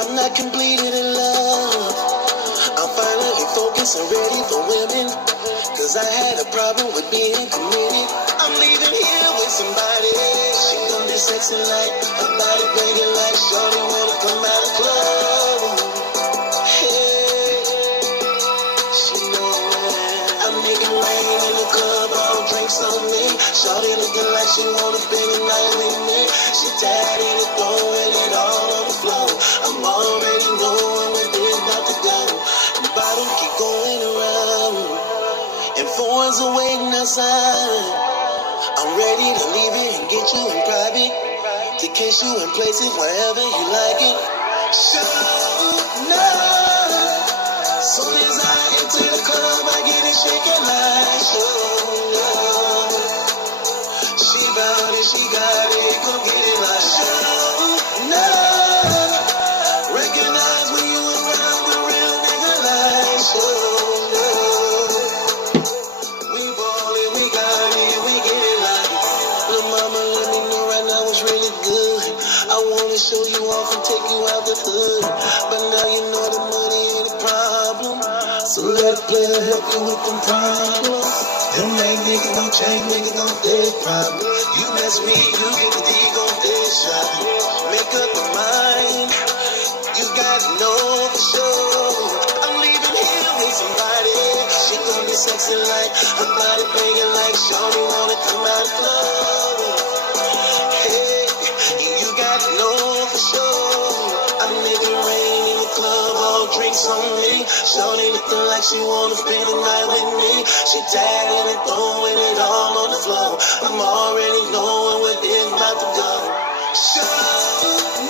I'm not completed in love. I'm finally focused and ready for women. Cause I had a problem with being committed. I'm leaving here with somebody. She gon' be sexy like, her body banging like, shorty wanna come out of club. Hey, she know it. I'm making rain in the club, all drinks on me. Shorty looking like she wanna spend the night with me. She tired in the throwing it all on the floor. I'm already knowing where they're about to go. The bottle keep going around, and fours are waiting outside. I'm ready to leave it and get you in private, to kiss you in places wherever you like it. Show love. Soon as I enter the club, I get it shaking like show love. She bout it, she got it, go get it like show love. Recognize when you around the real nigga like show love. We ballin', we got it, we get it like little mama, let me know right now what's really good. I wanna show you off and take you out the hood, but now you know the money ain't a problem. So let a player help you with them problems. Them ain't niggas don't change, niggas don't dead problem. You mess me, you get the D gon' dead shot. Make up your mind, you gotta know for sure. I'm leaving here with somebody. She gon' be sexy like, her body banging like, shorty wanna come out the club. Hey, you gotta know for sure. I'm making rain in the club, all drinks on me. Shorty looking like she wanna spend the night with me. She tagging and throwing it all on the floor. I'm already knowing where it's about to go. Show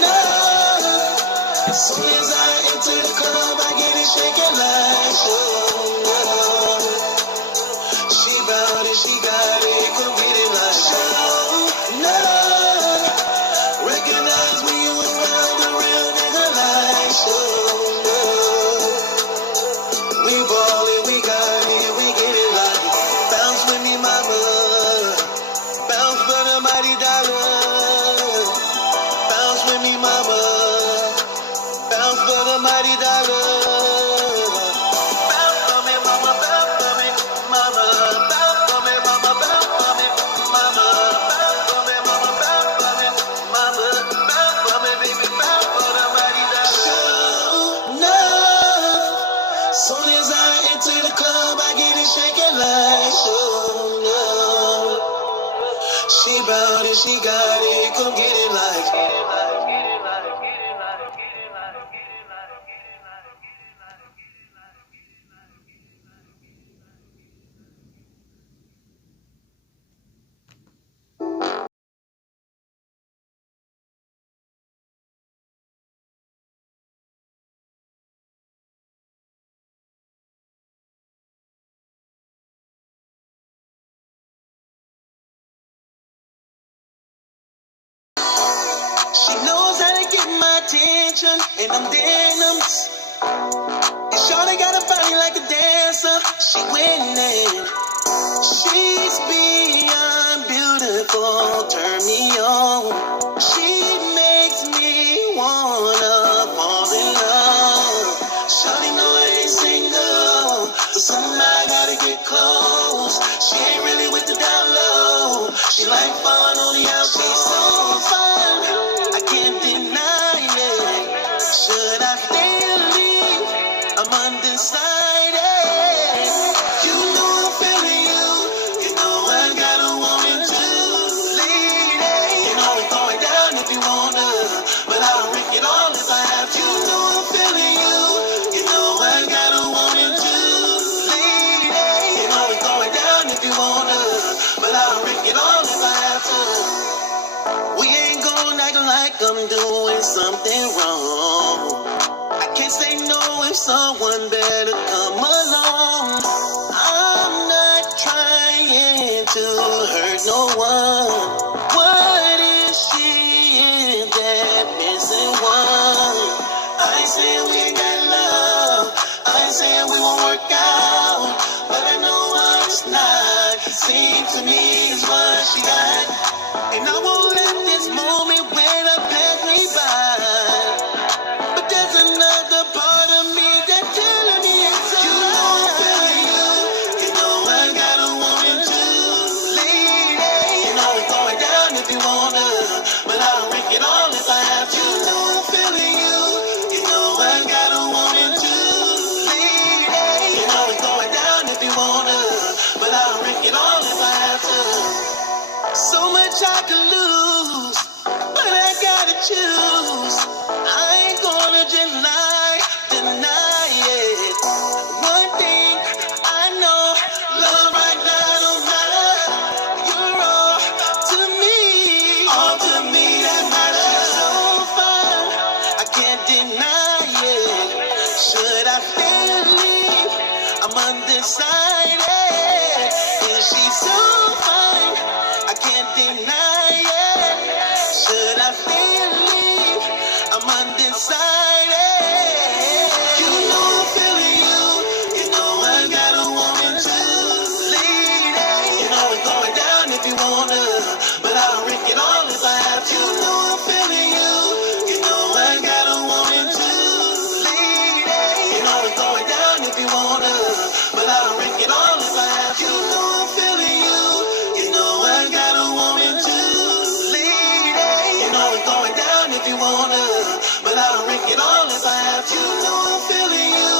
love. As soon as I enter the club, I get it shaking like show love. She bout it, she got it, come get it like show love. Recognize when you around the real nigga like show love. We ballin', we got it, we get it like bounce with me, mama. Bounce for the mighty dollar. Bounce with me, mama. Bounce for the mighty dollar. Bounce for me, mama. Bounce for me, mama. Bounce for me, mama. Bounce for me, mama. Bounce for me, mama. Bounce for me, mama. Bounce for me, baby. Bounce for the mighty dollar. Show love. Soon as I enter the club, I get it shaking like show love. She bout it, she got it, come get it like. She knows how to get my attention, and I'm denims. And Shawty got a body like a dancer, she winning. She's beyond beautiful, turn me on. She makes me wanna fall in love. Shawty know I ain't single, so somehow I gotta get close. She ain't really with the down low. She like fun on the out, she's so fine. I can't deny it. Should I stay or leave? I'm undecided. You know I'm feeling you. You know I got a woman too. Lady, you know it's going down if you wanna, but I'll risk it all if I have to. You know I'm feeling you. You know I got a woman too. Lady, you know it's going down if you wanna, but I'll risk it all if I have to. We ain't gonna act like I'm doing something wrong. I can't say no if someone better come along. I'm not trying to hurt no one. What if she is that missing one? I ain't saying we ain't got love. I ain't saying we won't work out. But I know what it's not. Seems to me is what she got. And I won't let this moment when I pass me by. But there's undecided. And she's so fine, I can't deny it. Should I stay and leave? I'm undecided. You know I'm feeling you. You know I got a woman too. Lady, you know it's going down if you wanna, but I'll risk it all if I have to. You know I'm feeling you. You know I got a woman too. Lady, you know it's going down if you wanna, but I'll risk it all if I have to. You know I'm feeling you. You know I got a woman too. Lady, you know it's going down if you wanna, but I'll risk it all if I have to. You know I'm feeling you.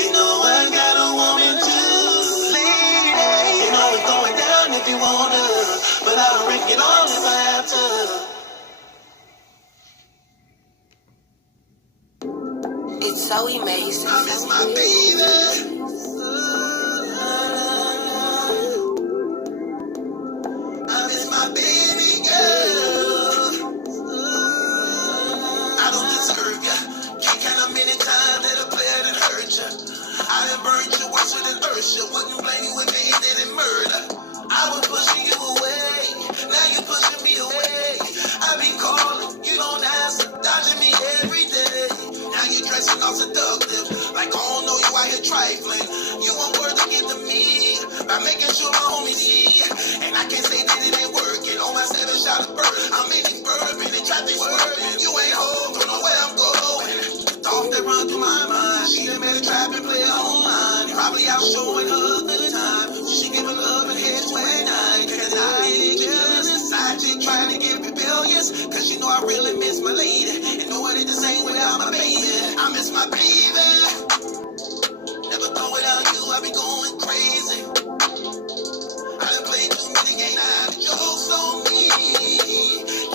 You know I got a woman too. Lady, you know it's going down if you wanna, but I'll risk it all if I have to. It's so amazing. I miss my baby. I miss my baby girl. I don't deserve ya. Can't count how many times that a player done hurt ya. I done burned you worse than earth ya. Wouldn't blame you when they did it murder. I was pushing you away. Now you pushing me away. I be calling, you don't answer, dodging me every day. Now you dressing all seductive, like I don't know you out here trifling. You want word to give to me by making sure my homies see. And I can't say that it ain't working. On my 7-shot of bird, I'm in this bourbon and traffic swerving. You ain't home, don't know where I'm going. Thoughts that run through my mind. She done made a trap and play her online. Probably out showing her a good time. She giving love and head 29. Cause I ain't just a side chick trying to get rebellious. Cause she know I really miss my lady. And know it ain't the same without my baby. I miss my baby. Never thought without you I'd be going crazy. I done played too many games, now the joke's on me.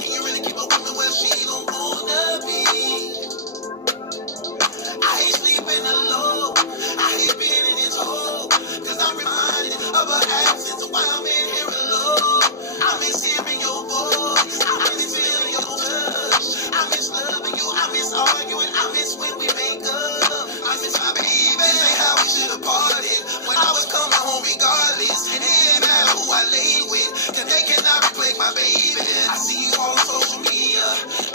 Can you really keep a woman where she don't wanna be? I hate sleeping alone. I hate being in this hole. Cause I'm reminded of her absence, why I'm in here alone. I miss hearing your voice. I miss feeling your touch. I miss loving you. I miss arguing. I miss when we make up. I miss my baby. This ain't how we should have parted. When I was coming home regardless. And it didn't matter who I lay with. Cause they cannot replace my baby. I see you on social media.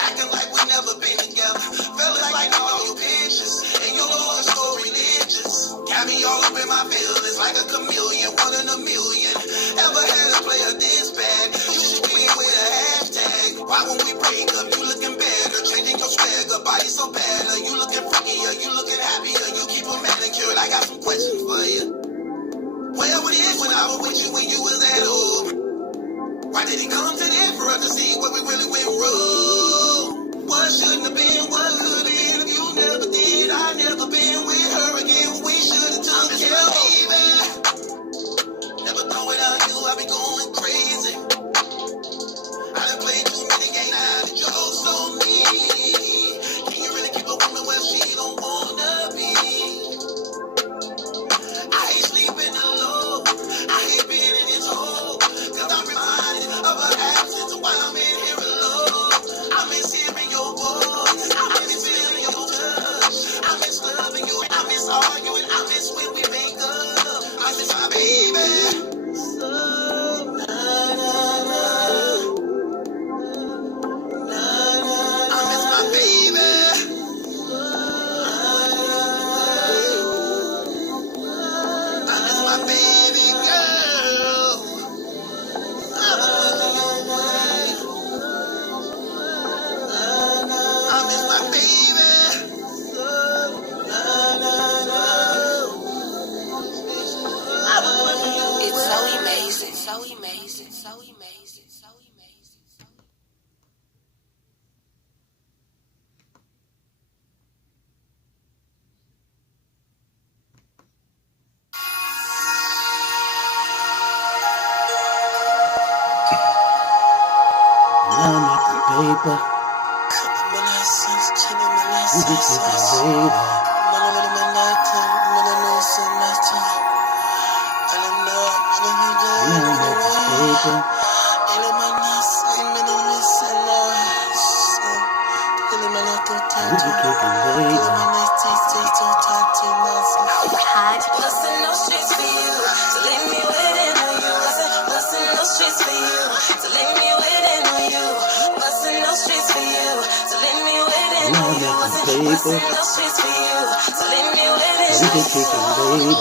Acting like we never been together. Felt like all your pictures. And your Lord so religious. Got me all up in my feelings like a chameleon. One in a million. Ever had a player this bad? You should be with a hashtag. Why when we break up, you looking better? Changing your swagger, body so better. You looking freakier, you looking happier. You keep a manicured. I got some questions for you. Where was it when I was with you when you was at home? Why did it come to that for us to see what we really went wrong? What shouldn't have been, what could have been if you never did? I never been with her again. We should have took care of baby. Never thought without you I'd be going crazy. I done played too many games, now the joke's on me. Can you really keep a woman where she don't wanna be? I hate sleeping alone. I hate being in this hole. Cause I'm reminded of her absence, why I'm in here alone. I miss hearing your voice. I miss feeling your touch. I miss loving you. I miss arguing. I miss when we make up. I miss my baby. So, na, na, na. I miss my baby. I miss my baby girl. I miss my baby. It's so amazing. So amazing. So amazing. So amazing. MallikiBaker. We be taking later. MallikiBaker. We be kicking later. Listen, no shit. making paper. And we can kick it later.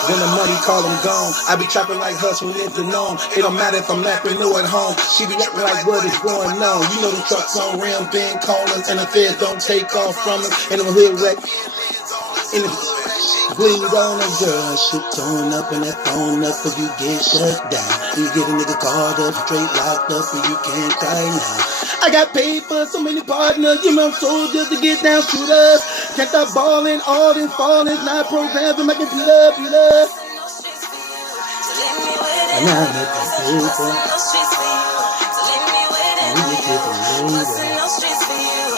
When the money call them gone, I be trapping like hustling is the norm. It don't matter if I'm napping or at home. She be acting like what is going on. You know the trucks on rim been calling, and the feds don't take off from them. And them hood wreck, and the bleed on a girl. Shit torn up and that phone up if you get shut down. You get a nigga caught up, straight locked up, and you can't cry now. I got paid for so many partners, you know, soldiers to get down shooters. Can't stop balling, all this falling, not programs to make it beat up. And I'm making paper. And we can kick it later. And I'm making paper. We can kick it later.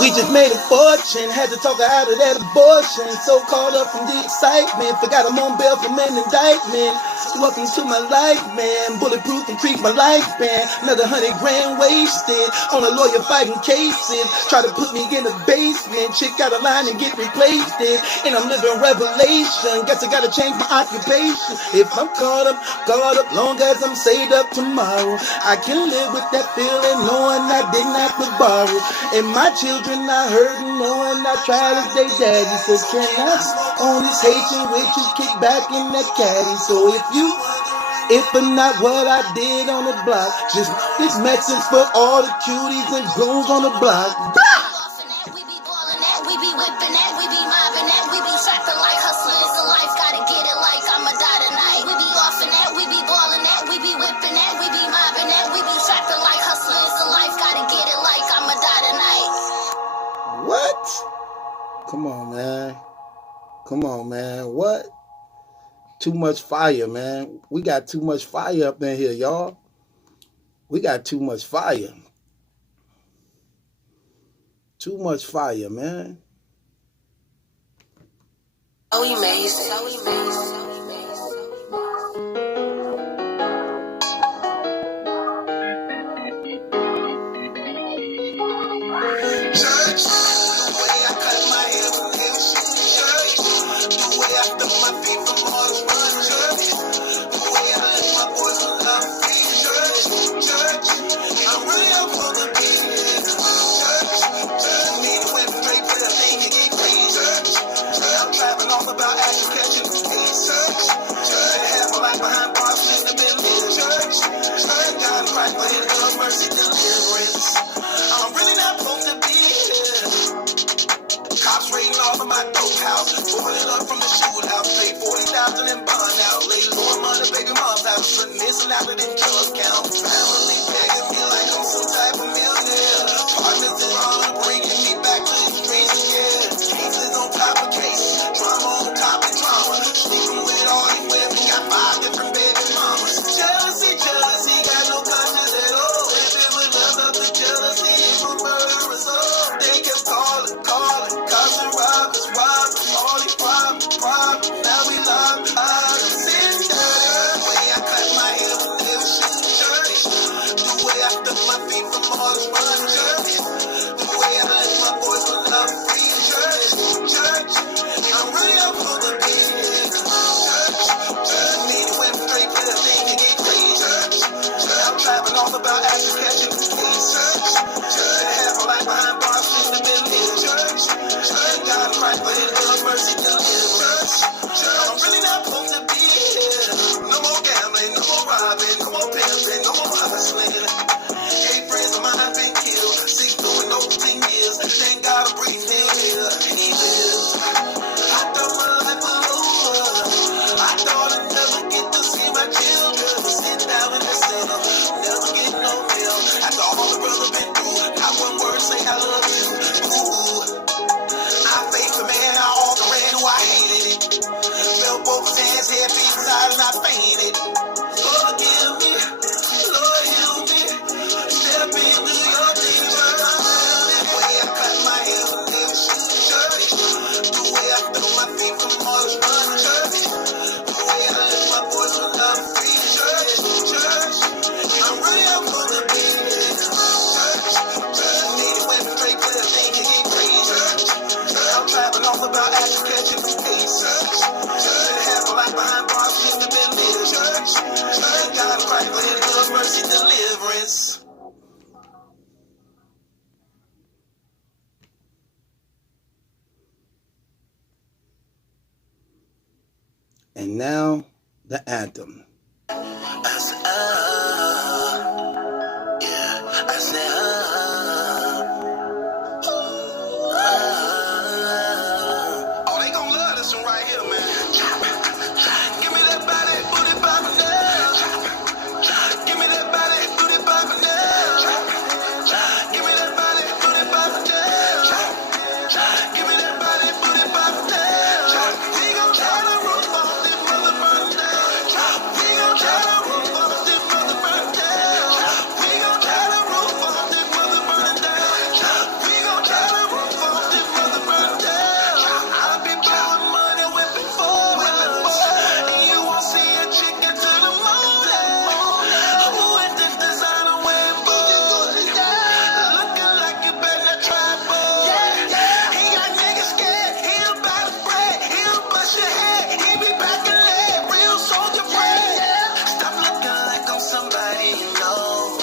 We just made a fortune, had to talk her out of that abortion. So caught up in the excitement, forgot I'm on bail from an indictment. Welcome to my life, man. Bulletproof and treat my lifespan. Another 100 grand wasted on a lawyer fighting cases. Try to put me in the basement, chick out of line and get replaced it. And I'm living revelation. Guess I gotta change my occupation. If I'm caught up, long as I'm saved up tomorrow. I can live with that feeling, knowing I didn't have to borrow. And my children not hurting, knowing I try to stay daddy. So can I on this Haitian with you, kick back in that caddy? So if or not what I did on the block, just this message for all the cuties and goons on the block. We be ballin' that, we be whippin' that, we be mobbing that, we be trapping like hustlers in life, gotta get it like I'ma die tonight. We be offin' that, we be ballin' that, we be whippin' that, we be mobbing that, we be trapping like hustlers in life, gotta get it like I'ma die tonight. What? Come on, man. Come on, man. What? Too much fire, man. We got too much fire up in here, y'all. We got too much fire. Too much fire, man. So amazing. So amazing. Church, the way I cut my hair from him, church, the way I dump my feet from all the run, church, the way I let my voice from love free, church, I'm really up for the beat, church, me to win straight for the thing you get paid, church, I'm trapping off about action catching church, half a life behind bars, just a bit lit, church, God Christ for his love, mercy, deliverance. I'm really not supposed to be here. Cops raiding off of my dope house, pulling up from the shootout, paid 40,000 in bond outlay, lower money, baby mom's house, but missing out of them killers count. Family begging me like I'm some type of millionaire. Partners is all bringing me back to the streets again. Cases on top of cases, drama on top of drama. Sleeping with all these women, got 5 different baby mamas. Jealousy, got no conscience at all. If it was love up to jealousy, it would murder us all. They kept calling, cousin robbers, all these problems. Now we love, sitting dirty. The way I cut my hair with them shoes, I love you. Ooh. I faced a man, I already knew I hated it. Felt both his hands, head, feet, side, and I fainted. Forgive me, Lord, heal me. Step into your demon. The way I cut my hair when they were shooting church. The way I threw my feet from all the fun church. The way I lift my voice when I'm free church. Church, I'm really up for the beat. Church, need it went straight to the thing and he praised church. I'm trapping off about action catching the pace. Church, half a life behind bars, just to been living church. God Christ for his love, mercy, deliverance. And now, the anthem. I said, yeah. I said, oh, they gon' love this one right here, man. Give me that body, booty poppin' now. Give me that body, booty poppin' now. Give me that body, booty poppin' now. Give me that body, booty poppin' now. We gon' try to roof off this mother burn down. We gon' try to roof off this mother burn down. We gon' try to roof off this mother burn down. We gon' try to roof off this mother burn down. I be blowing money, whipping forwards, and you won't see a chicken till the morning. Who is this designer wearing boots? Looking like you better try, boy. He got niggas scared. He about to break. He'll bust your head. He be back and leg. Real soldier bread. Stop looking like I'm somebody you know.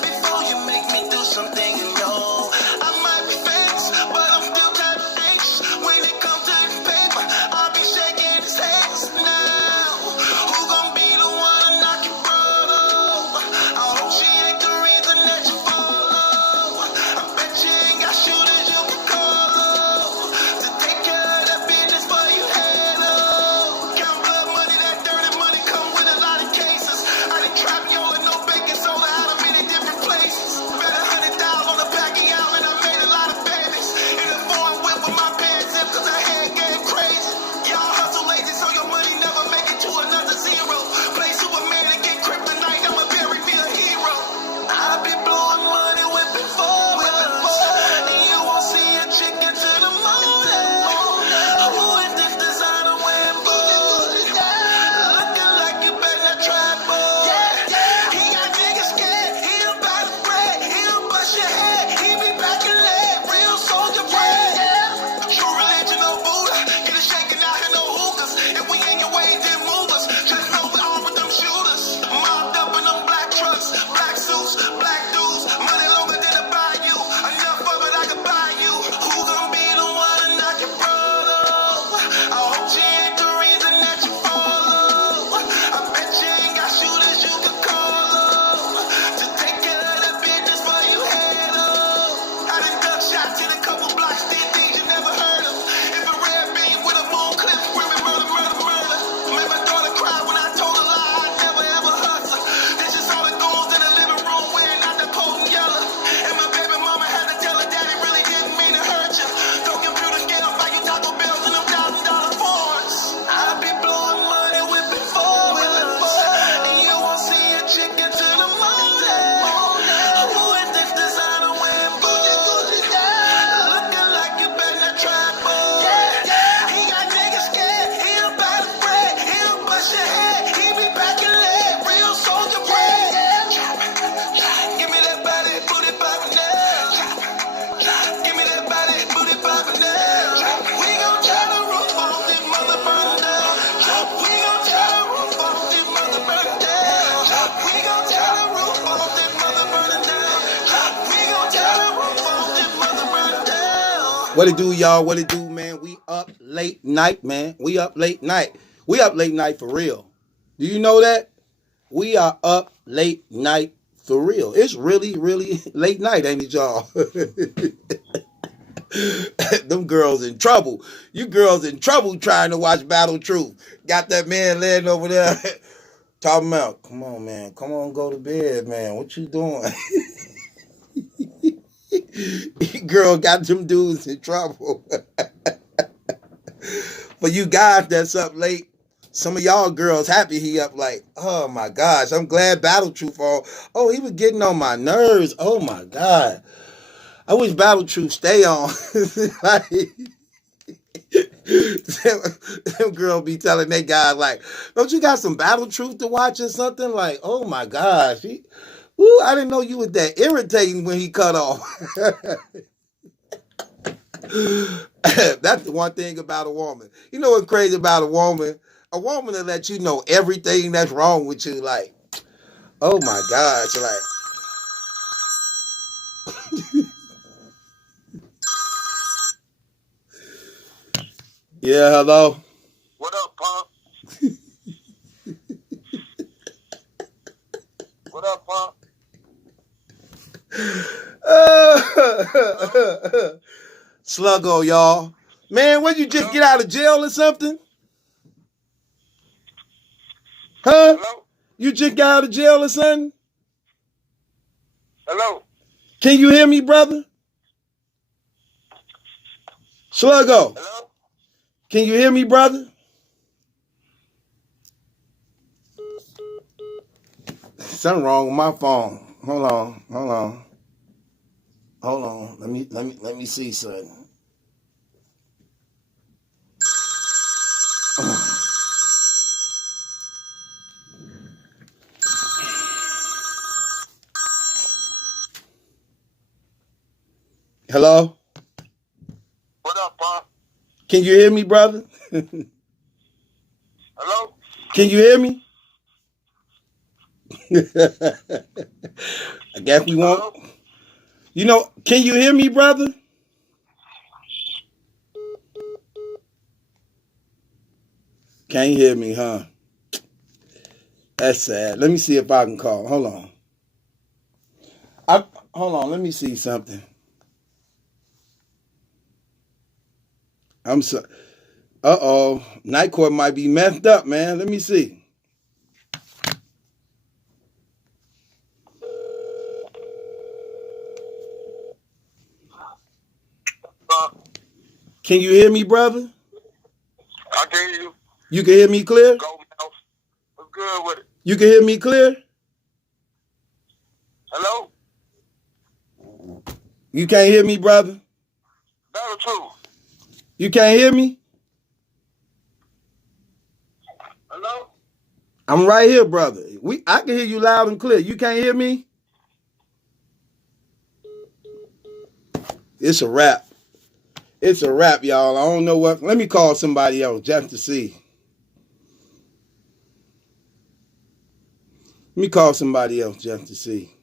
Before you make me do something you know. I might be famous, but I'm still kind of anxious. When it comes to this paper, I'll be shaking his hands now. Who gon' be the one to knock your broad over? I hope she ain't the reason that you fall over. I bet you ain't got shooters you can call to take care of that business for you head up. Count blood money, that dirty money come with a lot of cases. I done trapped yo and no baking soda out of many different places. Bet 100,000 on the back of y'all and I made a lot of babies. In a foreign whip with my pants zip cause I head game crazy. Y'all hustle lazy so your money never make it to another zero. Play Superman and get kryptonite, I'ma bury me a hero. I be blowing money, whipping forwards, and you won't see a chicken till the morning. Who is this designer wearing boots? Looking like you better try, boy. He got niggas scared. He about to break. He'll bust your head. He be back and leg. Real soldier bread. True religion, no Buddha. Get it shaking out here, no hookahs. If we ain't your way, then move us. Just know we all with them shooters. Mobbed up in them black trucks, black suits, black dudes. Money longer than a bayou. Enough of it, I can buy you. Who gon' be the one to knock your brother over? I hope she ain't the reason that you fall over. I bet you ain't got shooters you can call over to take care of the business for you head up. I done duck shots in a couple blocks, did things you never heard of. If a red beam with a moon clip, screaming murder, murder, murder. Made my daughter cry when I told her lie, I never ever hustle. This is all it goes in the living room, wearing out the coat and yellow. And my baby mama had to tell her daddy really didn't mean to hurt you. Don't computer scale, buy you Taco Bells and them $1,000 phones. I be blowing money, whipping forwards, and you won't see a chicken till the morning. Who is this designer wearing boots? Looking like you better try, boy. He got niggas scared. He about to break. He'll bust your head. He be back and leg. Real soldier bread. Give me that body, booty poppin' now. Give me that body, booty poppin' now. We gon' try to roof off this mother burn down. We gon' try to roof off this mother burn down. We gon' try to roof off this mother burn down. We gon' try to roof off this mother burn down. What it do, y'all? What it do, man? We up late night, man. We up late night. We up late night for real. Do you know that? We are up late night for real. It's really, really late night, ain't it, y'all? Them girls in trouble. You girls in trouble trying to watch Battle Truth. Got that man laying over there talking about, come on, man. Come on, go to bed, man. What you doing? Girl got them dudes in trouble. For you guys that's up late, some of y'all girls happy he up like, oh my gosh, I'm glad Battle Truth on. Oh, he was getting on my nerves. Oh my God. I wish Battle Truth stay on. Like, them girl be telling they guys like, don't you got some Battle Truth to watch or something? Like, oh my gosh. I didn't know you was that irritating when he cut off. That's the one thing about a woman. You know what's crazy about a woman? A woman will let you know everything that's wrong with you. Like, oh my gosh. Like, yeah, hello. What up, Pop? What up, Pop? Sluggo, y'all. Man, when you just get out of jail or something? Huh? Hello? You just got out of jail or something? Hello? Can you hear me, brother? Sluggo. Hello? Can you hear me, brother? Something wrong with my phone. Hold on. Let me see something. Hello? What up, Pop? Can you hear me, brother? Hello? Can you hear me? I guess we won't. Hello? You know, can you hear me, brother? Can't hear me, huh? That's sad. Let me see if I can call. Hold on. Hold on. Let me see something. I'm sorry. Uh-oh. Night Court might be messed up, man. Let me see. Can you hear me, brother? I can hear you. You can hear me clear? Go, Mouse. What's good with it? You can hear me clear? Hello? You can't hear me, brother? Battle Truth. You can't hear me? Hello? I'm right here, brother. I can hear you loud and clear. You can't hear me? It's a wrap. It's a wrap, y'all. I don't know what. Let me call somebody else just to see. Let me call somebody else just to see.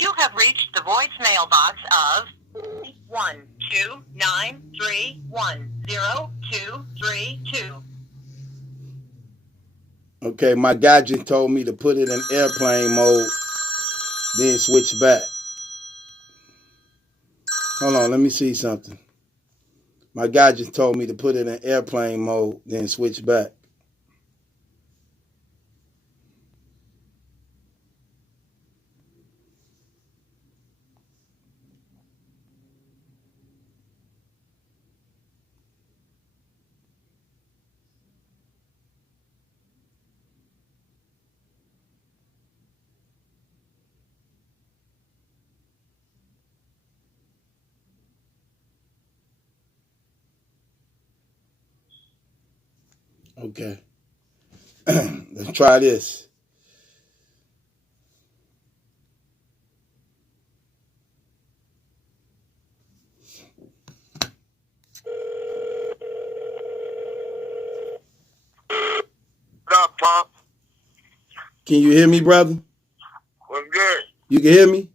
You have reached the voicemail box of 129310232. Okay, my guy just told me to put it in airplane mode, then switch back. Hold on, let me see something. My guy just told me to put it in airplane mode, then switch back. Okay. Let's try this. What up, Pop? Can you hear me, brother? What's good? You can hear me?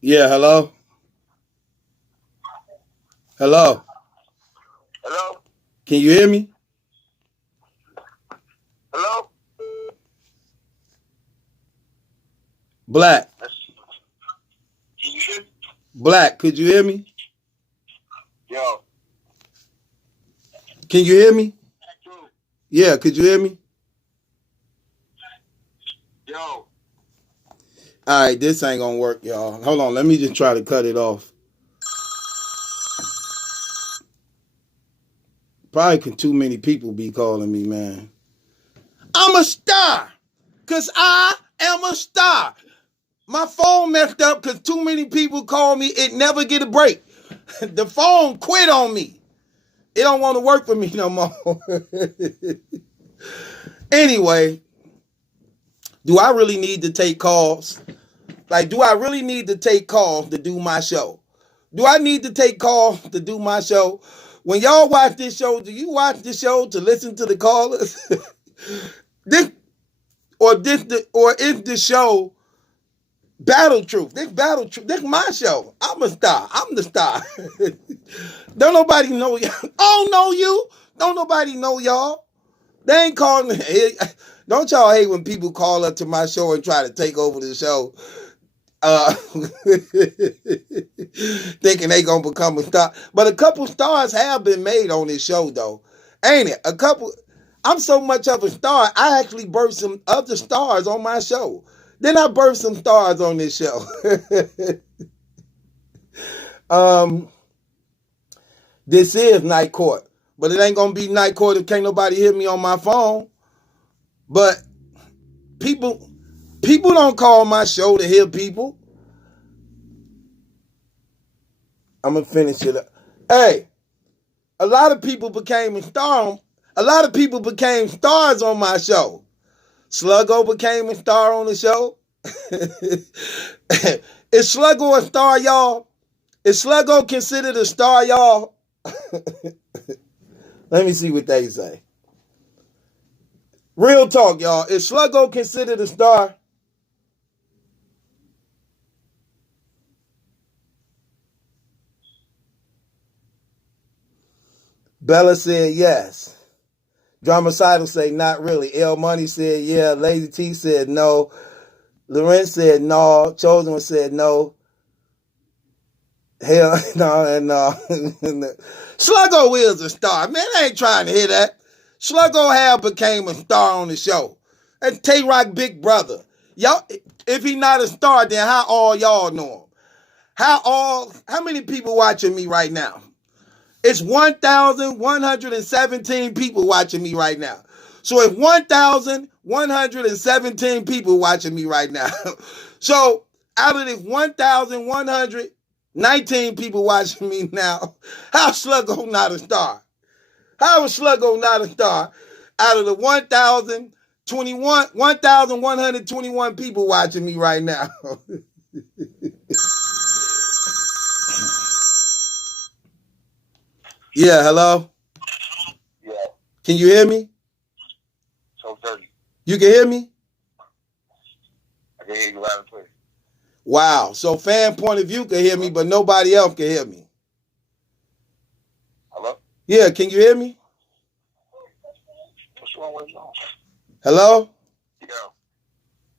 Yeah, hello? Hello? Hello? Can you hear me? Hello? Black. Can you hear me? Black, could you hear me? Yo. Can you hear me? Yo. Yeah, could you hear me? Yo. All right, this ain't gonna work, y'all. Hold on, let me just try to cut it off. Probably can too many people be calling me, man. I'm a star, cause I am a star. My phone messed up because too many people call me. It never get a break. The phone quit on me. It don't want to work for me no more. Anyway, do I really need to take calls? Like, do I really need to take calls to do my show? Do I need to take calls to do my show? When y'all watch this show, do you watch this show to listen to the callers? this or is the show Battle Truth? This Battle Truth. This my show. I'm a star. I'm the star. Don't nobody know y'all. I don't know you. Don't nobody know y'all. They ain't calling. Don't y'all hate when people call up to my show and try to take over the show? Thinking they gonna become a star. But a couple stars have been made on this show though. Ain't it? A couple. I'm so much of a star, I actually birthed some other stars on my show. Then I birthed some stars on this show. This is night court. But it ain't gonna be night court if can't nobody hear me on my phone. But people don't call my show to hear people. I'm gonna finish it up. Hey, a lot of people became stars on my show. Sluggo became a star on the show. Is Sluggo a star, y'all? Is Sluggo considered a star, y'all? Let me see what they say. Real talk, y'all. Is Sluggo considered a star? Bella said yes. Dramacidal say not really. L Money said yeah. Lazy T said no. Lorenz said no. Chosen One said no. Hell no and no. Sluggo is a star. Man, I ain't trying to hear that. Sluggo Hal became a star on the show. That's Tay-Rock big brother. Y'all, if he not a star, then how all y'all know him? How many people watching me right now? It's 1,117 people watching me right now. So if 1,117 people watching me right now. So out of the 1,119 people watching me now, how Sluggo not a star? How is Sluggo not a star out of the 1,121 people watching me right now? Yeah, hello? Yeah. Can you hear me? So 30. You can hear me? I can hear you loud and clear. Wow. So fan point of view can hear me, but nobody else can hear me. Hello? Yeah, can you hear me? What's wrong with his phone? Hello? Yo.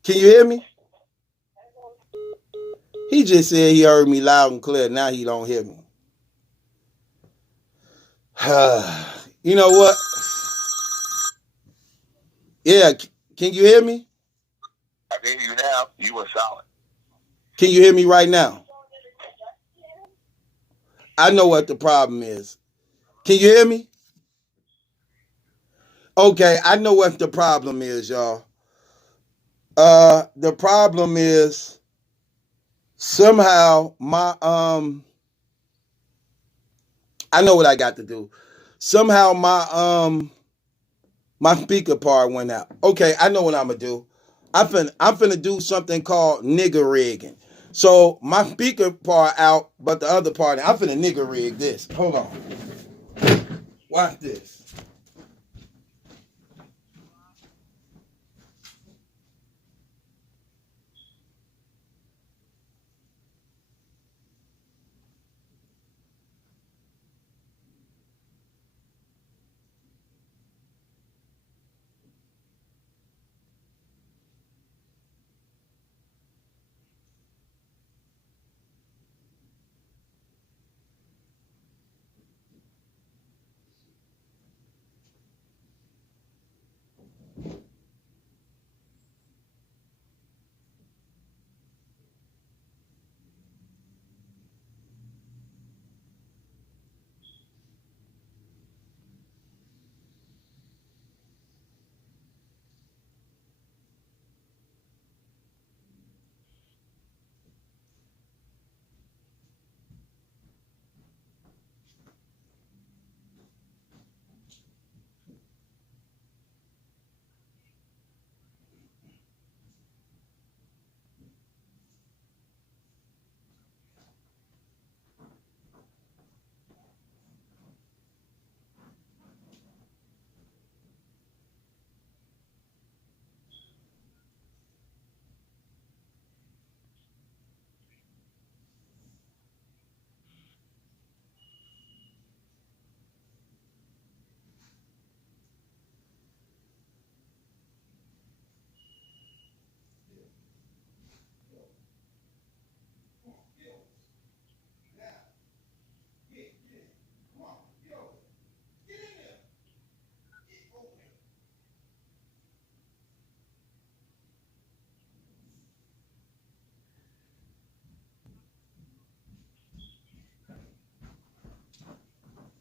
Can you hear me? He just said he heard me loud and clear. Now he don't hear me. You know what? Yeah, can you hear me? I can hear you now. You were solid. Can you hear me right now? I know what the problem is. Can you hear me? Okay, I know what the problem is, y'all. The problem is somehow my I know what I got to do. Somehow my speaker part went out. Okay, I know what I'm gonna do. I'm finna do something called nigger rigging. So my speaker part out, but the other part, I'm finna nigger rig this. Hold on. Watch this.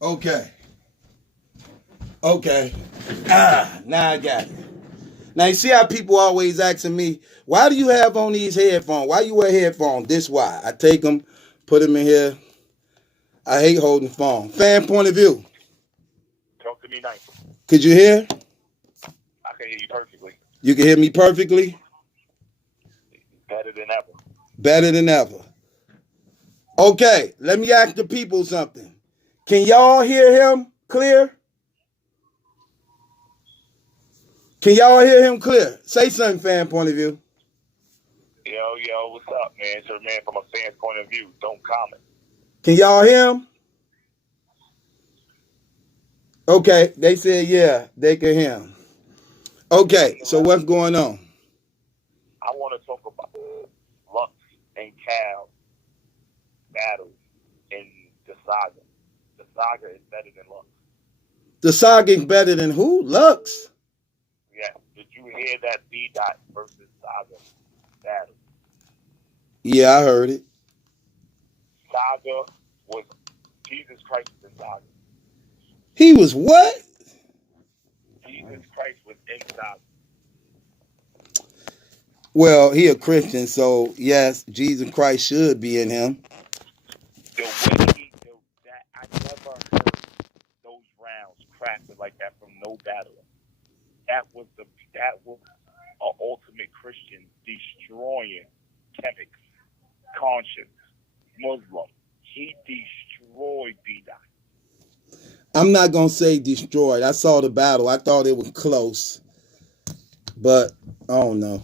Okay. Now I got it. Now you see how people always asking me, why do you have on these headphones? Why you wear headphones? This why. I take them, put them in here. I hate holding the phone. Fan point of view. Talk to me nice. Could you hear? I can hear you perfectly. You can hear me perfectly? Better than ever. Better than ever. Okay, let me ask the people something. Can y'all hear him clear? Can y'all hear him clear? Say something, fan point of view. Yo, what's up, man? It's your man from a fan's point of view. Don't comment. Can y'all hear him? Okay, they said yeah, they can hear him. Okay, so what's going on? I want to talk about Lux and Cal battles in the saga. The saga is better than Lux. The saga is better than who? Lux. Yeah. Did you hear that B-Dot versus Saga battle? Yeah, I heard it. Saga was Jesus Christ was in Saga. He was what? Jesus Christ was in Saga. Well, he a Christian, so yes, Jesus Christ should be in him. The way that I never heard those rounds crafted like that from no battler. That was an ultimate Christian destroying chemics, conscience, Muslim. He destroyed B-Dot. I'm not gonna say destroyed. I saw the battle. I thought it was close, but I don't know.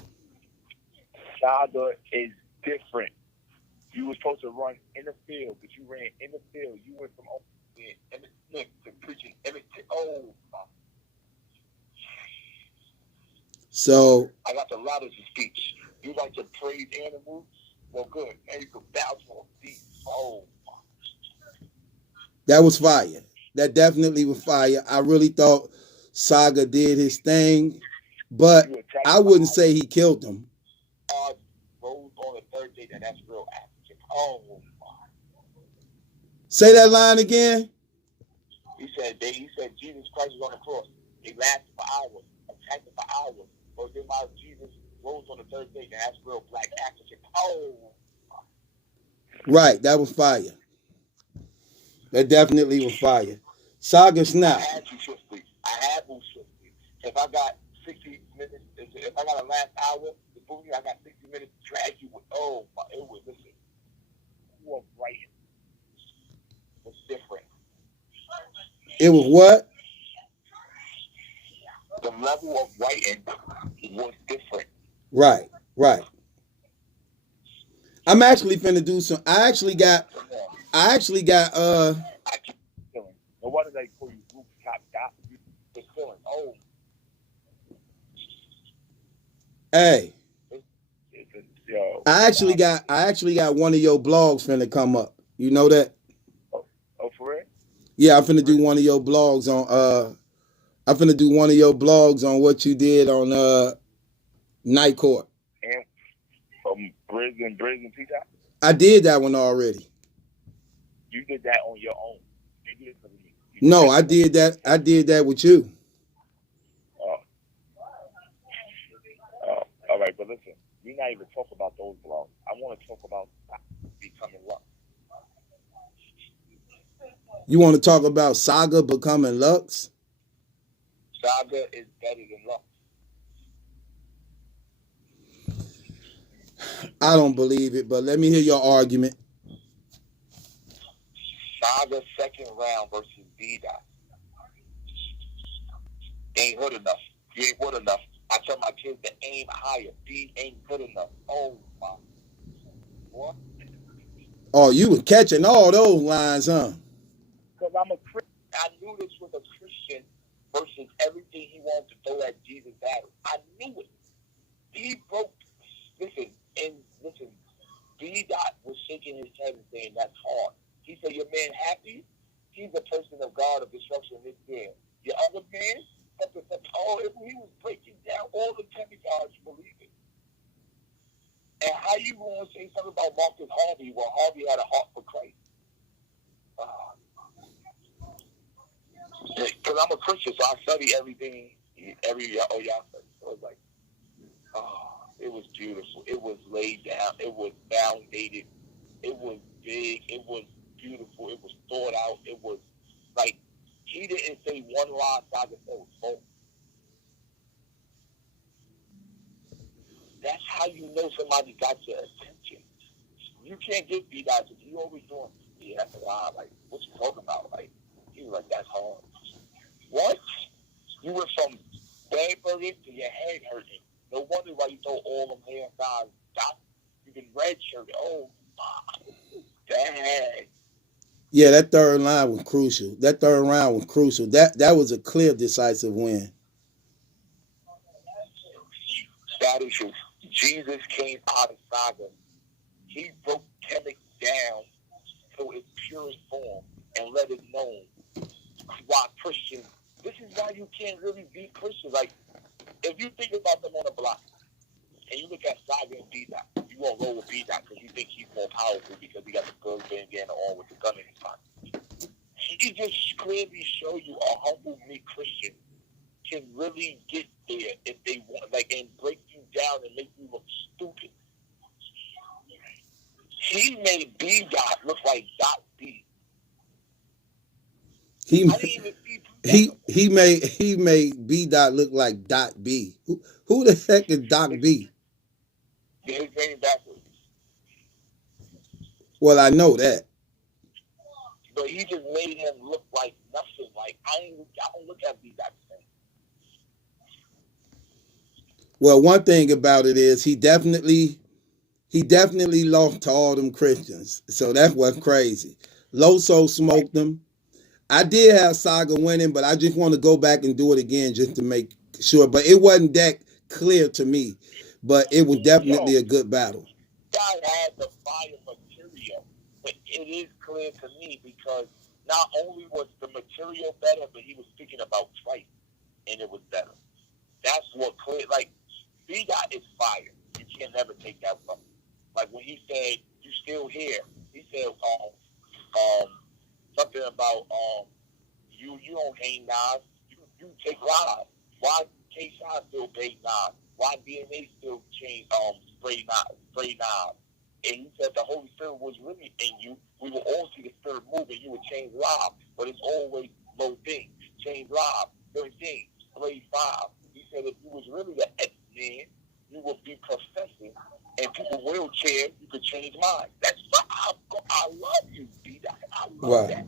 Saga is different. You were supposed to run in the field, but you ran in the field. You went from Emmett Smith to preaching Emmett. So I got the loudest speech. You like to praise animals? Well, good. And you can bounce on these. that was fire. That definitely was fire. I really thought Saga did his thing, but I wouldn't say he killed him. Rose on the third day, that's real action. Say that line again. He said Jesus Christ was on the cross. They lasted for hours, attacked for hours. But then my Jesus rose on the third day, that's real black action. Right, that was fire. That definitely was fire. Saga snap. I had you swiftly. If I got 60 minutes, if I got a last hour, I got 60 minutes to drag you with. It was, listen, you were writing. It's different. It was what? The level of writing was different. Right. I'm actually finna do some. I actually got. I keep feeling. But what did they call you? Rooftop dot? Just feeling. Hey. Yo. I actually got one of your blogs finna come up. You know that? Oh, for real? Yeah, I'm finna do one of your blogs on I'm finna do one of your blogs on what you did on Night Court. And Briz and Peacock? I did that one already. You did that on your own. You did no, I did that. I did that with you. All right, but listen, we're not even talking about those blogs. I want to talk about becoming Lux. You want to talk about Saga becoming Lux? Saga is better than Lux. I don't believe it, but let me hear your argument. Saga second round versus B-Dot. Ain't good enough. You ain't good enough. I tell my kids to aim higher. B ain't good enough. Oh my. What? Oh, you were catching all those lines, huh? Because I'm a Christian. I knew this was a Christian versus everything he wanted to throw at Jesus battle. I knew it. He broke. Listen. B-Dot was shaking his head and saying that's hard. He said, your man happy? He's a person of God of destruction this year. Your other man, he was breaking down all the demigods you believe it. And how you going to say something about Marcus Harvey when Harvey had a heart for Christ? I'm a Christian, so I study everything, y'all study. So it's like, it was beautiful. It was laid down. It was validated. It was big. It was beautiful. It was thought out. It was like, he didn't say one line, Saga said was both. That's how you know somebody got your attention. You can't get beat out if you always doing, yeah, that's a lie. Like, what you talking about? Like, he was like, that's hard. What? You went from bad burger to your head hurting. No wonder why you throw all them hair guys. You can red shirt. Oh, my. Dang. Yeah, that third line was crucial. That third round was crucial. That was a clear, decisive win. That is true. Jesus came out of Saga. He broke Kemet down to its purest form and let it known why Christians. This is why you can't really be Christian. Like, if you think about them on a block and you look at Saga and B-Dot, you won't roll with B-Dot because you think he's more powerful because he got the girl bandana on with the gun in his pocket. He just clearly show you a humble, meek Christian can really get there if they want, like, and break you down and make you look stupid. He made B-Dot look like Dot B. I didn't even see He made B Dot look like Dot B. Who the heck is Doc B? his name backwards. Well, I know that. But he just made him look like nothing. Like, I don't look at B-Dot the same. Well, one thing about it is he definitely lost to all them Christians. So that's what's crazy. Loso smoked them. I did have Saga winning, but I just want to go back and do it again just to make sure. But it wasn't that clear to me. But it was definitely a good battle. God had the fire material, but it is clear to me because not only was the material better, but he was speaking about Christ, and it was better. That's what clear. Like, B-Dot is fire. You can never take that from him. Like when he said, "You still here?" He said, something about you don't hang knives, you take lives. Why K-Shine still bake knives? Why DNA still change spray knives? And he said the Holy Spirit was really in you. We will all see the Spirit moving. You would change lives, but it's always low things. Change lives, 13, spray 5. He said if you was really the X-Man, you would be professing, and people wheelchair, you could change minds. That's I love you, B-Dot. I love that.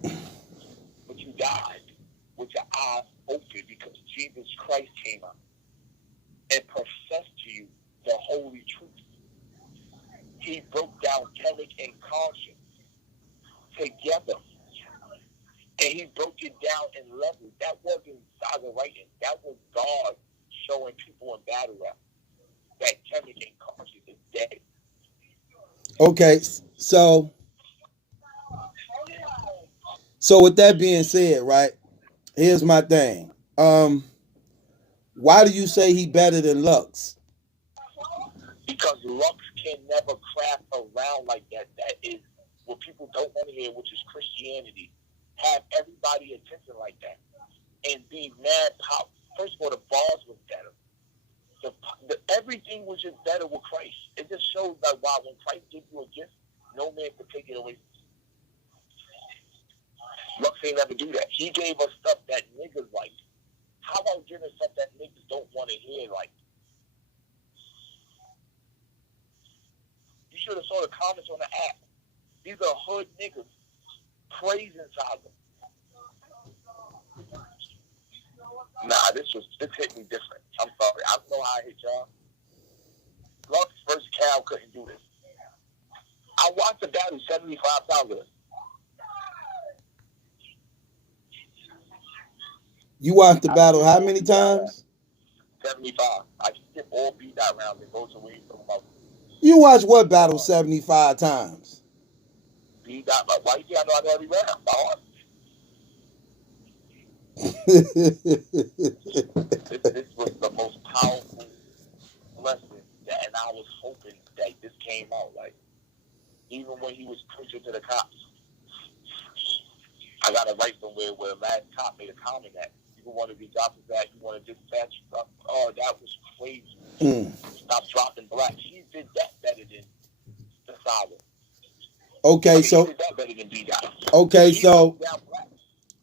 But you died with your eyes open because Jesus Christ came out and professed to you the holy truth. He broke down Kemet and conscience together. And he broke it down in levels. That wasn't Saga writing. That was God showing people in battle rap that Kemet and conscience is dead. Okay, so with that being said, right? Here's my thing. Why do you say he better than Lux? Because Lux can never craft around like that. That is what people don't want to hear, which is Christianity. Have everybody attention like that. And be mad pop. First of all, the bars was better. Everything was just better with Christ. It just shows that wow, when Christ gives you a gift, no man can take it away from you. Lux ain't never do that. He gave us stuff that niggas like. How about giving stuff that niggas don't want to hear like? You should have saw the comments on the app. These are hood niggas praising Saga. Nah, this hit me different. I'm sorry. I don't know how I hit y'all. Lux versus Cal couldn't do this. I watched the battle 75 times. You watched the battle how many times? 75. I skip all B-Dot rounds and go to where he's talking about. You watched what battle 75 times? B-Dot, like, why you think I know how to every round? This was the most powerful lesson, and I was hoping that this came out. Like, even when he was preaching to the cops, I got to write somewhere where last cop made a comment that people wanted to drop his act. You want to dispatch stuff. Oh, that was crazy. Stop dropping black. She did that better than the Saga. Okay, She so did that better than B-Dot. okay, She so broke down black.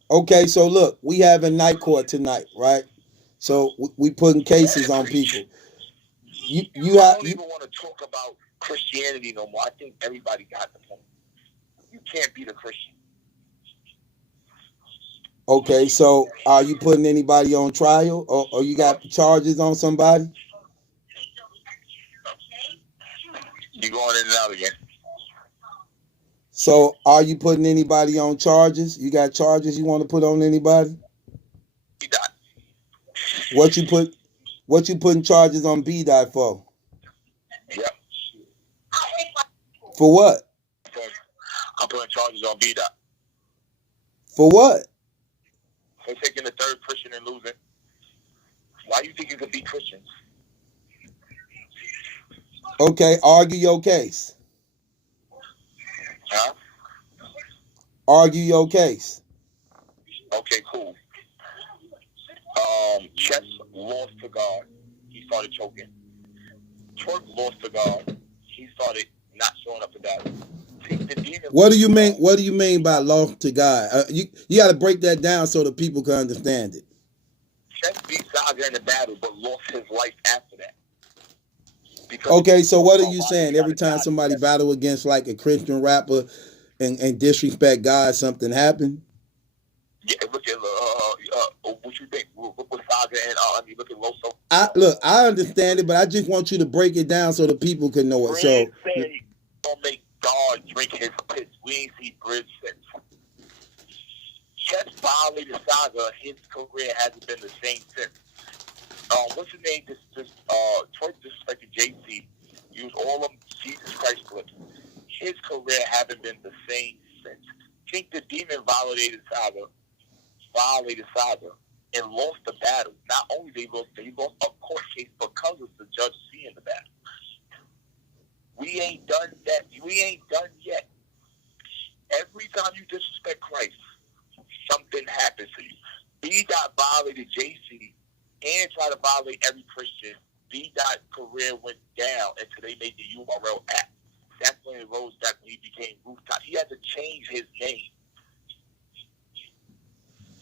okay, so look, we have a night court tonight, right? So we putting cases on people. You I have don't even want to talk about Christianity no more. I think everybody got the point. You can't beat a Christian. okay. So are you putting anybody on trial, or you got charges on somebody? You going in and out again. So are you putting anybody on charges? You got charges you want to put on anybody? B-Dot. What you putting charges on B-Dot for? Yep. For what? I'm putting charges on B-Dot. For what? For taking the third Christian and losing. Why do you think you can beat Christians? Okay, argue your case. Huh? Argue your case. Okay, cool. Chess lost to God. He started choking. Twerk lost to God. He started not showing up to battle. The demon. What do you mean? What do you mean by lost to God? You got to break that down so that people can understand it. Chess beat Saga in the battle, but lost his life after that. Because Okay, so what are you saying? Every time somebody battle against like a Christian rapper and disrespect God, something happened? Yeah, look at what you think? Look Saga and look at Loso. I understand it, but I just want you to break it down so the people can know it. So say don't make God drink his piss. We ain't see Bridge since. Chess violated Saga. His career hasn't been the same since. What's his name? Twerk disrespected JC. Used all of them Jesus Christ clips. His career haven't been the same since. Think the Demon violated Saga, and lost the battle. Not only they lost a court case because of the judge seeing the battle. We ain't done that. We ain't done yet. Every time you disrespect Christ, something happens to you. B-Dot violated JC and tried to violate every Christian. B-Dot career went down until they made the URL app. That's when it rose back when he became Rooftop. He had to change his name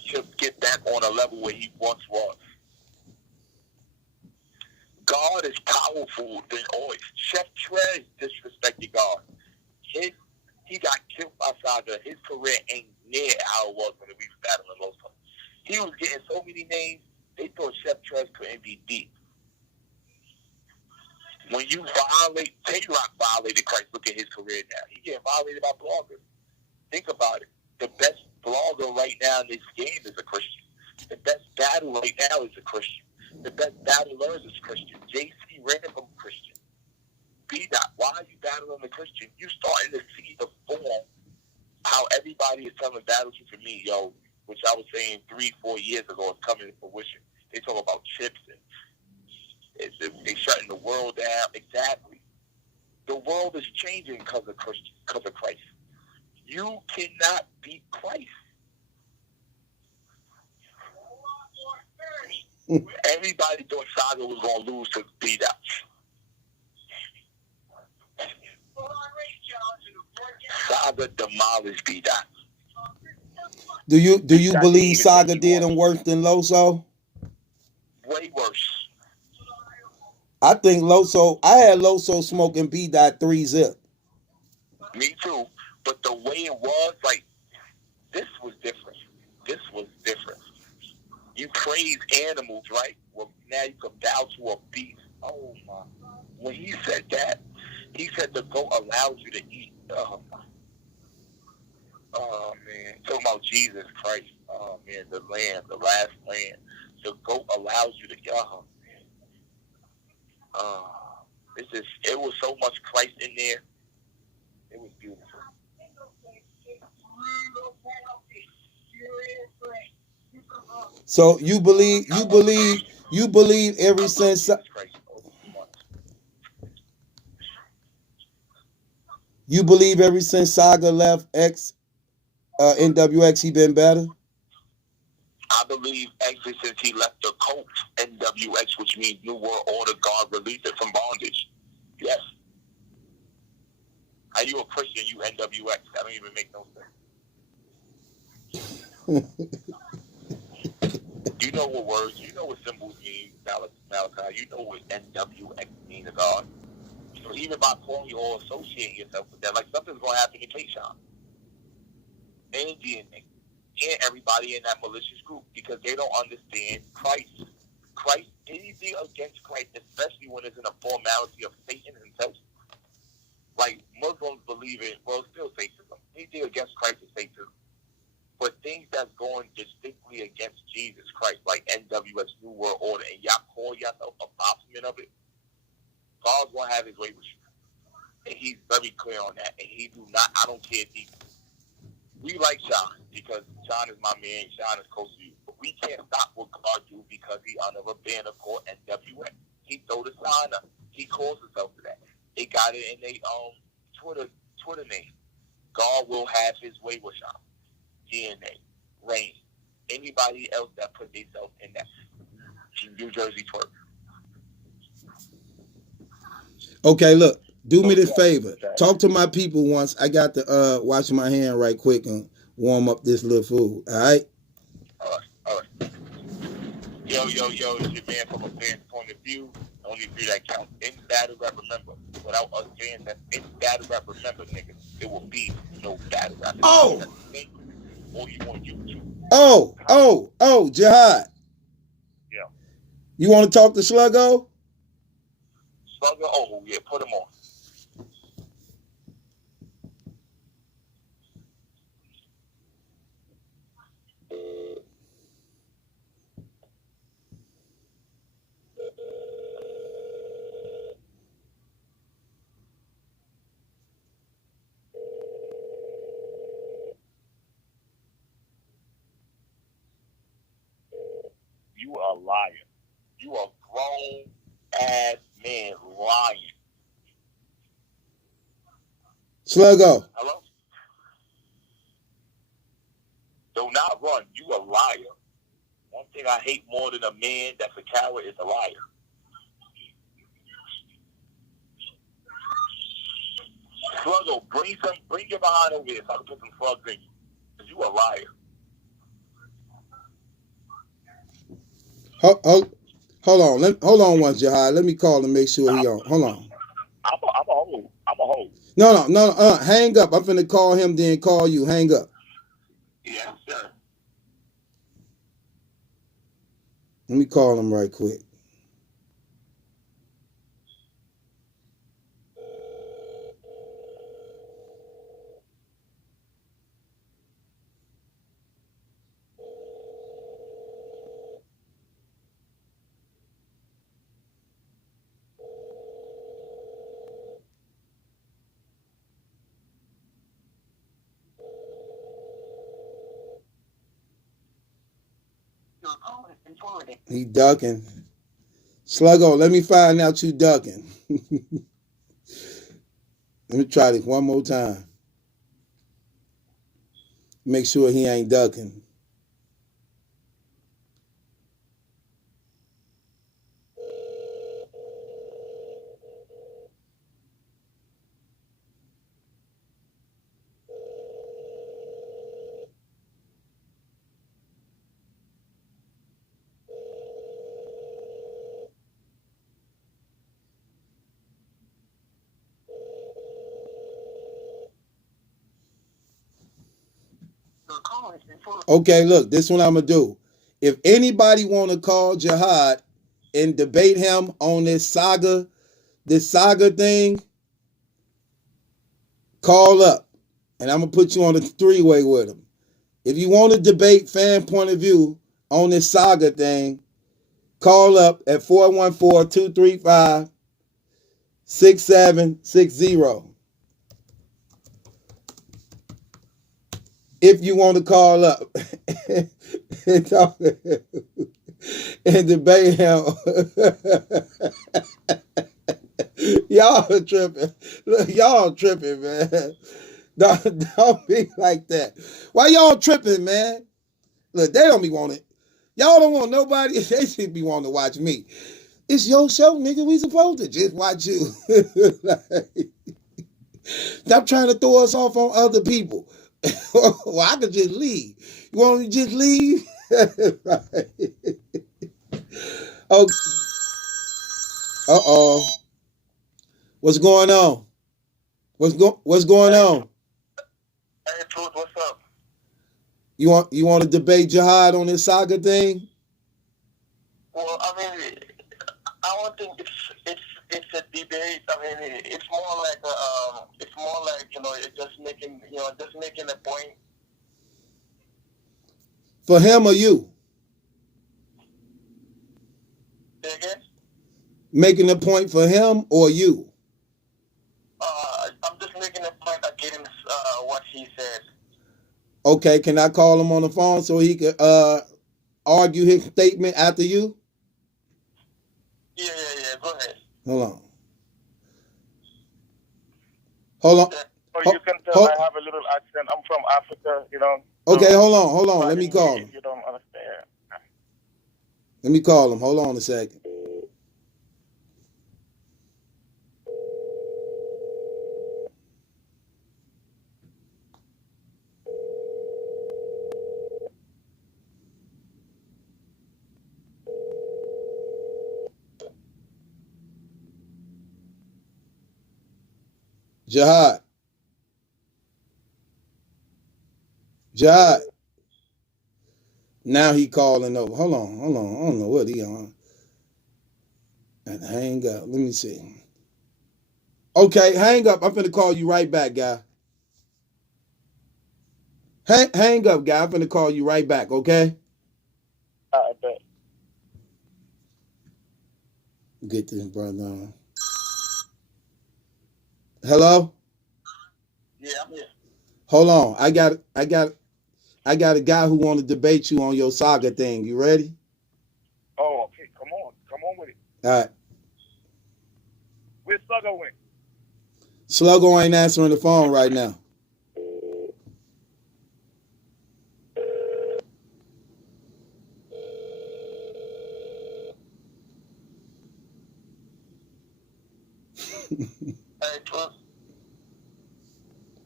to get back on a level where he once was. God is powerful than always. Chef Trez disrespected God. He got killed by Saga. His career ain't near how it was when we was battling Loso. He was getting so many names, they thought Chef Trez couldn't be beat. When you violate, Tay-Rock violated Christ. Look at his career now. He getting violated by bloggers. Think about it. The best blogger right now in this game is a Christian. The best battle right now is a Christian. The best battler is a Christian. JC ran from a Christian. B-Dot, why are you battling a Christian? You starting to see the form, how everybody is telling battle for me, yo, which I was saying 3-4 years ago is coming to fruition. They talk about chips and they shutting the world down. Exactly. The world is changing because of Christ. You cannot beat Christ. Everybody thought Saga was going to lose to B-Dot. Saga demolished B-Dot. Do you believe Saga did him worse than Loso? Way worse. I think Loso. I had Loso smoking B-Dot 3-zip. Me too. But the way it was, like, this was different. You praise animals, right? Well, now you come down to a beast. Oh, my. When he said that, he said the goat allows you to eat. Oh, my. Oh, man. Talking about Jesus Christ. Oh, man. The lamb, the last lamb. The goat allows you to eat. Oh, man. It was so much Christ in there. It was beautiful. So you believe ever since Saga left NWX he been better? I believe ever since he left the cult, NWX, which means New World Order, God released it from bondage. Yes. Are you a Christian? You NWX? That don't even make no sense. You know what words, you know what symbols mean, Malachi. You know what NWX means to God. So even by calling you or associating yourself with that, like something's going to happen to K-Shon and DNA and everybody in that malicious group because they don't understand Christ. Christ, anything against Christ, especially when it's in a formality of Satan himself. Like Muslims believe in, well, still Satanism. Anything against Christ is Satanism. But things that's going distinctly against Jesus Christ, like NWX, New World Order, and y'all call yourself a proponent of it, God's going to have his way with you. And he's very clear on that. And he do not, I don't care if he, we like Sean because Sean is my man, Sean is close to you. But we can't stop what God do because he under a banner called NWX. He throw the sign up. He calls himself to that. They got it in their Twitter name. God will have his way with Sean. DNA, Rain, anybody else that put themselves in that New Jersey twerk. Okay, look, do me this favor. Talk to my people once. I got to wash my hand right quick and warm up this little food. All right? All right. Yo, it's your man from a fan's point of view. Only view that counts. In battle rap, remember. Without us saying that in battle rap, remember, nigga, there will be no battle rap. Oh! Or you on YouTube. Oh, Jihad. Yeah. You want to talk to Sluggo? Sluggo? Oh, yeah, put him on. You are a liar. You are a grown-ass man lying. Sluggo. Hello? Do not run. You a liar. One thing I hate more than a man that's a coward is a liar. Sluggo, bring your behind over here so I can put some slugs in you. Because you a liar. Hold on. Hold on once, Jihad. Let me call and make sure he on. Hold on. I'm a hoe. No. Hang up. I'm finna call him, then call you. Hang up. Yes, sir. Let me call him right quick. He ducking. Sluggo, let me find out you ducking. Let me try this one more time. Make sure he ain't ducking. Okay, look, this one I'm gonna do. If anybody want to call Jihad and debate him on this saga thing, call up, and I'm gonna put you on a three-way with him. If you want to debate fan point of view on this saga thing, call up at 414-235-6760. If you want to call up and talk and debate him. Y'all tripping. Look, y'all tripping, man. Don't be like that. Why y'all tripping, man? Look, they don't be wanting. Y'all don't want nobody. They should be wanting to watch me. It's your show, nigga. We supposed to just watch you. Like, stop trying to throw us off on other people. Well, I could just leave. You want me to just leave? Right. Oh, uh-oh. What's going on? What's going on? Hey, Truth, what's up? You want to debate Jihad on this saga thing? Well, I mean, I don't think it's a debate. I mean, it's more like it's just making a point. For him or you? Say again? Making a point for him or you? I'm just making a point against what he said. Okay, can I call him on the phone so he could argue his statement after you? Yeah. Go ahead. Hold on. So you can tell I have a little accent. I'm from Africa, you know. Okay, so hold on. Let me call him. You don't understand. Let me call him. Hold on a second. Jihad. Now he calling over. Hold on. I don't know what he on. And hang up. Let me see. Okay, hang up. I'm finna call you right back, guy. Hang up, guy. I'm finna call you right back, okay? I bet. Get this brother on. Hello? Yeah, I'm here. Hold on. I got a guy who want to debate you on your saga thing. You ready? Oh, okay. Come on with it. All right. Where's Sluggo went? Sluggo ain't answering the phone right now. Hey, Truth.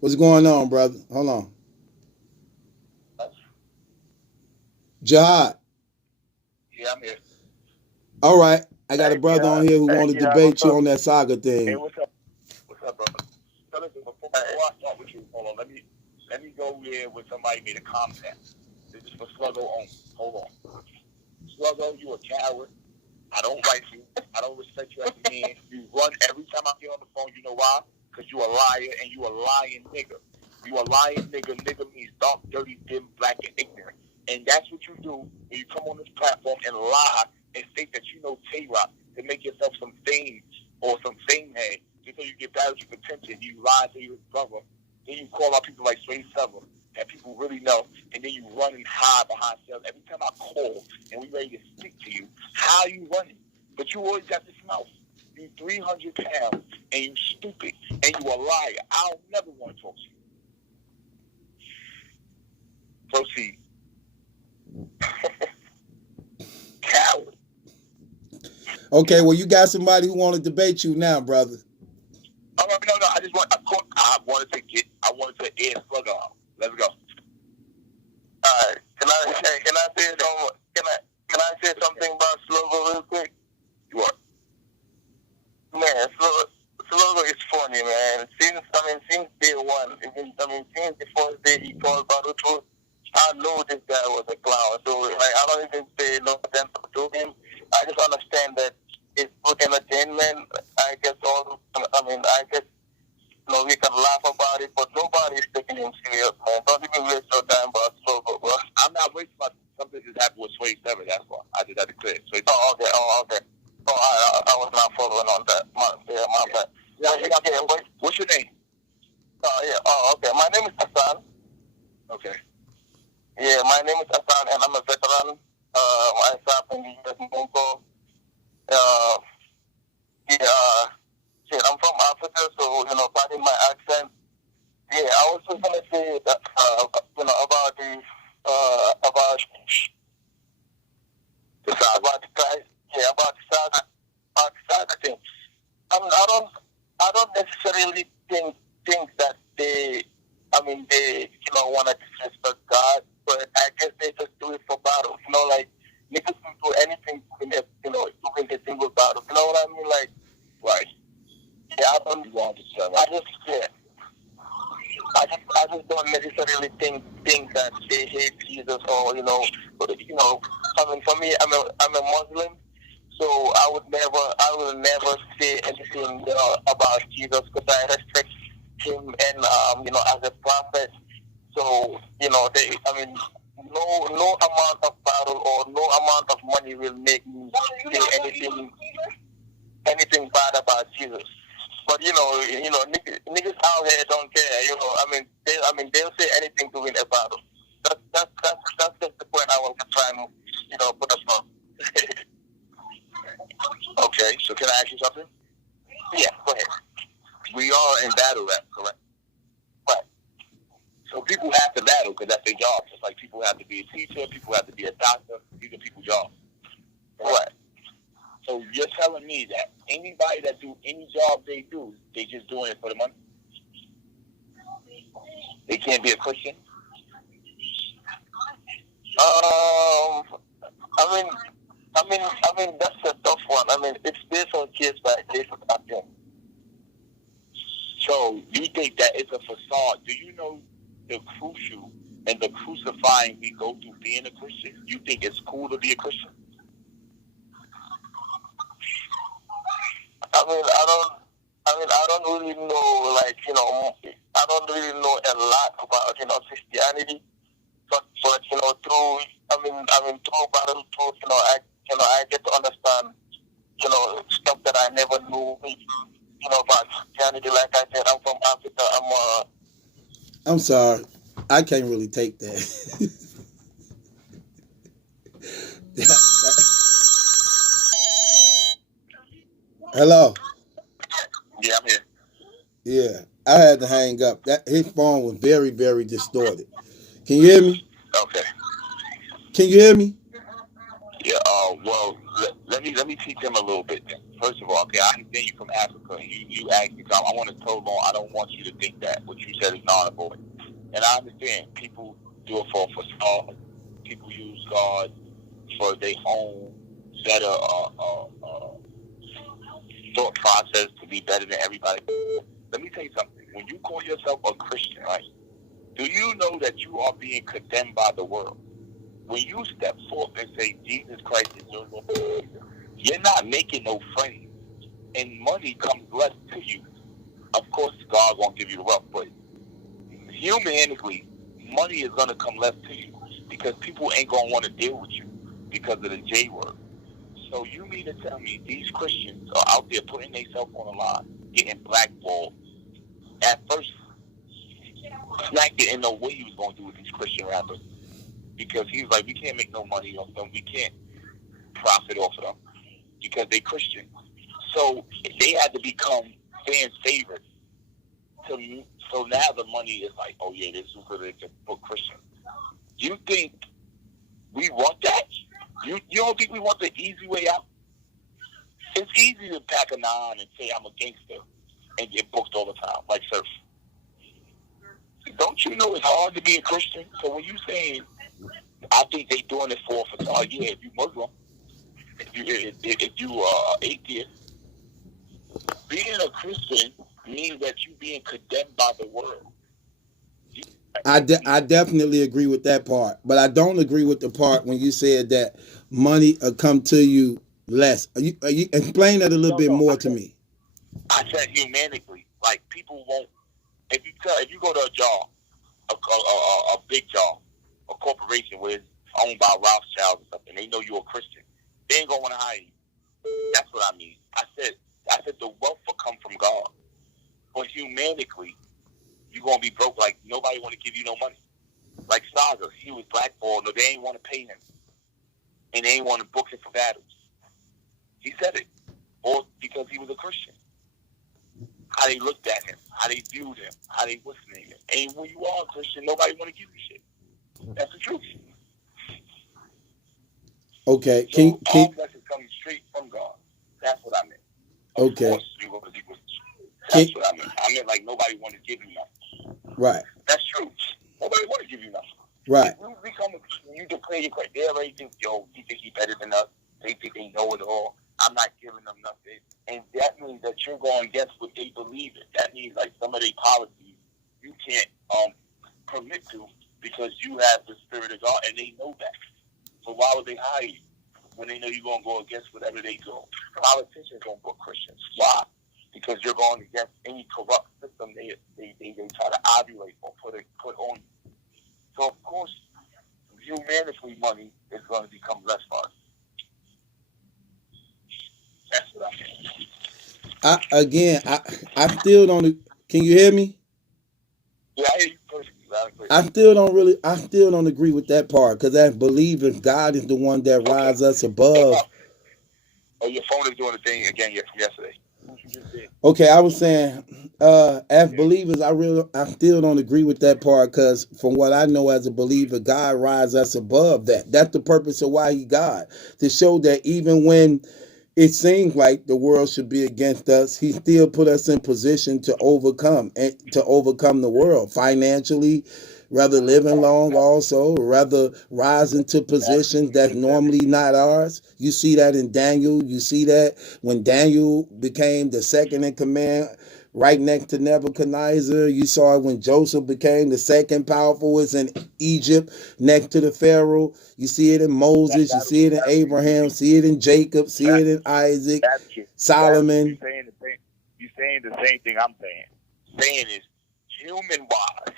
What's going on, brother? Hold on. Jihad. Yeah, I'm here. All right. I got a brother on here who want to debate you on that saga thing. Hey, what's up? What's up, brother? So listen, before I start with you, hold on. Let me go here with somebody made a comment. This is for Sluggo on. Hold on. Sluggo, you a coward. I don't like you. I don't respect you as a man. You run every time I get on the phone. You know why? Because you a liar and you a lying nigga. You a lying nigga. Nigga means dark, dirty, dim, black, and ignorant. And that's what you do when you come on this platform and lie and think that you know Tay-Rock to make yourself some fame or some fame head. Just so you get battles with attention. You lie to your brother. Then you call out people like Sway Sever that people really know. And then you run and hide behind yourself. Every time I call and we ready to speak to you, how you running? But you always got this mouth. You 300 pounds and you stupid and you a liar. I'll never want to talk to you. Proceed. Coward. Okay, well, you got somebody who want to debate you now, brother. No. I wanted to air Sluggo out. Let's go. All right. Can I say something about Sluggo real quick? You are. Man, Sluggo is funny, man. Since day one, since the first day he called Battle Truth, I know this guy was a clown. So, I don't even say no offense to him. I just understand that it's good entertainment. I guess we can laugh about it, but nobody is taking him serious, man. Don't even waste your time about Sluggo, bro. I'm not wasting my something just happened with Sway Sever, that's why. I just had to clear it. Okay. Oh, I was not following on that. My bad. Yeah, what's your name? Okay. My name is Hassan. Okay. Yeah, my name is Hassan, and I'm a veteran. I served in the U.S. Marine Corps. I'm from Africa, so, pardon my accent. Yeah, I was just going to say that, about the, about I don't necessarily think that they want to disrespect God, but I guess they just do it for battle. Like niggas can do anything doing the thing with battle. You know what I mean? Like, right? Yeah, I don't. I just yeah. I just don't necessarily think that they hate Jesus or but for me, I'm a Muslim, so I will never say anything about Jesus because I respect him and as a prophet. So no amount of battle or no amount of money will make me say anything bad about Jesus. But niggas out here don't care. They'll say anything to win a battle. That's just the point I want to try and put across. Okay, so can I ask you something? Yeah, go ahead. We are in battle rap, correct? Right. So people have to battle because that's their job. Just like people have to be a teacher, people have to be a doctor. These are people's jobs. Right. So you're telling me that anybody that do any job they do, they just doing it for the money? They can't be a Christian? I mean that's a tough one. It's based on case by case. So you think that it's a facade? Do you know the crucial and the crucifying we go through being a Christian? You think it's cool to be a Christian? I don't really know, I don't really know a lot about, Christianity, but through battle, I get to understand, stuff that I never knew, about Christianity. Like I said, I'm from Africa. I'm sorry. I can't really take that. Hello. Yeah, I'm here. Yeah, I had to hang up. That his phone was very, very distorted. Can you hear me? Okay. Can you hear me? Yeah. Well, let me teach them a little bit. Then. First of all, okay, I understand you from Africa. You asked me, I want to tell long. I don't want you to think that what you said is non-important. And I understand people do it for facade. People use God for their own better thought process to be better than everybody. Let me tell you something. When you call yourself a Christian, right? Do you know that you are being condemned by the world? When you step forth and say Jesus Christ is your Lord, you're not making no friends, and money comes less to you. Of course, God won't give you the wealth, but humanically, money is gonna come less to you because people ain't gonna want to deal with you because of the J word. So you mean to tell me these Christians are out there putting themselves on the line, getting blackballed? At first, Snack didn't know what he was going to do with these Christian rappers because he was like, we can't make no money off them. We can't profit off of them because they Christian. So they had to become fan favorites. So now the money is like, oh yeah, this is lucrative for Christians. You think we want that? You don't think we want the easy way out? It's easy to pack a nine and say I'm a gangster and get booked all the time, like Surf. Don't you know it's hard to be a Christian? So when you saying, I think they doing it for facade, yeah, if you Muslim, if you atheist, being a Christian means that you being condemned by the world. I definitely agree with that part, but I don't agree with the part when you said that money will come to you less. You explain that a little bit more to me. I said humanically, like people won't. If you go to a job, a big job, a corporation where it's owned by Rothschild or something, they know you're a Christian. They ain't gonna want to hire you. That's what I mean. I said the wealth will come from God, but humanically, you're gonna be broke. Like nobody want to give you no money. Like Saga, he was blackballed, but they ain't want to pay him, and they ain't want to book him for battles. He said it, or because he was a Christian. How they looked at him, how they viewed him, how they listened to him. And when you are a Christian, nobody want to give you shit. That's the truth. Okay. So all blessings coming straight from God. That's what I meant. Of okay. course, you're going to be with That's what I meant. I meant like nobody want to give you nothing. Right. That's true. Nobody want to give you nothing. Right. If you become you declare your credit, they already think, yo, he think he better than us. They think they know it all. I'm not giving them nothing. And that means that you're going against what they believe in. That means like some of their policies you can't commit to because you have the spirit of God and they know that. So why would they hire you when they know you're going to go against whatever they do? Politicians don't book Christians. Why? Because you're going against any corrupt system they try to ovulate or put on you. So of course, humanity money is going to become less for us. That's what I mean. I still don't. Can you hear me? Yeah, I hear you perfectly. I still don't agree with that part because as believers, God is the one that rises us above. Oh, your phone is doing the thing again from yesterday. What you just did. Okay, I was saying, as believers, I still don't agree with that part because from what I know as a believer, God rises us above that. That's the purpose of why He God, to show that even when it seems like the world should be against us, He still put us in position to overcome the world financially, rather living long also, rather rising to positions that's normally not ours. You see that in Daniel. You see that when Daniel became the second in command right next to Nebuchadnezzar. You saw it when Joseph became the second powerfulest in Egypt next to the Pharaoh. You see it in Moses. You see it in Abraham. See it in Jacob. See it in Isaac, Solomon. You're saying the same thing I'm saying. Saying is human-wise.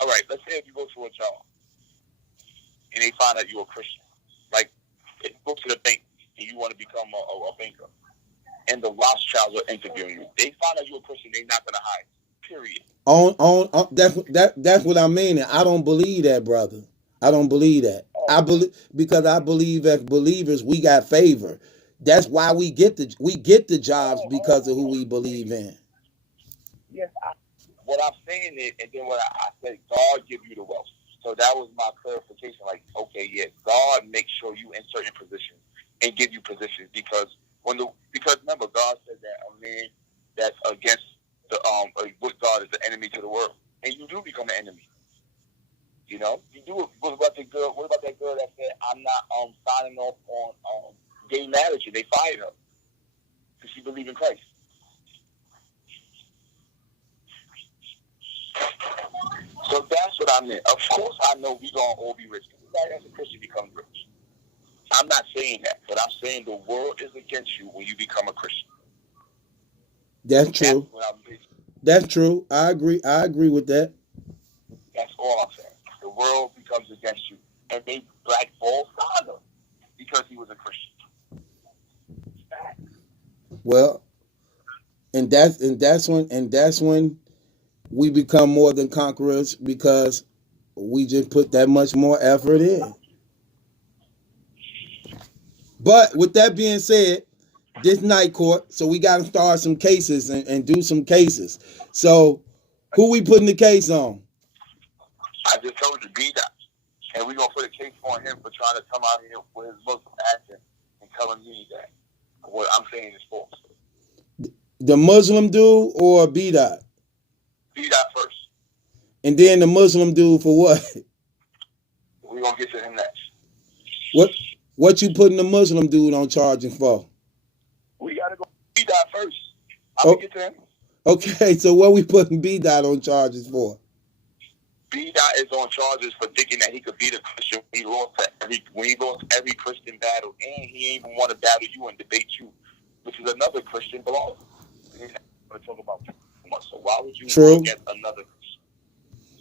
All right, let's say if you go to a job and they find out you're a Christian. Like, if you go to the bank and you want to become a banker, and the Rothschilds are interviewing you, they find out you're a Christian, they're not going to hire you. Period. That's what I mean. I don't believe that, brother. I don't believe that. I believe as believers we got favor. That's why we get the jobs because of who we believe in. Yes, what I'm saying is, and then what I said, God give you the wealth. So that was my clarification. Like, okay, yes, God makes sure you in certain positions and give you positions because remember God said that a man that's against with God is the enemy to the world, and you do become an enemy. You know, you do. What about that girl that said I'm not signing off on gay marriage? And they fired her because she believed in Christ. So that's what I meant. Of course, I know we gonna all be rich. Everybody as a Christian becomes rich. I'm not saying that, but I'm saying the world is against you when you become a Christian. That's true. That's true. I agree with that. That's all I'm saying. The world becomes against you, and they blackball Father because he was a Christian. Well, and that's when we become more than conquerors because we just put that much more effort in. But with that being said, this night court, so we got to start some cases and do some cases. So, who we putting the case on? I just told you, B-Dot. And we're going to put a case on him for trying to come out here with his Muslim accent and telling me that what I'm saying is false. The Muslim dude or B-Dot? B-Dot first. And then the Muslim dude for what? We're going to get to him What next. you putting the Muslim dude on charging for? We got to go B-Dot first. I'll get to him. Okay, so what we putting B-Dot on charges for? B-Dot is on charges for thinking that he could beat a Christian when he lost every Christian battle, and he ain't even want to battle you and debate you, which is another Christian belong. We're not going to talk about too much, so why would you go get another Christian?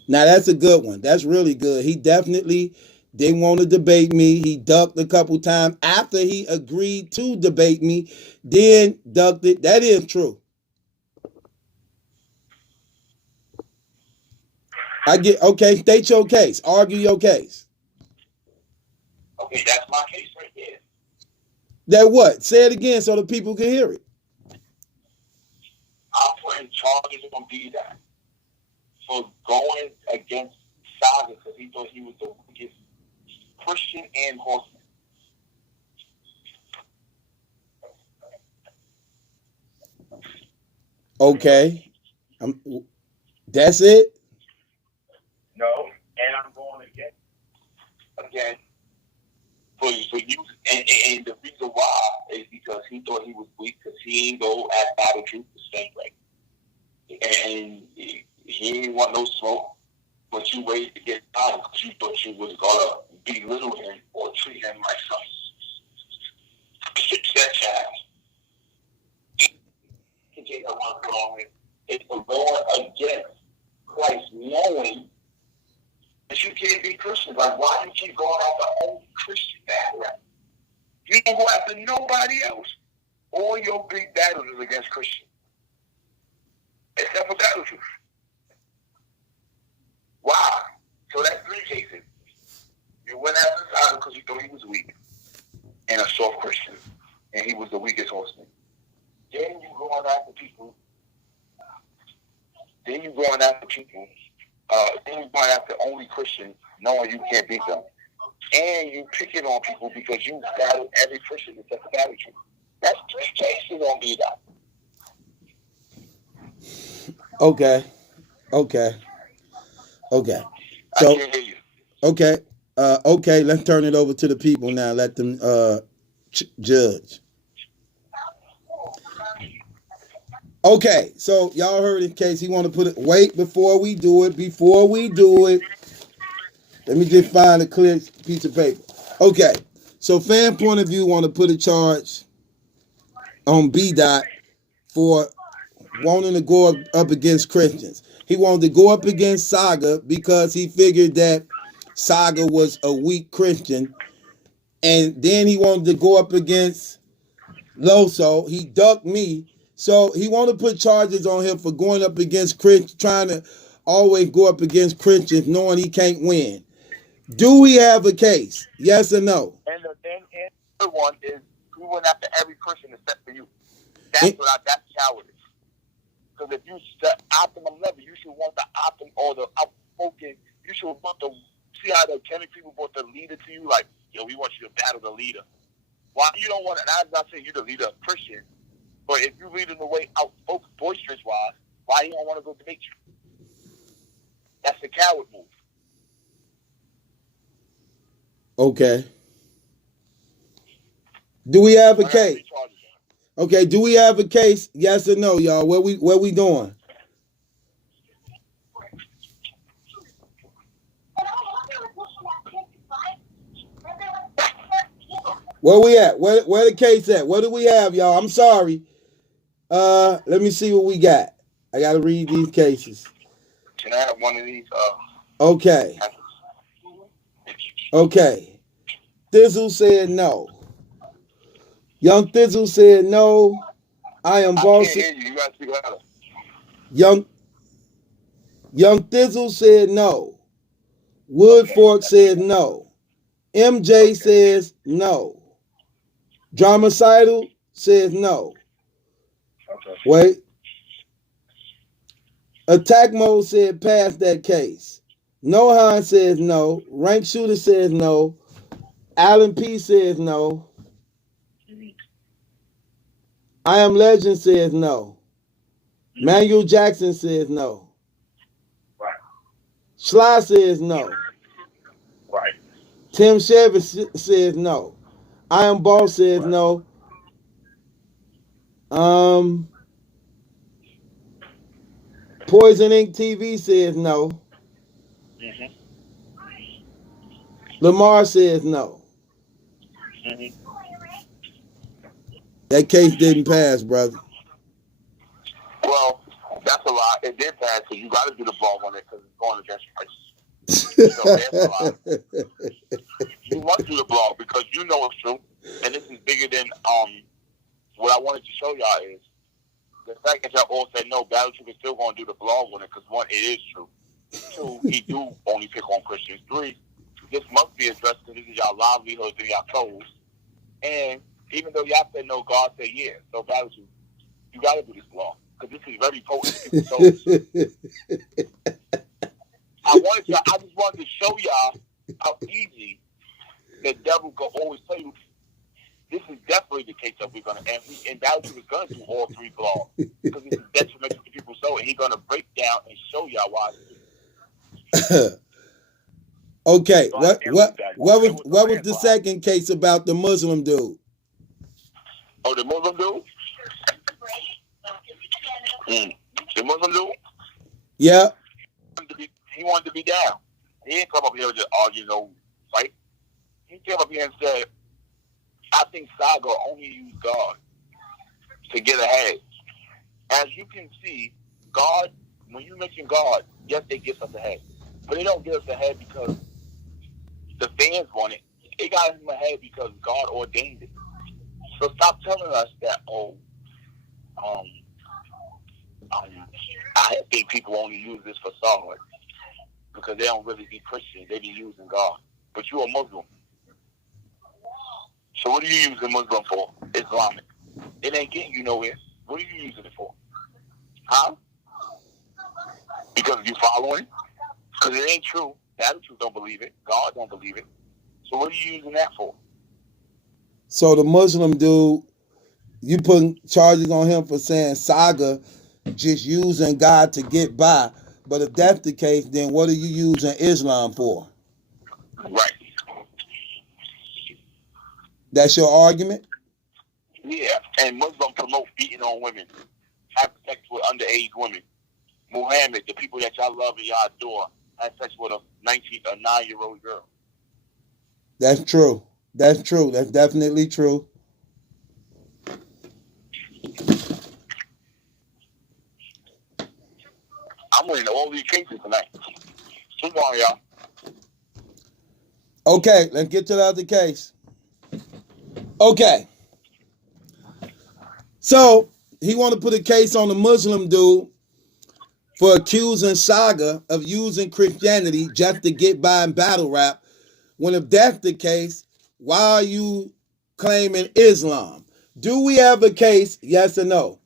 Now that's a good one. That's really good. He definitely didn't want to debate me. He ducked a couple times after he agreed to debate me, then ducked it. That is true. Okay, state your case. Argue your case. Okay, that's my case right there. That what? Say it again so the people can hear it. I'm putting charges on B-Dot for going against Saga because he thought he was the weakest Christian and horseman. Okay. That's it? No, and I'm going again for you. And the reason why is because he thought he was weak because he didn't go at Battle Truth the same way. And he didn't want no smoke, but you waited to get out because you thought you was going to belittle him or treat him like some success child. It's the Lord against Christ knowing that you can't be Christian. Like, why do you keep going after only Christian battles? You don't go after nobody else. All your big battles is against Christians. Except for Battle Truth. Why? So that's 3 cases. You went after Tyler because you thought he was weak and a soft Christian. And he was the weakest horseman. Then you going after people. Then you going after only Christians, knowing you can't beat them. And you picking on people because you battled every Christian except for Battle Truth. That's 3 cases on me, that. Okay. So, I can't hear you. okay, let's turn it over to the people now. Let them judge. Okay, so y'all heard in case he want to put it. Wait, before we do it, let me just find a clear piece of paper. Okay, so fan point of view want to put a charge on B Dot for wanting to go up against Christians. He wanted to go up against Saga because he figured that Saga was a weak Christian, and then he wanted to go up against Loso. He ducked me. So he wanted to put charges on him for going up against Christians, trying to always go up against Christians, knowing he can't win. Do we have a case? Yes or no? And the other one is we went after every Christian except for you. That's cowardice. Because if you set optimum level, you should want the optimum or the outspoken. You should want to see how the Kennedy people brought the leader to you. Like, yo, we want you to battle the leader. Why you don't want to? And I'm not saying you're the leader of Christian. But if you lead in the way outspoken, boisterous wise, why you don't want to go debate you? That's the coward move. Okay. Do we have a case? Okay, do we have a case? Yes or no, y'all? Where we doing? Where we at? Where the case at? What do we have, y'all? I'm sorry. Let me see what we got. I gotta read these cases. Can I have one of these? Okay. Thizzle said no. Young Thizzle said no. I am boss. I can't hear you. You gotta speak louder. Young Thizzle said no. Woodfork said no. MJ says no. Dramacidal says no. Okay. Wait. Attack Mode said pass that case. Nohan says no. Rank Shooter says no. Alan P says no. I Am Legend says no. Manuel Jackson says no. Right. Sly says no. Right. Tim Chevy says no. I Am Boss says no. Poison Ink TV says no. Mm-hmm. Lamar says no. Mm-hmm. That case didn't pass, brother. Well, that's a lot. It did pass, so you got to do the ball on it because it's going against Christ. So that's a lot. You must do the blog because you know it's true, and this is bigger than what I wanted to show y'all is the fact that y'all all said no. Battle Troop is still going to do the blog on it because 1, it is true. 2, he do only pick on Christians. 3, this must be addressed because this is y'all livelihoods and y'all clothes. And even though y'all said no, God said yeah. So Battle Troop, you got to do this blog because this is very potent. I just wanted to show y'all how easy the devil can always play with. This is definitely the case that we're going to, and Battle Troop is going to do all 3 blogs because this is detrimental he's gonna break down and show y'all why. Okay, So I what agree what with that. what It was a what was the landslide. second case about the Muslim dude? Oh, the Muslim dude? The Muslim dude? Yeah, He wanted to be down. He didn't come up here and just argue no fight. He came up here and said, I think Saga only used God to get ahead. As you can see, God, when you mention God, yes, they get us ahead. But they don't get us ahead because the fans want it. They got him ahead because God ordained it. So stop telling us that, I think people only use this for songs because they don't really be Christian. They be using God. But you're a Muslim. So what are you using Muslim for? Islamic. It ain't getting you nowhere. What are you using it for? Huh? Because you following? Because it ain't true. The attitude don't believe it. God don't believe it. So what are you using that for? so the Muslim dude, you putting charges on him for saying Saga just using God to get by. But if that's the case, then what are you using Islam for? Right. That's your argument? Yeah. And Muslims promote beating on women, having sex with underage women. Muhammad, the people that y'all love and y'all adore, had sex with a 9-year-old girl. That's true. That's true. That's definitely true. I'm winning all these cases tonight. Keep on, y'all. Okay, let's get to the other case. Okay. So he want to put a case on the Muslim dude for accusing Saga of using Christianity just to get by in battle rap. When if that's the case, why are you claiming Islam? Do we have a case? Yes or no?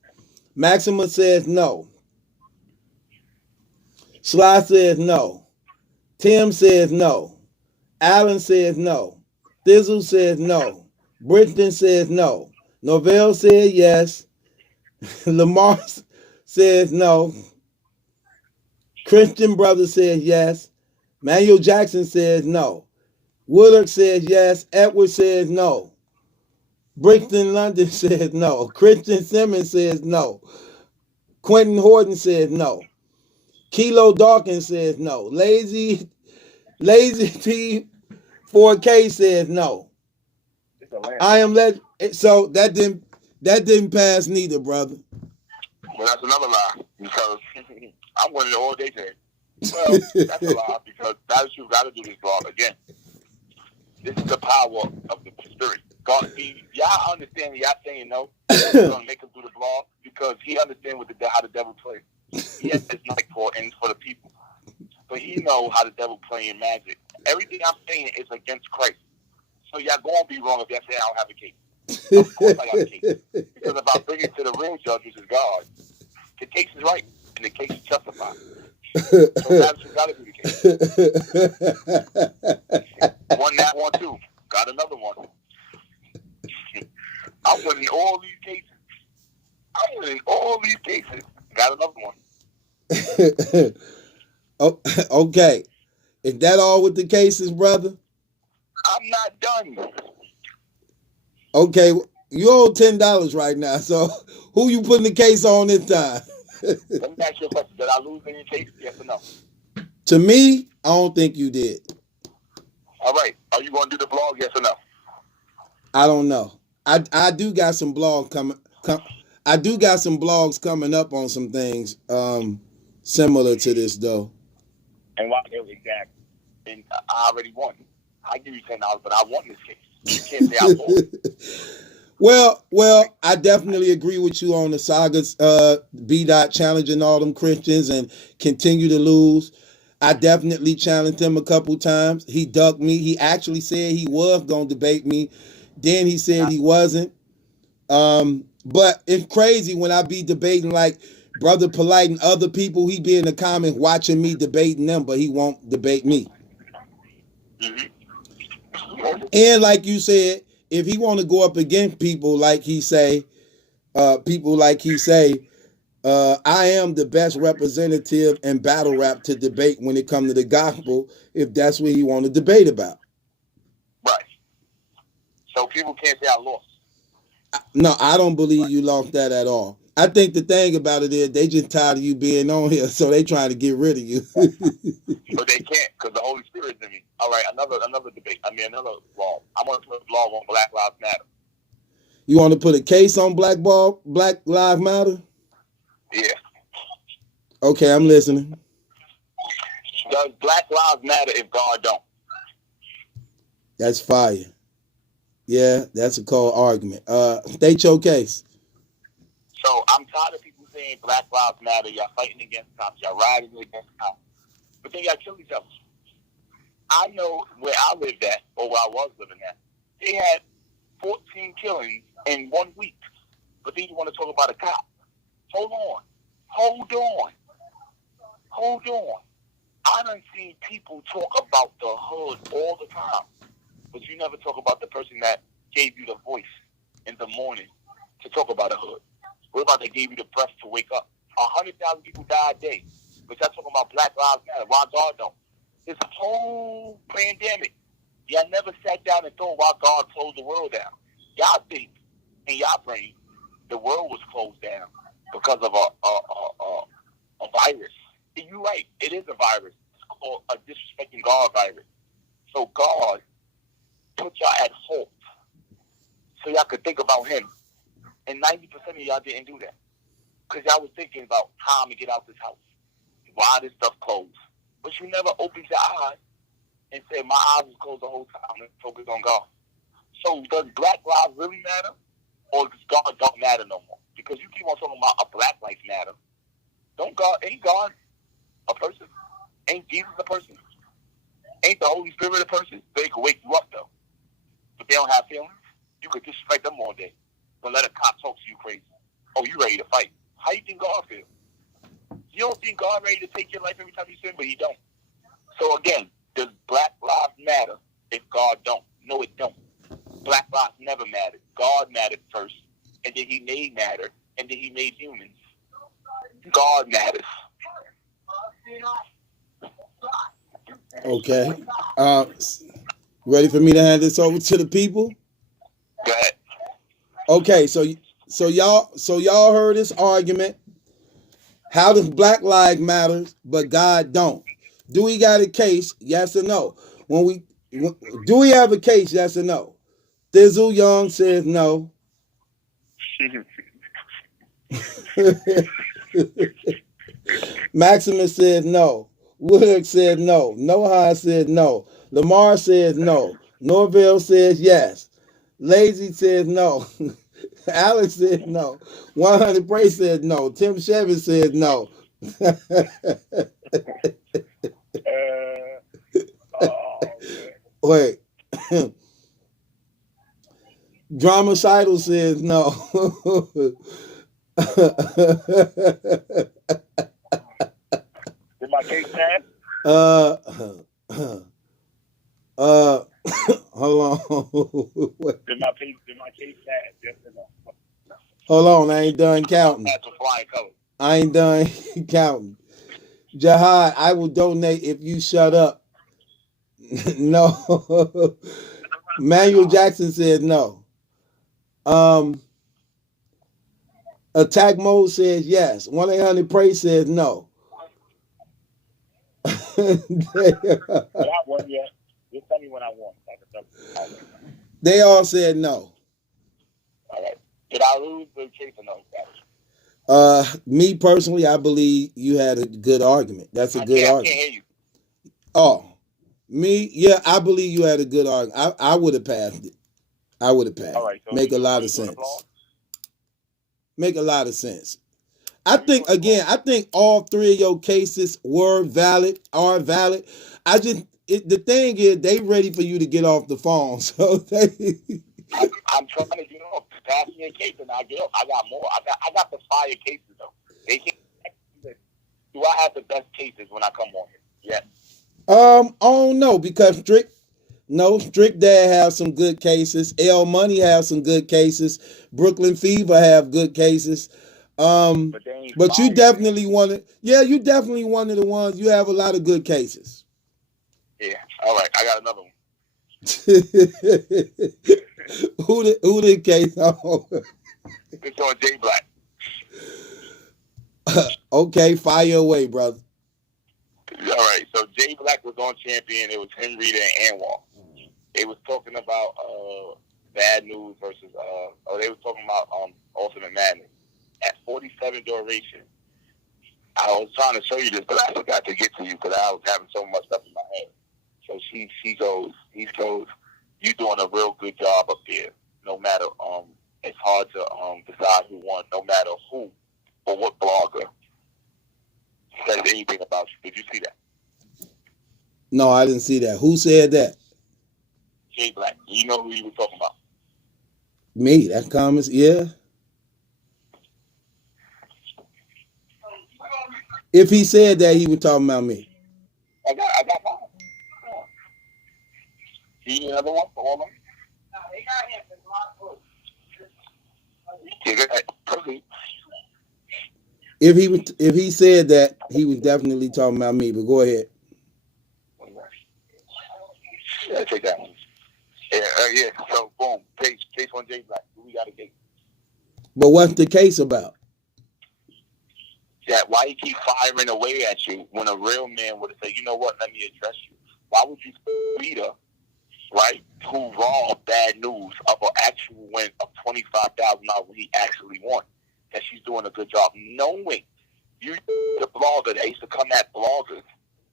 Maxima says no. Sly says no. Tim says no. Allen says no. Thizzle says no. Bridgeton says no. Novell said yes. Lamar says no. Christian Brother says yes. Manuel Jackson says no. Woodard says yes. Edward says no. Brixton London says no. Christian Simmons says no. Quentin Horton says no. Kilo Dawkins says no. Lazy T4K says no. I am led. So that didn't pass neither, brother. Well, that's another lie because I'm winning all day today. Well, that's a lie because that's what you got to do this blog again. This is the power of the spirit. God, y'all understand y'all saying no. He's gonna make him do the blog because he understands how the devil plays. He has this night for and for the people, but he knows how the devil playing magic. Everything I'm saying is against Christ. So y'all gonna be wrong if y'all say I don't have a case. Of course I got a case because if I bring it to the real judge, which is God, the case is right and the case is justified. So that's got to be the case. Won that one too. Got another one. I'm winning all these cases. Got another one. Oh, okay. Is that all with the cases, brother? I'm not done. Okay, you owe $10 right now. So who you putting the case on this time? Let me ask you a question. Did I lose any case? Yes or no? To me, I don't think you did. All right. Are you going to do the blog? Yes or no? I don't know. I do got some blogs I do got some blogs coming up on some things similar to this though. And why? Exactly. And I already won. I give you $10, but I won this case. You can't say I lost. Well, I definitely agree with you on the Saga's B-Dot challenging all them Christians and continue to lose. I definitely challenged him a couple times. He ducked me. He actually said he was going to debate me. Then he said he wasn't. But it's crazy when I be debating like Brother Polite and other people. He be in the comments watching me debating them, but he won't debate me. Mm-hmm. And like you said, if he want to go up against people like he say, I am the best representative in battle rap to debate when it comes to the gospel, if that's what he want to debate about. Right. So people can't say I lost. No, I don't believe you lost that at all. I think the thing about it is they just tired of you being on here, so they trying to get rid of you. But they can't because the Holy Spirit's in me. All right, another debate. Another law. I want to put a law on Black Lives Matter. You want to put a case on Black Lives Matter? Yeah. Okay, I'm listening. Does Black Lives matter if God don't? That's fire. Yeah, that's a cold argument. State your case. So I'm tired of people saying Black Lives Matter. Y'all fighting against cops. Y'all riding against cops. But then y'all kill each other. I know where I lived at, or where I was living at. They had 14 killings in 1 week. But then you want to talk about a cop. Hold on. I done seen people talk about the hood all the time. But you never talk about the person that gave you the voice in the morning to talk about the hood. What about they gave you the breath to wake up? 100,000 people die a day. But y'all talking about Black Lives Matter. Why God don't? This whole pandemic, y'all never sat down and thought why God closed the world down. Y'all think in y'all brain the world was closed down because of a virus. And you're right. It is a virus. It's called a disrespecting God virus. So God put y'all at halt so y'all could think about him. And 90% of y'all didn't do that. Because y'all was thinking about how I'm going to get out this house. Why this stuff closed. But you never opened your eyes and said, my eyes was closed the whole time and focus on God. So does Black Lives really matter? Or does God don't matter no more? Because you keep on talking about a Black Life Matter. Ain't God a person? Ain't Jesus a person? Ain't the Holy Spirit a person? They can wake you up though. But they don't have feelings. You could disrespect them all day. But let a cop talk to you crazy. Oh, you ready to fight. How you think God feels? You don't think God ready to take your life every time you sin, but he don't. So again, does Black Lives matter if God don't? No, it don't. Black Lives never mattered. God mattered first, and then he made matter, and then he made humans. God matters. Okay. Ready for me to hand this over to the people? Go ahead. Okay, so y'all heard this argument. How does Black Lives matter, but God don't? Do we got a case? Yes or no? Do we have a case? Yes or no? Thizzle Young says no. Maximus says no. Woodard said no. Noah said no. Lamar says no. Norville says yes. Lazy says no. Alex said no. 100 Bray said no. Tim Chevy said no. Wait. Dramacidal says no. Did my case pass? Hold on. Did my case pass? Yes or no? Hold on, I ain't done counting. That's a flying color. I ain't done counting. Jihad, I will donate if you shut up. No. Manuel Jackson said no. Attack Mode says yes. 1-800-PRAY says no. But I won yet. Just tell me when I won. They all said no. All right. Did I lose the case or no? Me personally, I believe you had a good argument. That's a good argument. I can't hear you. Oh, me? Yeah, I believe you had a good argument. I would have passed it. I would have passed. All right, so Make a lot of sense. Make a lot of sense. I think all three of your cases are valid. The thing is, they ready for you to get off the phone. So I'm trying to get off. Pass me a case and I get off. I got more. I got the fire cases though. Do I have the best cases when I come on here? Yes. I don't know because Strict Dad have some good cases. L Money have some good cases. Brooklyn Fever have good cases. But they ain't But you fired definitely one of you definitely one of the ones. You have a lot of good cases. him. Yeah. All right. I got another one. Who the case on? It's on Jay Black. Okay, fire away, brother. All right. So Jay Black was on Champion. It was him, Rita, and Anwar. They was talking about Bad News versus they was talking about Ultimate Madness. At 47 duration, I was trying to show you this, but I forgot to get to you because I was having so much stuff in my head. So he goes, you doing a real good job up there. No matter it's hard to decide who won. No matter who or what blogger says anything about you. Did you see that? No, I didn't see that. Who said that? Jay Black. You know who you were talking about? Me. That comments. Yeah. If he said that, he was talking about me. I got mine. You need another one for all of them? No, they got him for my book. If he said that, he was definitely talking about me. But go ahead. Yeah, take that one. Yeah. So boom, case on Jay Black. We got a case. But what's the case about? That why you keep firing away at you when a real man would have said, you know what, let me address you. Why would you Rita, right, who wrong Bad News of an actual win of $25,000 when he actually won? That she's doing a good job, knowing you the blogger that used to come at bloggers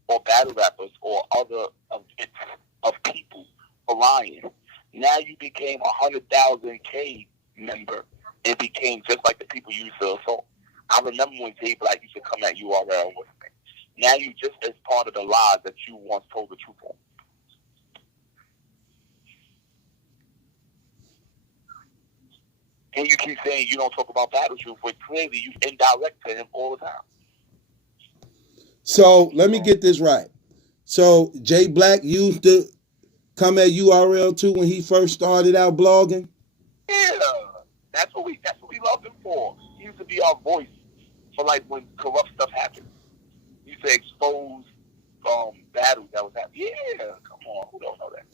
or battle rappers or other events of people for lying. Now you became 100,000 K member and became just like the people you used to assault. I remember when Jay Black used to come at URL with me. Now you just as part of the lies that you once told the truth on. And you keep saying you don't talk about battle truth, but clearly you indirect to him all the time. So let me get this right. So Jay Black used to come at URL too when he first started out blogging? Yeah. That's what we loved him for. He used to be our voice for like when corrupt stuff happened. He used to expose battles that was happening. Yeah, come on, who don't know that?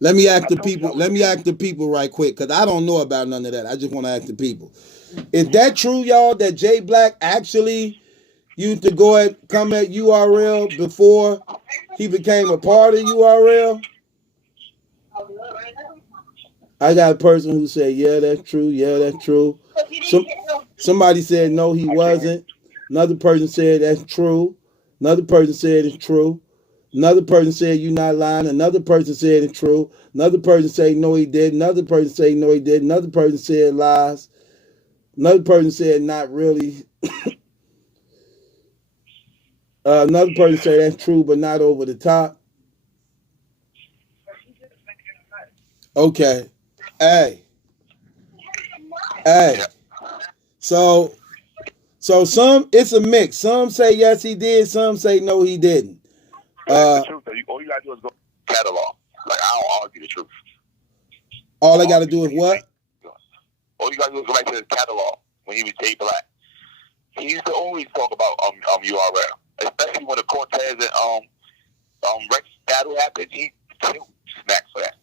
Let me ask the people right quick, because I don't know about none of that. I just want to ask the people. Is that true, y'all, that Jay Black actually used to come at URL before he became a part of URL? I got a person who said, yeah, that's true. Yeah, that's true. Somebody said, no, he wasn't. Another person said, that's true. Another person said, it's true. Another person said, you're not lying. Another person said, it's true. Another person said, no, he did. Another person said, no, he did. Another person said, lies. Another person said, not really. Another person said, that's true, but not over the top. Okay. Hey. So some, it's a mix. Some say yes he did. Some say no he didn't. The truth. All you gotta do is go to the catalog. Like I don't argue the truth. All I gotta do is what? All you gotta do is go back to his catalog when he was Jay Black. He used to always talk about URL, especially when the Cortez and Rex battle happened. He killed Smack for that.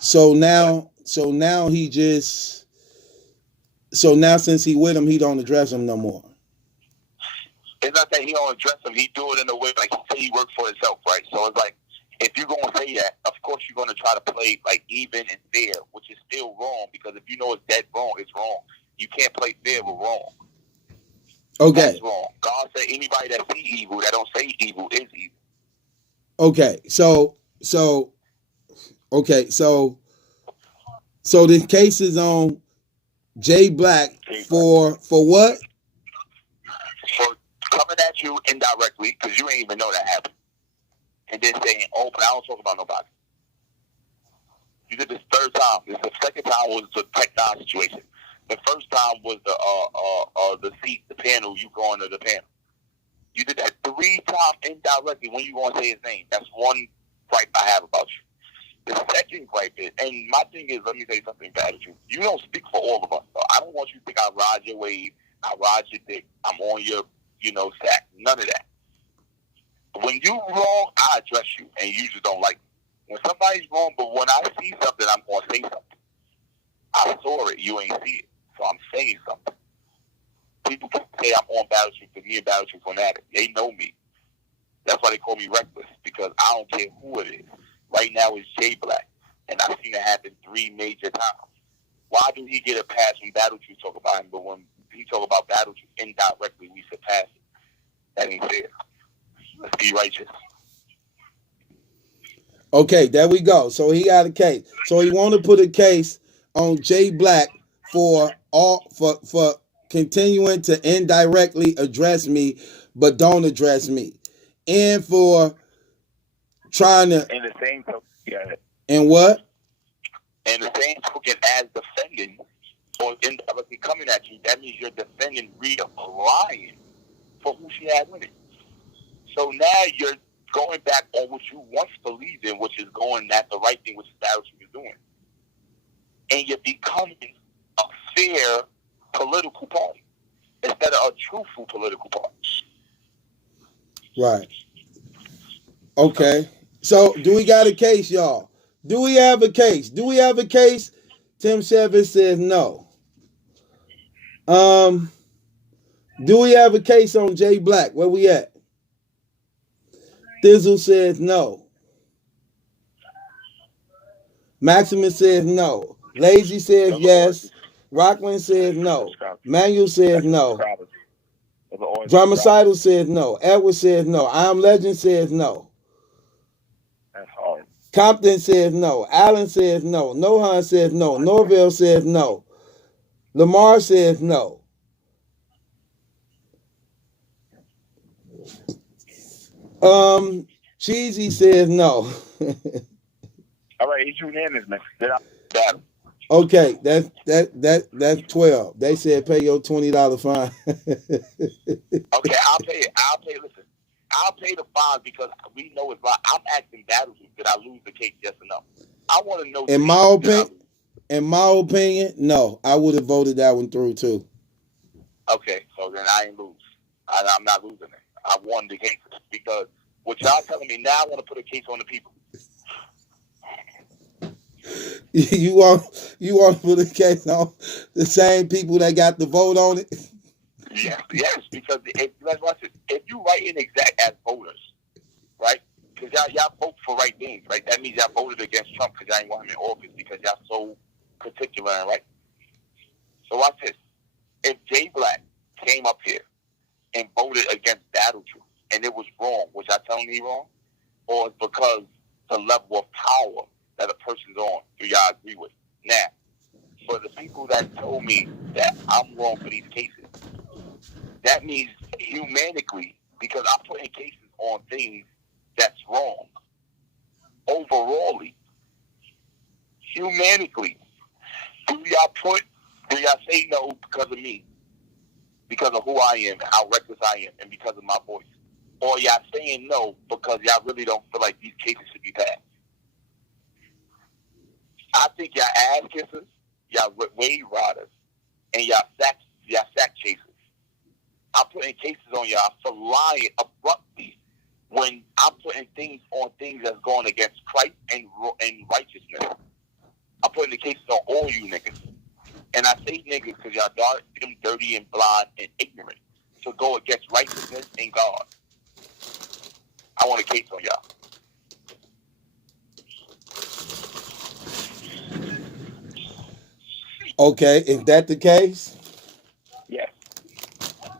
So now since he with him, he don't address him no more. It's not that he don't address him. He do it in a way like he say he works for himself, right? So it's like if you're gonna say that, of course you're gonna try to play like even and fair, which is still wrong because if you know it's dead wrong, it's wrong. You can't play fair with wrong. Okay. That's wrong. God said anybody that see evil, that don't say evil, is evil. Okay. So the case is on Jay Black for what? For coming at you indirectly because you ain't even know that happened, and then saying, "Oh, but I don't talk about nobody." You did this third time. The second time was the Tech 9 situation. The first time was the panel. You going to the panel. You did that 3 times indirectly. When you gonna say his name? That's one gripe I have about you. The second gripe is, and my thing is, let me say something bad at you. You don't speak for all of us. So I don't want you to think I ride your wave, I ride your dick, I'm on your, sack. None of that. When you wrong, I address you, and you just don't like me. When somebody's wrong, but when I see something, I'm going to say something. I saw it. You ain't see it. So I'm saying something. People can say I'm on Battle Street, but me and Battle Street fanatic. They know me. That's why they call me reckless, because I don't care who it is. Right now it's Jay Black, and I've seen it happen 3 major times. Why do he get a pass when Battle Truth talk about him, but when he talk about Battle Truth indirectly, we surpass it? That ain't fair. Let's be righteous. Okay, there we go. So he got a case. So he want to put a case on Jay Black for continuing to indirectly address me, but don't address me, and for trying to. And the same token, yeah. And what? And the same token as defending or indirectly coming at you, that means you're defending Rhea lying for who she had with it. So now you're going back on what you once believed in, which is going at the right thing, which is that what you were doing. And you're becoming a fair political party instead of a truthful political party. Right. Okay. So do we got a case, y'all? Do we have a case? Do we have a case? Tim Shevin says no. Do we have a case on Jay Black? Where we at? Thizzle says no. Maximus says no. Lazy says yes. Rockland says no. Manuel says no. Dramacidal says no. Edward says no. I Am Legend says no. That's hard. Compton says no. Allen says no. Nohan says no. Norville says no. Lamar says no. Cheesy says no. All right, it's unanimous, man. Okay, that's 12. They said pay your $20 fine. Okay, I'll pay it. Listen, I'll pay the fine because we know it's right. I'm asking Battle Truth, did I lose the case, yes or no? I want to know. In my opinion, no. I would have voted that one through too. Okay, so then I ain't lose. I'm not losing it. I won the case because what y'all telling me now, I want to put a case on the people. You want to put a case on the same people that got the vote on it? Yes, because let's watch it. If you write in exact as voters, right? Because y'all vote for right things, right? That means y'all voted against Trump because y'all ain't want him in office because y'all so particular, right? So watch this. If Jay Black came up here and voted against Battle Truth and it was wrong, was y'all telling me wrong? Or it's because the level of power that a person's on, do y'all agree with? Now, for the people that told me that I'm wrong for these cases, that means humanically, because I'm putting cases on things that's wrong. Overallly, humanically, do y'all say no because of me? Because of who I am, how reckless I am, and because of my voice? Or y'all saying no because y'all really don't feel like these cases should be passed? I think y'all ass kissers, y'all wave riders, and y'all sack chasers. I'm putting cases on y'all for lying abruptly when I'm putting things on things that's going against Christ and righteousness. I'm putting the cases on all you niggas. And I say niggas because y'all dark, dirty, and blind, and ignorant to go against righteousness and God. I want a case on y'all. Okay, is that the case? Yes.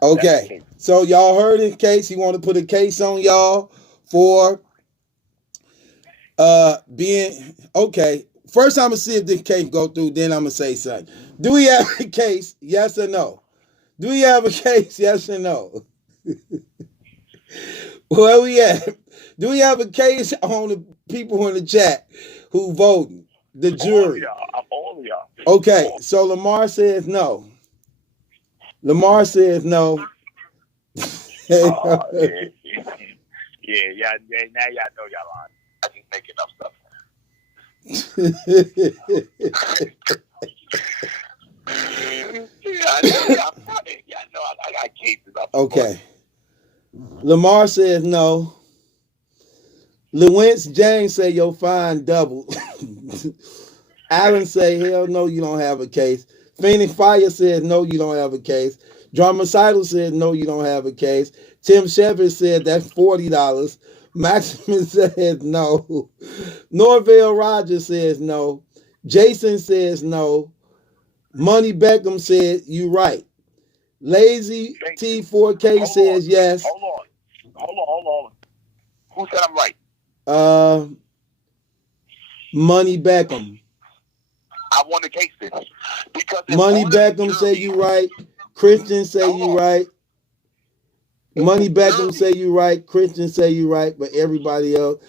Okay, so y'all heard his case. He want to put a case on y'all for being okay. First, I'm gonna see if this case go through. Then I'm gonna say something. Do we have a case? Yes or no? Do we have a case? Yes or no? Where we at? Do we have a case on the people in the chat who voting? The jury. All of y'all. Okay, so Lamar says no. Lamar says no. Yeah. Now y'all know y'all lying. I just making up stuff. I know I'm running. Yeah, I know I got cases up. Okay. Lamar says no. Lewis James say your fine double. Allen say hell no, you don't have a case. Phoenix Fire says no, you don't have a case. Dramacidal says no, you don't have a case. Tim Shepard said that's $40. Maximus says no. Norvell Rogers says no. Jason says no. Money Beckham said you right. Lazy Thank you. T4K Hold says on. yes. Hold on. Who said I'm right? Money Beckham. I want the case then. Because if Money one of the Beckham say jury, you right. Christian say hold you on. right. If Money the Beckham say jury, you right. Christian say you right. But everybody else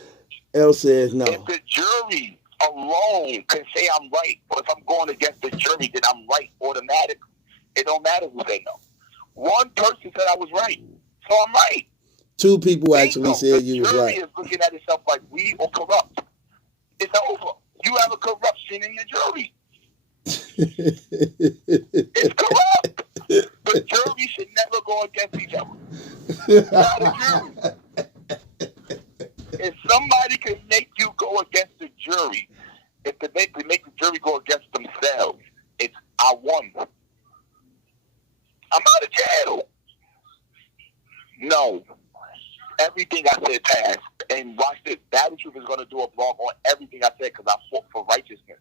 says if no. the jury alone can say I'm right, or if I'm going against the jury, then I'm right automatically. It don't matter who they know. One person said I was right, so I'm right. Two people actually Bingo. said The you was jury right. is looking at itself like we or corrupt. It's over. You have a corruption in your jury. It's corrupt. The jury should never go against each other. Not a jury. If somebody can make you go against the jury, if they make the jury go against themselves, it's I won. I'm out of jail. No. Everything I said passed. And watch this. Battle Truth is going to do a blog on everything I said because I fought for righteousness.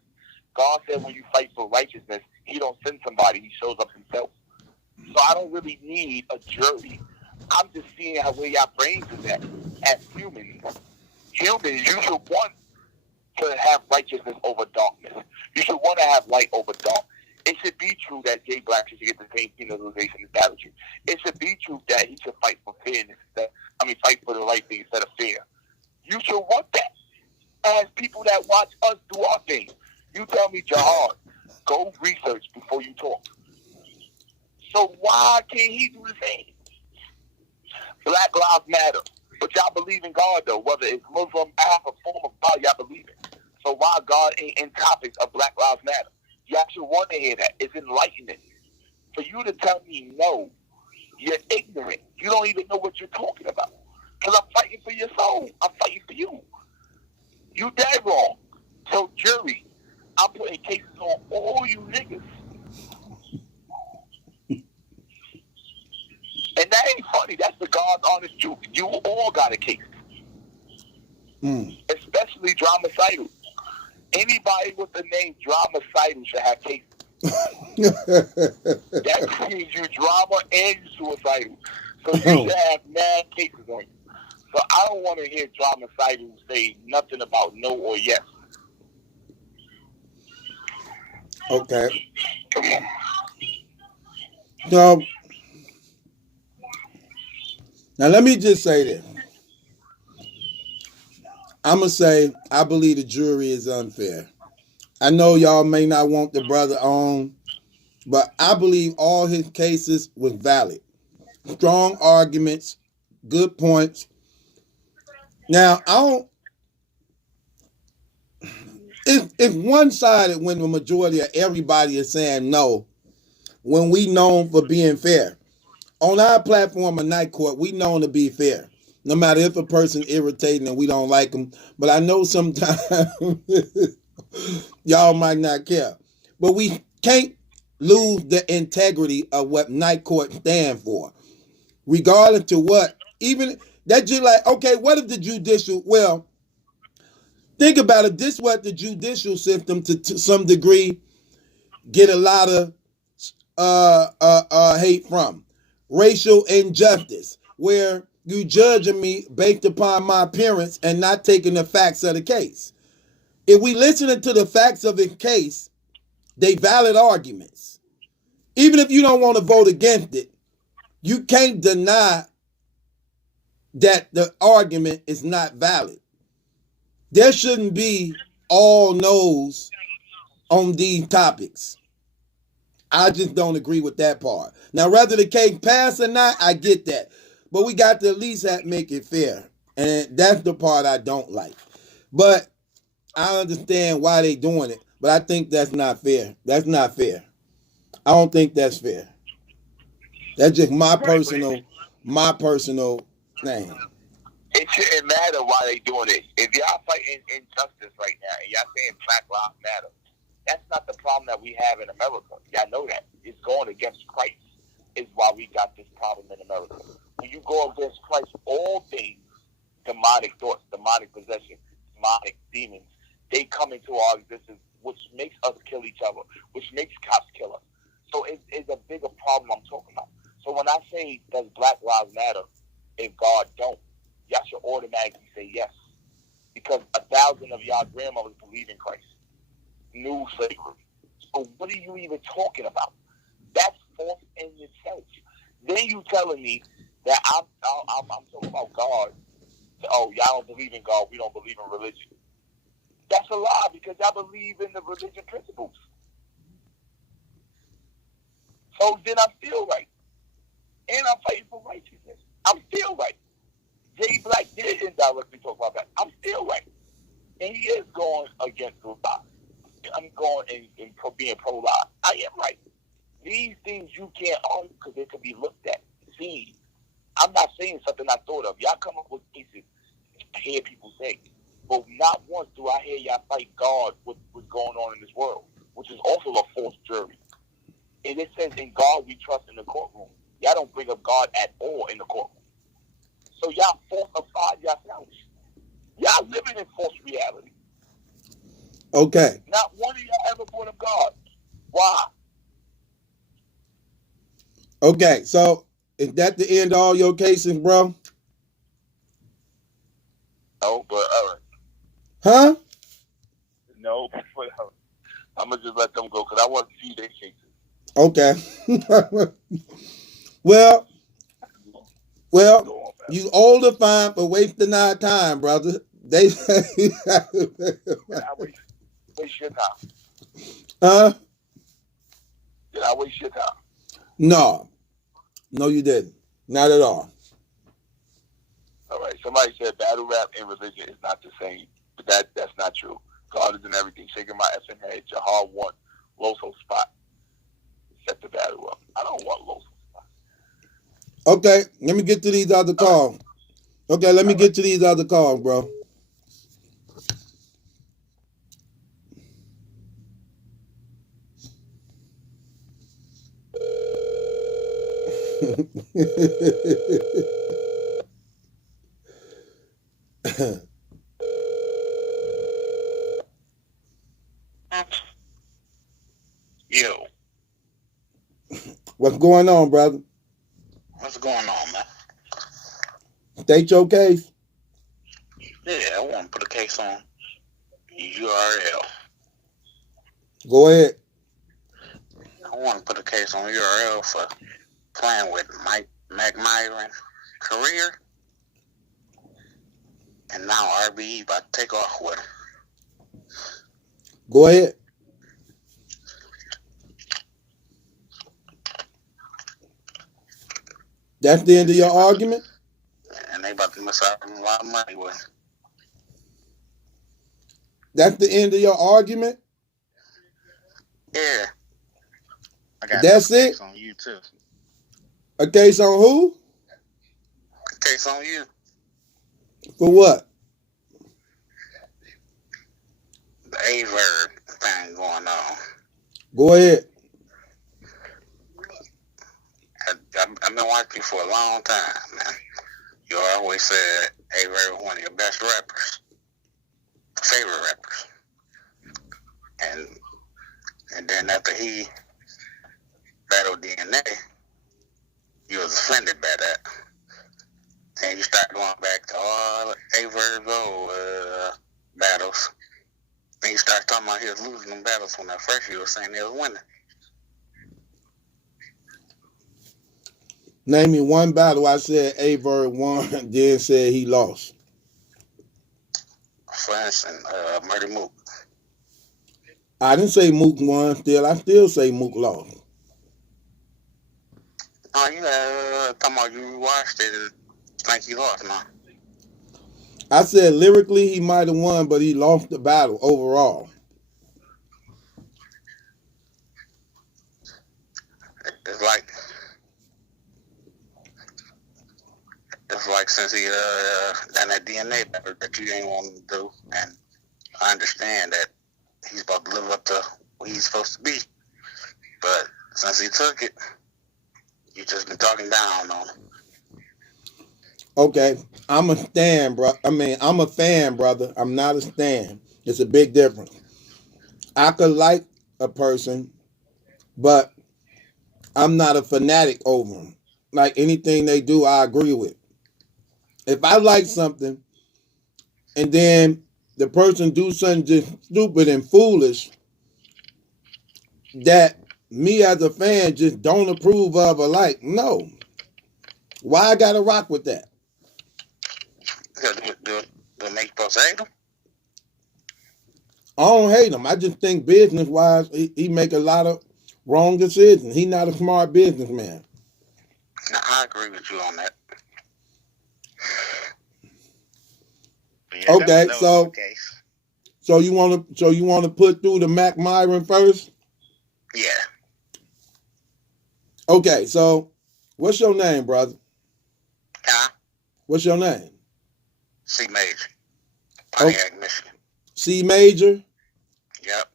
God said when you fight for righteousness, he don't send somebody. He shows up himself. So I don't really need a jury. I'm just seeing how where your brains is at as humans. Humans, you should want to have righteousness over darkness. You should want to have light over dark. It should be true that Jay Black should get the same penalization as Battle Truth. It should be true that he should fight for fairness. Fight for the right thing instead of fair. You should want that as people that watch us do our thing. You tell me, Jahad, go research before you talk. So why can't he do the same? Black Lives Matter. But y'all believe in God, though. Whether it's Muslim, half a form of God, y'all believe it. So why God ain't in topics of Black Lives Matter? Y'all should want to hear that. It's enlightening. For you to tell me no, you're ignorant. You don't even know what you're talking about. Because I'm fighting for your soul. I'm fighting for you. You dead wrong. So, jury, I'm putting cases on all you niggas. And that ain't funny. That's the God's honest truth. You all got a case. Especially Dramacidal. Anybody with the name Dramacidal should have cases. That means you drama and you suicidal. So you should have mad cases on you. So I don't want to hear Dramacidal say nothing about no or yes. Okay. So now let me just say this. I'm going to say I believe the jury is unfair. I know y'all may not want the brother on, but I believe all his cases was valid. Strong arguments, good points. Now, it's one-sided when the majority of everybody is saying no, when we known for being fair. On our platform of Night Court, we known to be fair. No matter if a person irritating and we don't like them. But I know sometimes y'all might not care. But we can't lose the integrity of what Night Court stand for. Regardless to what, even that you like, okay, what if the judicial, well, think about it, this what the judicial system to some degree get a lot of hate from. Racial injustice, where you judging me based upon my appearance and not taking the facts of the case. If we listening to the facts of the case, they valid arguments. Even if you don't want to vote against it, you can't deny that the argument is not valid. There shouldn't be all no's on these topics. I just don't agree with that part. Now, whether the case pass or not, I get that. But we got to at least make it fair. And that's the part I don't like. But I understand why they doing it, but I think that's not fair. That's not fair. I don't think that's fair. That's just Right, but my personal thing. it shouldn't matter why they doing it. If y'all fighting injustice right now and y'all saying Black Lives Matter, that's not the problem that we have in America. Y'all know that. It's going against Christ is why we got this problem in America. When you go against Christ, all things, demonic thoughts, demonic possession, demonic demons, they come into our existence, which makes us kill each other, which makes cops kill us. So it's a bigger problem I'm talking about. So when I say, does Black Lives Matter, if God don't, y'all should automatically say yes. Because 1,000 of y'all grandmothers believe in Christ. New slavery. So what are you even talking about? That's false in itself. Then you telling me that I'm talking about God. Oh, y'all don't believe in God. We don't believe in religion. That's a lie because y'all believe in the religion principles. So then I'm still right. And I'm fighting for righteousness. I'm still right. Jay Black did indirectly talk about that. I'm still right. And he is going against the lie. I'm going and being pro-life. I am right. These things you can't argue because they could be looked at, seen. I'm not saying something I thought of. Y'all come up with cases I hear people say. But not once do I hear y'all fight God with what's going on in this world, which is also a false jury. And it says in God we trust in the courtroom. Y'all don't bring up God at all in the courtroom. So y'all falsify yourselves. Y'all living in false reality. Okay. Not one of y'all ever brought up God. Why? Okay. So is that the end of all your cases, bro? No, but Huh? no, but I'm gonna just let them go because I want to see their cases. Okay. well, well, Go on, man. you older fine for wasting our time, brother. They Did I waste your time? huh? Did I waste your time? No. No, you didn't. Not at all. All right. Somebody said battle rap and religion is not the same, but that's not true. God is in everything. Shaking my effing head. Jahar won. Loso spot. Set the battle up. I don't want Loso spot. Okay, let me get to these other All right. calls. Okay, let me All right. get to these other calls, bro. Yo, What's going on, brother? what's going on, man? State your case. Yeah, I want to put a case on URL. Go ahead. I want to put a case on URL for playing with Mac Myron career, and now RBE about to take off with him. Go ahead. That's the end of your argument? And they about to miss out on a lot of money with him. That's the end of your argument? Yeah. I got That's another case it? on you, too. A case on who? A case on you. For what? The A-verb thing going on. Go ahead. I've been watching you for a long time, man. You always said A-verb was one of your best rappers. Favorite rappers. And then after he battled DNA, you was offended by that. And you start going back to all A-verb's old battles. And you start talking about he was losing them battles when at first you were saying he was winning. Name me one battle I said A-Verb won, then said he lost. For instance, Murder Mook. I didn't say Mook won still. I still say Mook lost. Oh, you talking about you watched it and think you lost, man. I said lyrically he might have won, but he lost the battle overall. It's like since he done that DNA battle that you ain't want to do, and I understand that he's about to live up to what he's supposed to be, but since he took it, you just been talking down on him. Okay, I'm a stan, bro. I mean, I'm a fan, brother. I'm not a stan. It's a big difference. I could like a person, but I'm not a fanatic over them. Like anything they do, I agree with. If I like something and then the person do something just stupid and foolish that me as a fan just don't approve of or like, no. Why I gotta rock with that? Do it make folks hate him? I don't hate him. I just think business wise, he make a lot of wrong decisions. He not a smart businessman. Now, I agree with you on that. Yeah, Okay, that was my case. so you wanna put through the Mac Myron first? Yeah. Okay, so what's your name, brother? Huh? What's your name? C Major. Pontiac, Michigan. C Major. Yep.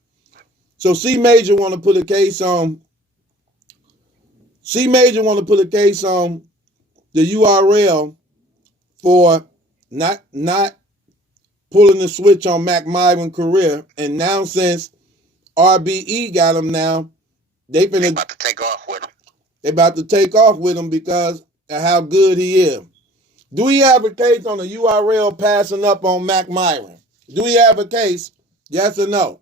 So C Major want to put a case on. C Major want to put a case on the URL for not pulling the switch on Mac Myron's career, and now since RBE got him now, they about to take off with him. They about to take off with him because of how good he is. Do we have a case on the URL passing up on Mac Myron? Do we have a case? Yes or no?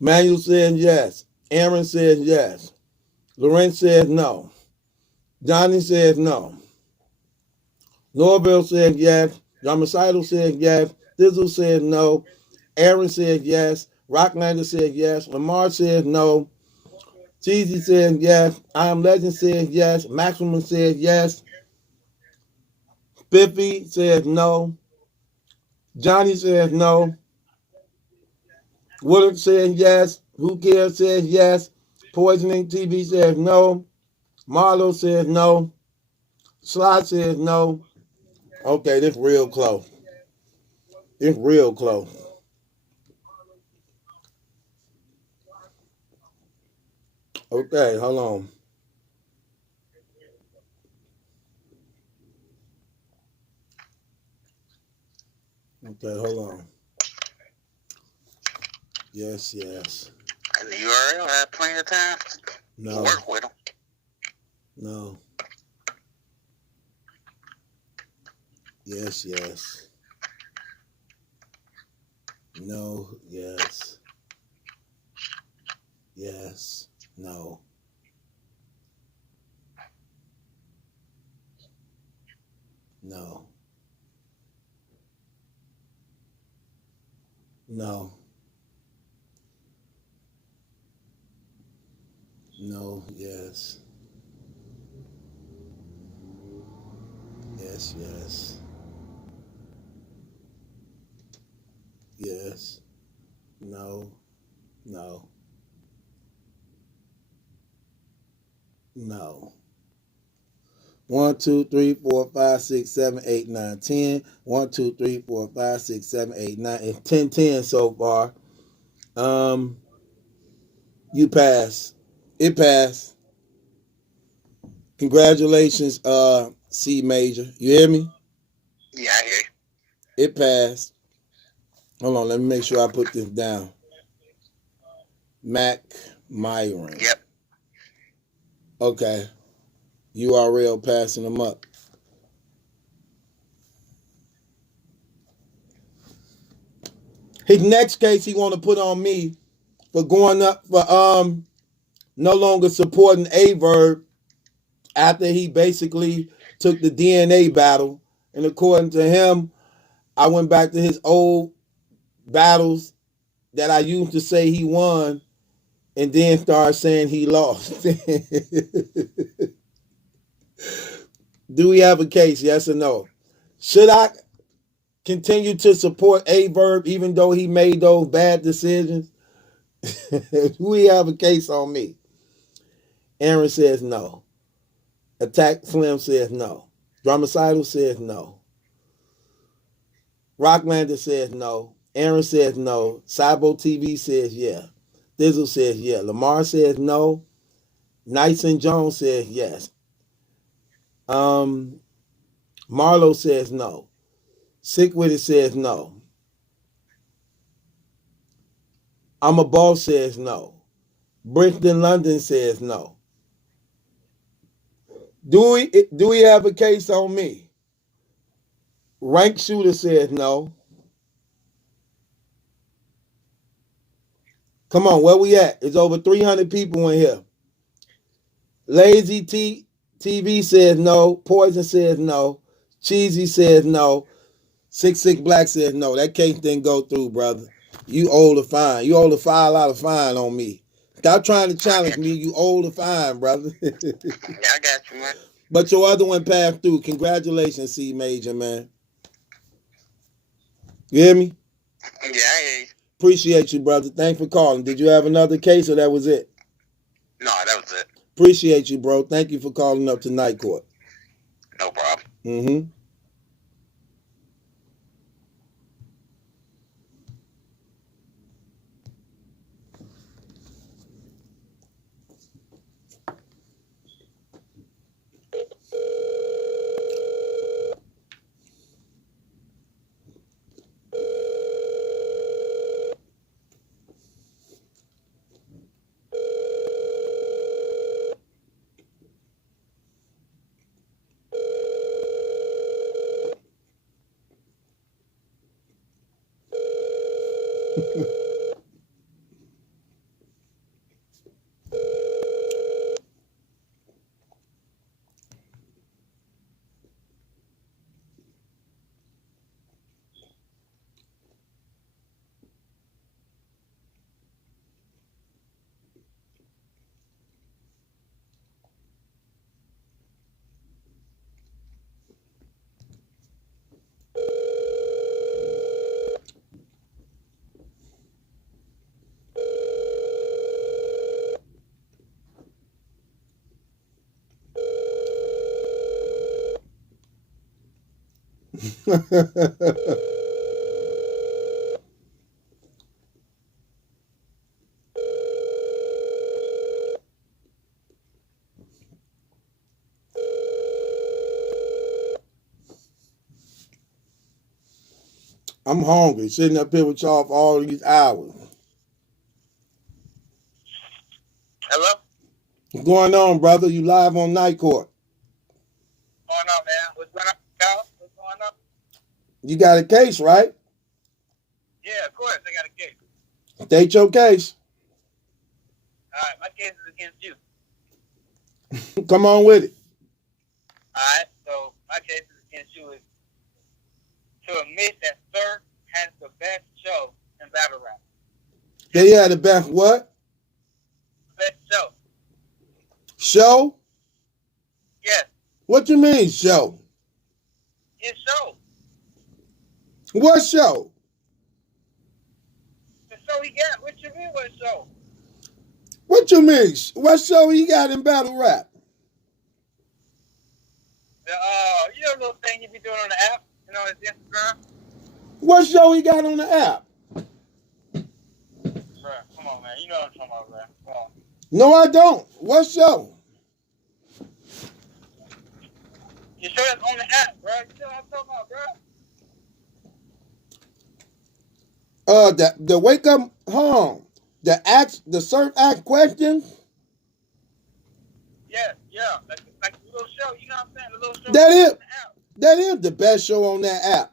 Manuel says yes. Aaron says yes. Lorenz says no. Johnny says no. Norville says yes. Yamasaito says yes. Thizzle says no. Aaron says yes. Rocklander says yes. Lamar says no. Cheesy says yes. I Am Legend says yes. Maximum says yes. Biffy says no. Johnny says no. Woodard says yes. Who Cares says yes. Poisoning TV says no. Marlo says no. Sly says no. Okay, this real close. It's real close. Okay, hold on. Okay, hold on. Yes. And the URL had plenty of time to work with him. No. Yes. No, yes. Yes, no. No. No. No, yes. Yes. Yes. No. 1, 2, 3, 4, 5, 6, 7, 8, 9, 10. 1, 2, 3, 4, 5, 6, 7, 8, 9. It's 10 so far. You pass. It passed. Congratulations, C Major. You hear me? Yeah, I hear you. It passed. Hold on, let me make sure I put this down. Mac Myron. Yep. Okay. URL passing them up. His next case he want to put on me for going up for no longer supporting Averb after he basically took the DNA battle. And according to him, I went back to his old battles that I used to say he won, and then start saying he lost. Do we have a case? Yes or no? Should I continue to support A Verb even though he made those bad decisions? Do we have a case on me? Aaron says no. Attack Slim says no. Dramacidal says no. Rocklander says no. Aaron says no. Cybo TV says yeah. Dizzle says yeah. Lamar says no. Nyson Jones says yes. Marlo says no. Sick with it says no. I'm a boss says no. Brinkton London says no. Do we have a case on me? Rank Shooter says no. Come on, where we at? It's over 300 people in here. Lazy TV says no. Poison says no. Cheesy says no. 66 Black says no. That case didn't go through, brother. You owe the fine. You owe the $5 fine on me. Stop trying to challenge me. You owe the fine, brother. Yeah, I got you, man. But your other one passed through. Congratulations, C Major, man. You hear me? Yeah, I hear you. Appreciate you, brother. Thanks for calling. Did you have another case or that was it? No, that was it. Appreciate you, bro. Thank you for calling up to Night Court. No problem. Mm-hmm. I'm hungry, sitting up here with y'all for all these hours. Hello? What's going on, brother? You live on Night Court. What's going on, man? What's going on, Kyle? What's going on? You got a case, right? Yeah, of course, I got a case. State your case. All right, my case is against you. Come on with it. All right, so my case is against you is to admit that Sir has the best show in battle rap. They had the best what? Best show. Show? Yes, What you mean show? his show. What show? The show he got. What you mean, what show? What you mean? What show he got in battle rap? The you know the little thing you be doing on the app, you know, it's Instagram. What show he got on the app? Bruh, come on, man. You know what I'm talking about, bruh. Come on. No, I don't. What show? Your show that's on the app, bruh. You know what I'm talking about, bruh. The wake up home. The surf act questions. Yeah. Like the little show, you know what I'm saying? The little show That on is the app. that is the best show on that app.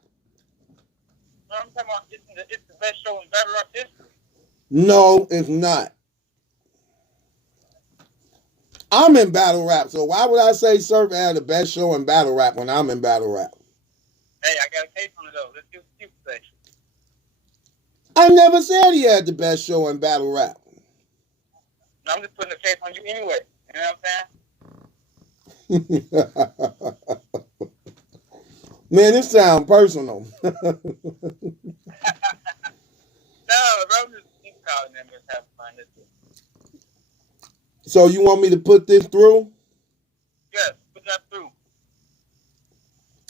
I'm talking about it's the best show in battle rap history. No, it's not. I'm in battle rap, so why would I say surf had the best show in battle rap when I'm in battle rap? Hey, I got a case on it though. Let's see what the people say. I never said he had the best show in battle rap. I'm just putting a case on you anyway. You know what I'm saying? Man, this sound personal. No, bro, just keep calling them and have fun. So you want me to put this through? Yes, put that through.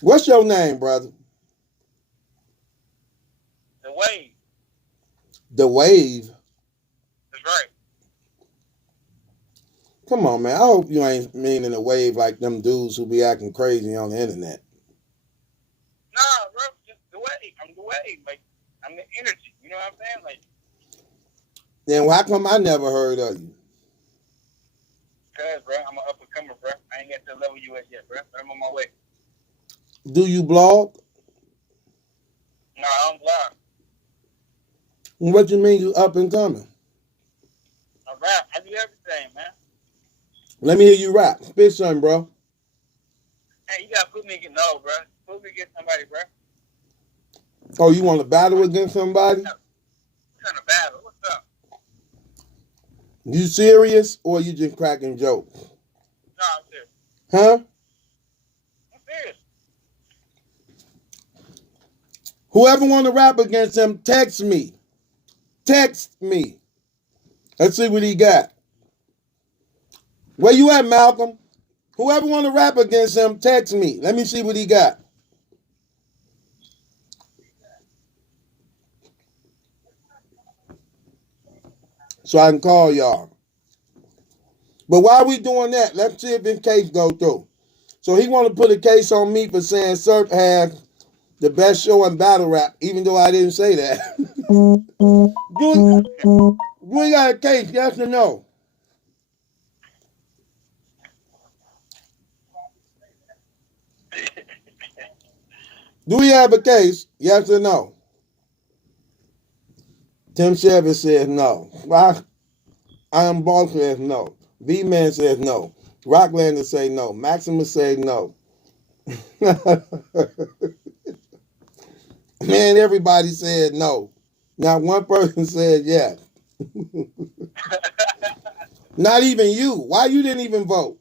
What's your name, brother? The wave. The Wave. That's right. Come on, man. I hope you ain't meaning the Wave like them dudes who be acting crazy on the internet. Nah, bro, just the wave. I'm the wave. Like, I'm the energy. You know what I'm saying? Like, Then why come I never heard of you? cuz, bro, I'm an up and comer, bro. I ain't got to the level you at yet, bro. But I'm on my way. Do you blog? No, I don't blog. What you mean you up and coming? I rap. I do everything, man. Let me hear you rap. Spit something, bro. Hey, you gotta put me against no, bro. Put me against somebody, bro. Oh, you want to battle against somebody? What kind of battle? What's up? You serious or you just cracking jokes? No, I'm serious. Huh? I'm serious. Whoever want to rap against him, text me. Text me. Let's see what he got. Where you at, Malcolm? Whoever want to rap against him, text me. Let me see what he got. So I can call y'all. But while we doing that, let's see if this case go through. So he want to put a case on me for saying Surf has the best show in battle rap, even though I didn't say that. You ain't got a case, yes or no? Do we have a case, yes or no? Tim Chevy says no. I am Boss says no. B-Man says no. Rocklander say no. Maximus say no. Man, everybody said no. Not one person said yes. Not even you. Why you didn't even vote?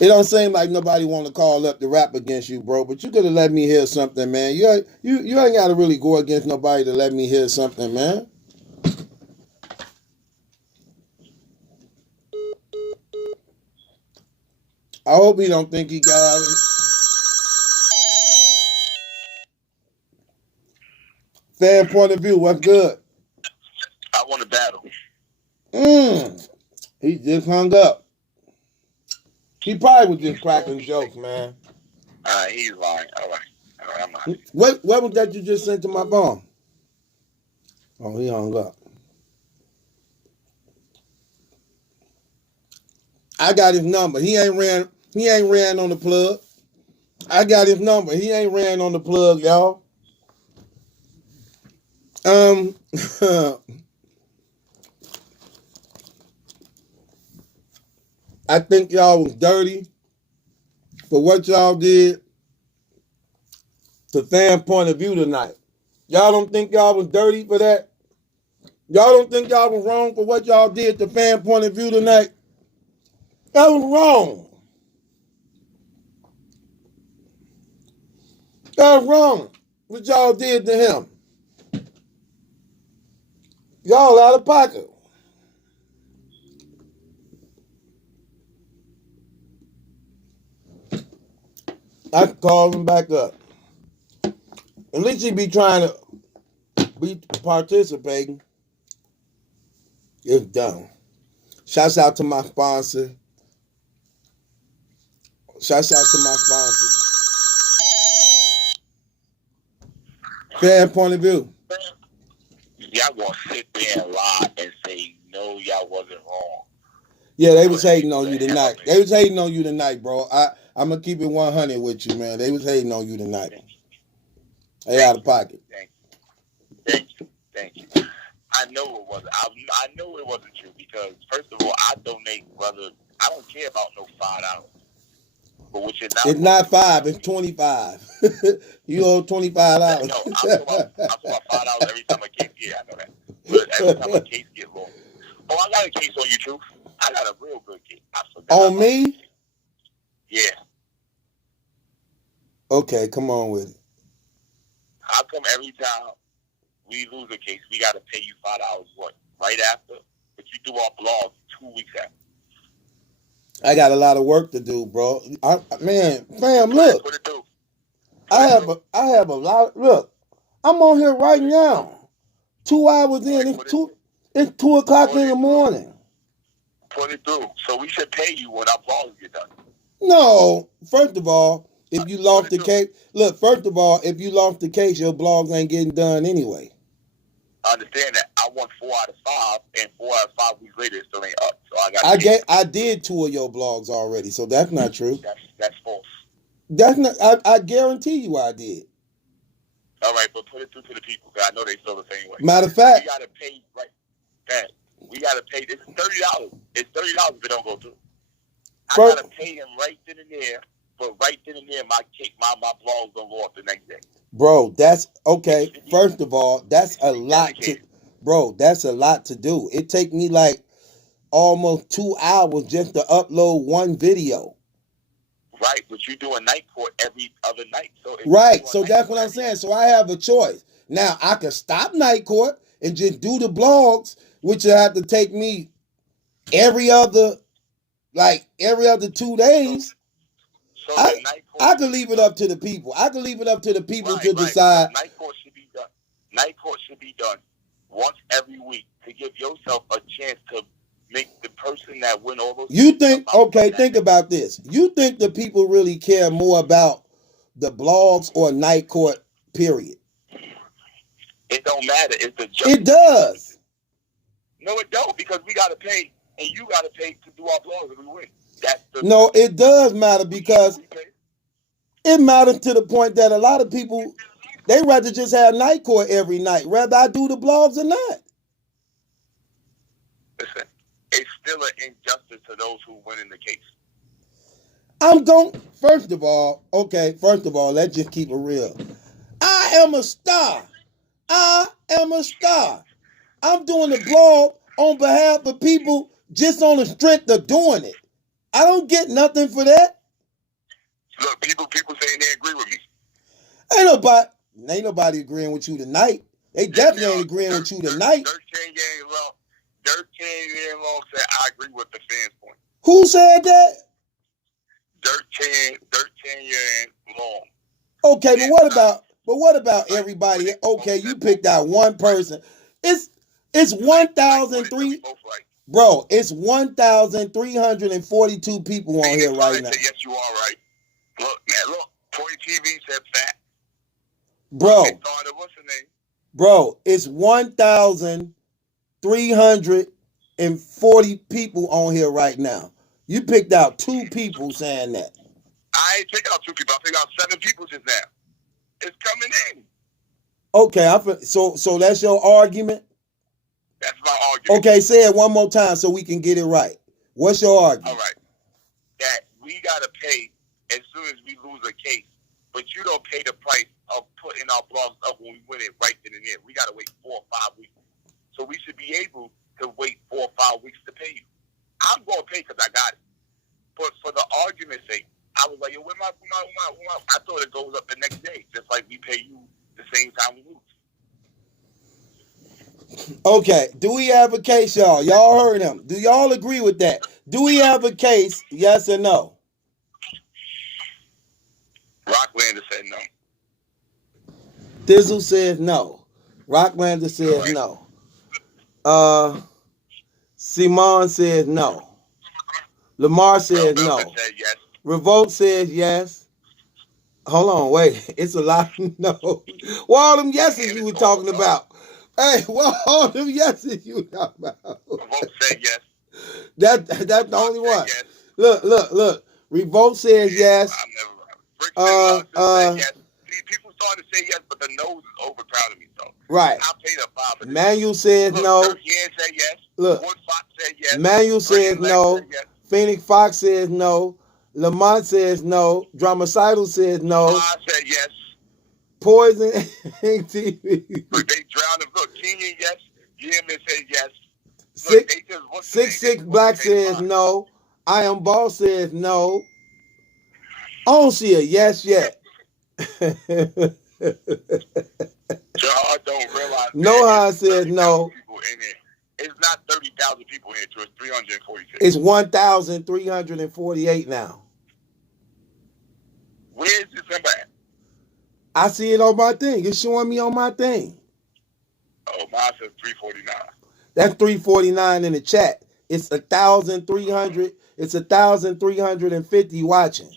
It don't seem like nobody want to call up to rap against you, bro. But you could have let me hear something, man. You ain't got to really go against nobody to let me hear something, man. I hope he don't think he got out of it. Fan point of view, what's good? I want to battle. He just hung up. He probably was just cracking jokes, man. He's lying. All right, I'm not. What was that you just sent to my phone? Oh, he hung up. I got his number. He ain't ran on the plug. I got his number. He ain't ran on the plug, y'all. I think y'all was dirty for what y'all did to fan point of view tonight. Y'all don't think y'all was dirty for that? Y'all don't think y'all was wrong for what y'all did to fan point of view tonight? That was wrong. That was wrong what y'all did to him. Y'all out of pocket. I can call him back up. At least he be trying to be participating. It's done. Shouts out to my sponsor. Shouts out to my sponsor. Fan point of view. Y'all gonna sit there and lie and say no, y'all wasn't wrong. Yeah, they was hating on you tonight. They was hating on you tonight, bro. I'm gonna keep it 100 with you, man. They was hating on you tonight. They out of pocket. Thank you. I know it wasn't. I know it wasn't true because first of all, I donate, brother. I don't care about no $5. But what you're not. It's not 5. It's 25. You owe $25. No, I'm talking about $5 every time I get here. I know that. But every time a case get lost. Oh, I got a case on you, Truth. I got a real good case. I forgot. On me? Yeah. Okay, come on with it. How come every time we lose a case, we got to pay you $5 what? Right after? But you do our blog 2 weeks after. I got a lot of work to do, bro. Man, fam, look. Put it through. I have a lot. Look, I'm on here right now. 2 hours in. It's 2 o'clock in the morning. Put it through. So we should pay you when our blogs get done. No, first of all, if you lost the case, look. First of all, if you lost the case, your blogs ain't getting done anyway. I understand that. I won 4 out of 5, and 4 out of 5 weeks later, it still ain't up. So I got. I did 2 of your blogs already, so that's not true. That's false. That's not. I guarantee you, I did. All right, but put it through to the people because I know they feel the same way. Matter of fact, we gotta pay right. Dad, we gotta pay. It's $30. It's $30 if it don't go through. I gotta pay him right then and there. But right then and there, my blog's gonna go up the next day. Bro, that's okay. First of all, that's a lot to, bro. That's a lot to do. It take me like almost 2 hours just to upload one video. Right, but you do a night court every other night. So that's what I'm saying. So I have a choice. Now I can stop night court and just do the blogs, which will have to take me every other 2 days. So I could leave it up to the people. I could leave it up to the people to decide. Night court should be done. Night court should be done once every week to give yourself a chance to make the person that win all those. You think, okay, think about this. You think the people really care more about the blogs or night court, period? It don't matter. It's the judge. It does. No, it don't, because we got to pay, and you got to pay to do our blogs if we win. No, it does matter because it matters to the point that a lot of people, they rather just have night court every night, whether I do the blogs or not. Listen, it's still an injustice to those who win in the case. First of all, let's just keep it real. I am a star. I'm doing the blog on behalf of people just on the strength of doing it. I don't get nothing for that. Look, people saying they agree with me. Ain't nobody agreeing with you tonight. They definitely ain't agreeing with you tonight. Dirt King Long said, I agree with the fans' point. Who said that? Dirt King Long. Okay, but what about everybody? Okay, you picked out one person. It's 1,003. Bro, it's 1,342 people on here right now. Yes, you are right. Look, Toy TV said fat. Bro, what's the name? Bro, it's 1,340 people on here right now. You picked out 2 people saying that. I ain't picked out 2 people. I picked out 7 people just now. It's coming in. Okay, so that's your argument? That's my argument. Okay, say it one more time so we can get it right. What's your argument? All right. That we got to pay as soon as we lose a case, but you don't pay the price of putting our blogs up when we win it right then and there. We got to wait 4 or 5 weeks. So we should be able to wait 4 or 5 weeks to pay you. I'm going to pay because I got it. But for the argument's sake, I was like, yo, where my I thought it goes up the next day, just like we pay you the same time we lose. Okay, do we have a case, y'all? Y'all heard him. Do y'all agree with that? Do we have a case, yes or no? Rocklander said no. Thizzle says no. Rocklander says no. Simon says no. Lamar says no. Said yes. Revolt says yes. Hold on, wait. It's a lot of no. What all them yeses you were talking about? Hey, what all them yeses you were talking about? Revolt said yes. That's the only one. Yes. Look. Revolt says yes. Rick said yes. See, people started to say yes, but the no's is overcrowding me. So right. I paid a $5. Manuel says no. Dirk said yes. Look. Wood Fox said yes. Manuel says no. Yes. Phoenix Fox says no. Lamont says no. Dramacidal says no. I said yes. Poison TV. But they drowned him. Look, Kenyon, yes. You hear me say yes. Look, Six they just what's the six name? six Black says no. I am boss says no. I don't see a yes yet. Y'all don't realize, man, Noha it's says 30,000 no. people in here. It's not 30,000 people in here, so it's 346. It's 1,348 now. Where's this number at? I see it on my thing. It's showing me on my thing. Oh, mine says 349. That's 349 in the chat. It's 1,300. It's 1,350 watching.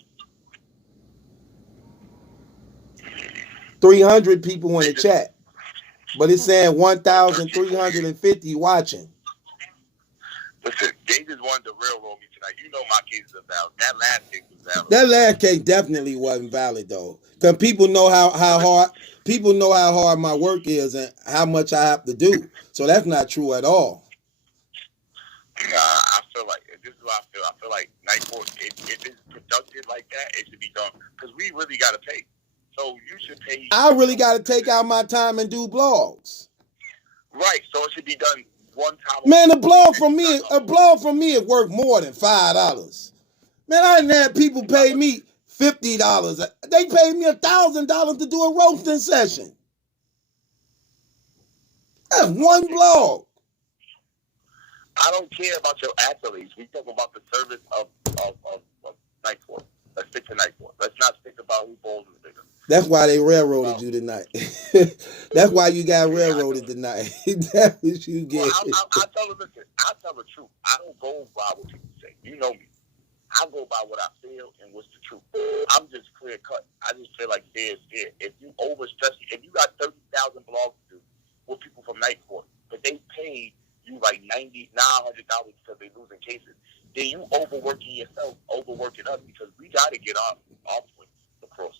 300 people in the chat. But it's saying 1,350 watching. Listen, they just wanted to railroad me tonight. You know my case is valid. That last case was valid. That last case definitely wasn't valid though. Because people know how hard my work is and how much I have to do. So that's not true at all. Nah, I feel like this is what I feel. I feel like night court, if it's productive like that, it should be done. Because we really gotta pay. So you should pay. I really got to take out my time and do blogs. Right. So it should be done one time. Man, a blog from me is worth more than $5. Man, I didn't have people pay me $50. They paid me $1,000 to do a roasting session. That's one blog. I don't care about your accolades. We talk about the service of night court. Let's stick to night court. Let's not think about who bowls is bigger. That's why they railroaded you tonight. That's why you got railroaded tonight. That's what you get. Well, I tell them, listen, I tell the truth. I don't go by what people say. You know me. I go by what I feel and what's the truth. I'm just clear cut. I just feel like fair is fair. If you overstress, if you got 30,000 blogs to do with people from night court, but they paid you like $900 because they losing cases, then you overworking yourself, overworking us because we got to get our point across.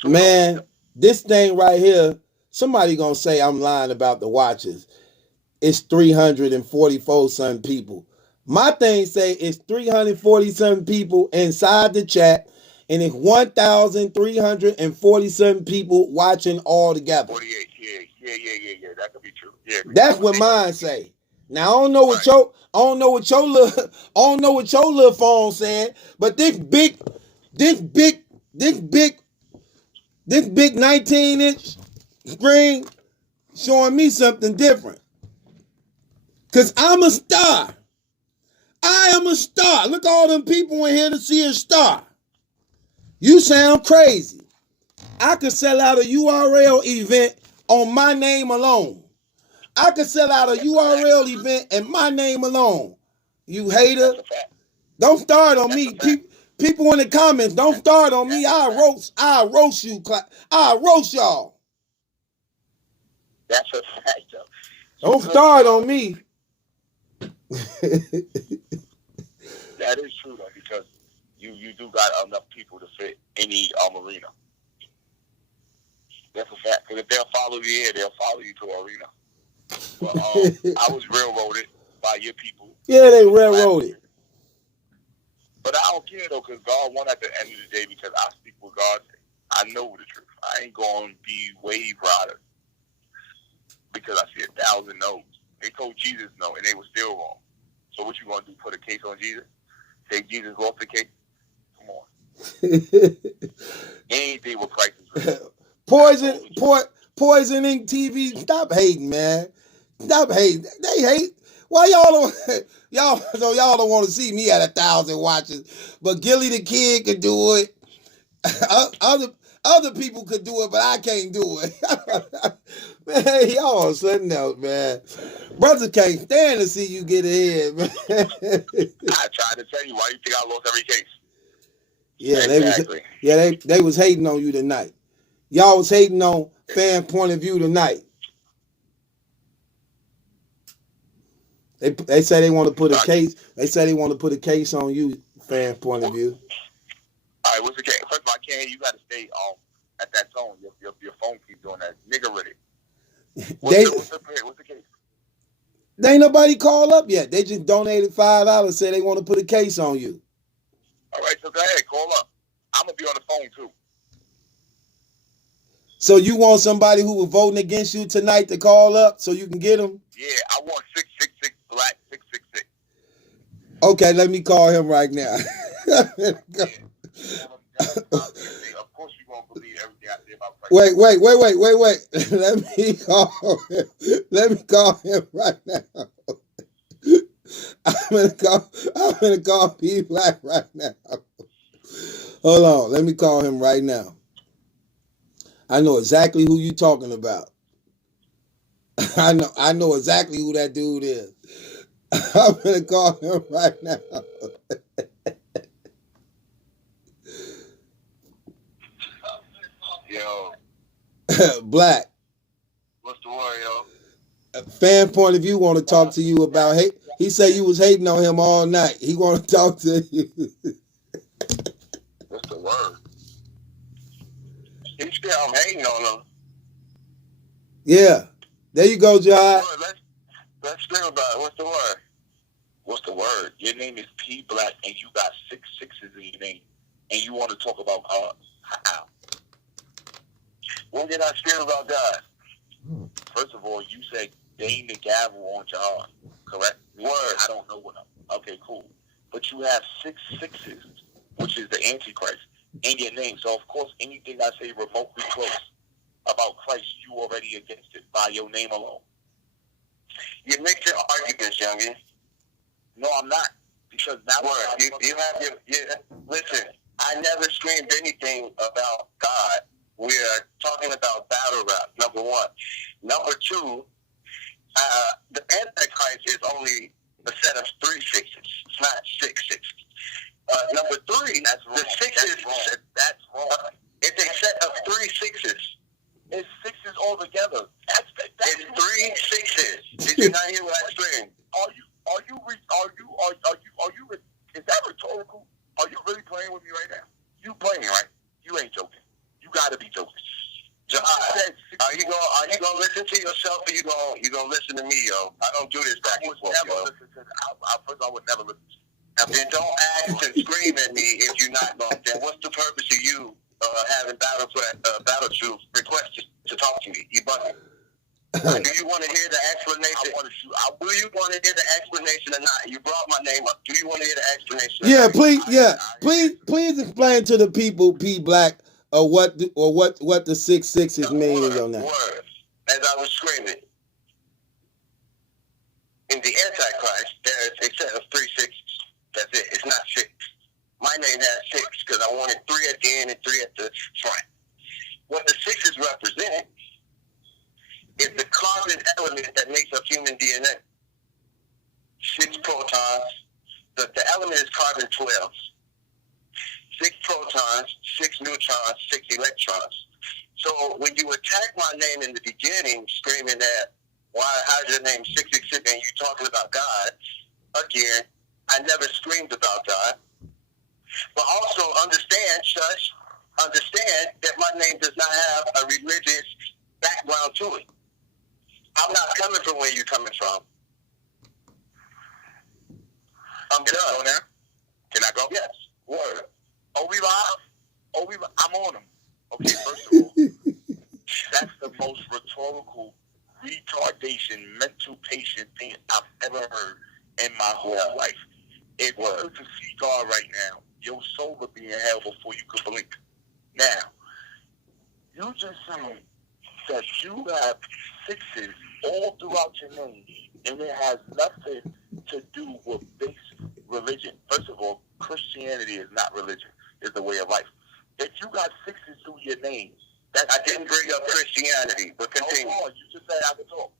So, man, this thing right here, somebody gonna say I'm lying about the watches. It's 344 some people. My thing say it's 347 people inside the chat, and it's 1,347 people watching all together. 48, yeah. That could be true. Yeah. That's what mine say. Now I don't know what your little phone saying, but this big 19-inch screen showing me something different. Cause I'm a star. I am a star. Look all them people in here to see a star. You sound crazy. I could sell out a URL event on my name alone. I could sell out a URL event in my name alone. You hater. Don't start on me. People in the comments, don't start on me. I'll roast you. I'll roast y'all. That's a fact, though. Don't start on me. That is true, though, because you do got enough people to fit any arena. That's a fact. Because if they'll follow you here, they'll follow you to arena. But I was railroaded by your people. Yeah, they railroaded. But I don't care, though, because God won at the end of the day because I speak with God. I know the truth. I ain't going to be wave rider because I see 1,000 no's. They told Jesus no, and they were still wrong. So what you going to do, put a case on Jesus? Say Jesus lost the case? Come on. Anything with Christ is real. Poisoning TV. Stop hating, man. Stop hating. They hate. Why y'all don't want to see me at 1,000 watches? But Gilly the Kid could do it. Other people could do it, but I can't do it. Man, y'all on something else, man. Brothers can't stand to see you get ahead, man. I tried to tell you why you think I lost every case. Yeah, exactly. they was hating on you tonight. Y'all was hating on fan point of view tonight. They say they want to put a case. They say they want to put a case on you, fan point of view. All right, what's the case? First of all, I can't hear you. Got to stay at that tone. Your phone keeps doing that. Nigga with it. What's the case? They ain't nobody call up yet. They just donated $5. Say they want to put a case on you. All right, so go ahead, call up. I'm gonna be on the phone too. So you want somebody who was voting against you tonight to call up so you can get them? Yeah, I want 666 black 666. Okay, let me call him right now. Of course, you won't believe everything I say about Christ. Wait. Let me call him right now. I'm gonna call P Black right now. Hold on, let me call him right now. I know exactly who you talking about. I know exactly who that dude is. I'm gonna call him right now. Yo, Black. what's the word, yo? Fan point of view want to talk to you about hate. He said you was hating on him all night. He want to talk to you. What's the word? He said I'm hating on him. Yeah. There you go, Jihad. Let's think about it. What's the word? What's the word? Your name is P Black and you got 6 6s in your name. And you want to talk about God. How? When did I speak about God? First of all, you said gain the gavel on Jihad. Correct? Word. I don't know what I'm. Okay, cool. But you have 6 6s, which is the Antichrist, in your name. So, of course, anything I say remotely close about Christ, you already against it by your name alone. You make your arguments, youngin. No, I'm not. Because now you have your listen, I never screamed anything about God. We're talking about battle rap, number one. Number two, the Antichrist is only a set of 3 6s. It's not 6 6. Number three, the 6s. That's wrong. It's a set of 3 6s. It's 6s all together. It's 3 6s. Did you not hear what I screamed? Is that rhetorical? Are you really playing with me right now? You playing, right? You ain't joking. You gotta be joking. Are you gonna listen to yourself or you gonna listen to me, yo? I don't do this back and forth, yo. I would never listen to you. And then don't ask and scream at me if you're not going. Then what's the purpose of you having battle troops request to talk to me? You bugging. Do you want to hear the explanation? Do you want to hear the explanation or not? You brought my name up. Do you want to hear the explanation? Yeah, please explain to the people, P Black, what the 6 6s mean in your name. Word. As I was screaming, in the Antichrist, there is a set of 3 6s. That's it. It's not 6. My name has 6 because I wanted 3 at the end and 3 at the front. What the 6s represent is the carbon element that makes up human DNA. 6 protons. The element is carbon 12. 6 protons, 6 neutrons, 6 electrons. So when you attack my name in the beginning, screaming that, how's your name 666 and you talking about God, again, I never screamed about God. But also understand that my name does not have a religious background to it. I'm not coming from where you're coming from. I'm done. I go now? Can I go? Yes. Word. Oh, we live? I'm on them. Okay, first of all, that's the most rhetorical, retardation, mental patient thing I've ever heard in my whole life. It was to see God right now. Your soul would be in hell before you could blink. Now, you just saying that you have 6s all throughout your name, and it has nothing to do with basic religion. First of all, Christianity is not religion; it's a way of life. If you got 6s through your name, I didn't bring up Christianity, but continue. Hold on, you just said I could talk.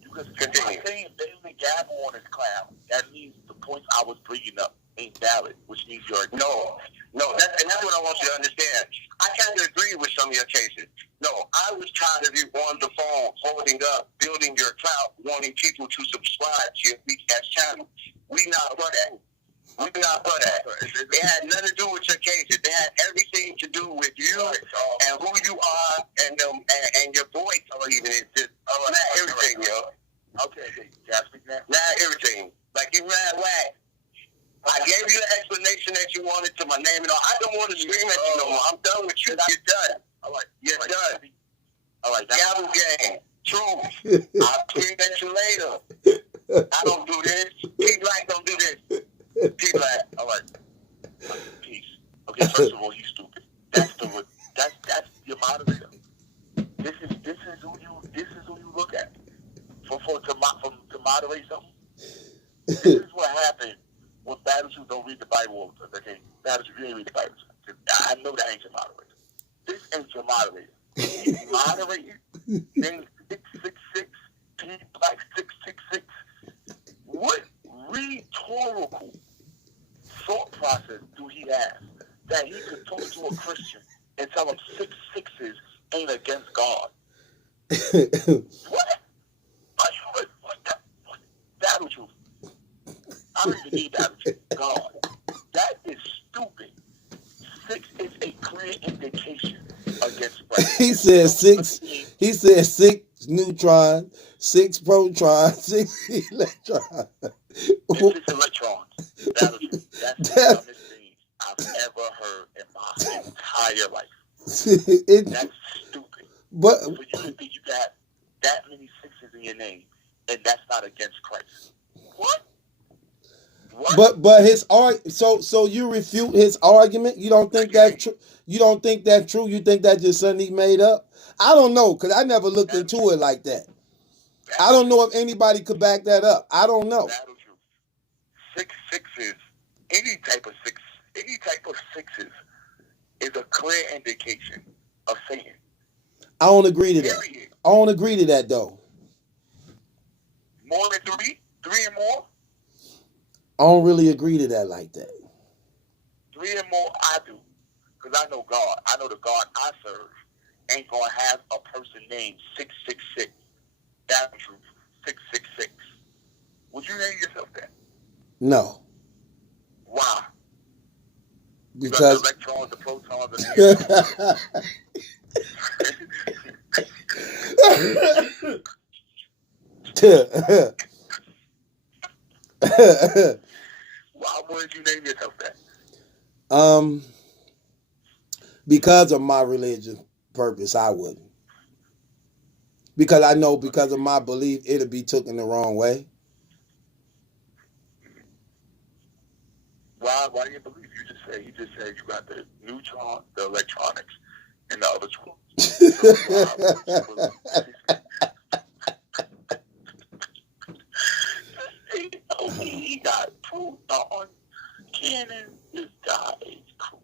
You could continue. Saying David Gavel on his cloud. That means the points I was bringing up ain't valid, which means you're no. That's what I want you to understand. I kind of agree with some of your cases. No, I was tired of you on the phone, holding up, building your clout, wanting people to subscribe to your weak ass channel. We not for that. It had nothing to do with your cases. It had everything to do with you and who you are and your voice. Or even it's just not everything, yo. Okay, can I speak now? Not everything. Like you ran whack. I gave you the explanation that you wanted to my name and all. I don't want to scream at you no more. I'm done with you. You're done. All right. You're done. game. True. I'll tweet at you later. I don't do this. P-Black don't do this. P-Black, all right. Peace. Okay, first of all, he's stupid. That's your moderator. This is who you look at to moderate something. This is what happened when battlefields don't read the Bible. Okay, battlefields really read the Bible. I know that ain't your moderator. This ain't your moderator. He's moderating. Name 666. P-Black 666. What rhetorical thought process do he have that he could talk to a Christian and tell him 666 ain't against God? What? Battle truth. I don't even need battle truth. God. That is stupid. 6 is a clear indication against Christ. He said 6. He said 6 neutrons, 6 protons, 6 electrons. This is electrons. Battle truth. That's the dumbest thing I've ever heard in my entire life. That's stupid. But for you to think you got that many 6s in your name and that's not against Christ. What? But his so you refute his argument? You don't think that's true? You don't think that's true? You think that's just something he made up? I don't know, because I never looked into it like that. I don't know if anybody could back that up. I don't know. 6 6s, any type of 6s is a clear indication of Satan. I don't agree to that. I don't agree to that though. More than 3 and more. I don't really agree to that like that. 3 and more, I do, because I know God. I know the God I serve ain't gonna have a person named 666. That's true. 666. Would you name yourself that? No. Why? Because the electrons, the protons, the Why wouldn't you name yourself that? Because of my religious purpose, I wouldn't. Because I know because of my belief, it'll be taken the wrong way. Why do you believe? He just said you got the neutron, the electronics, and the other two. He got proton cannon. This guy.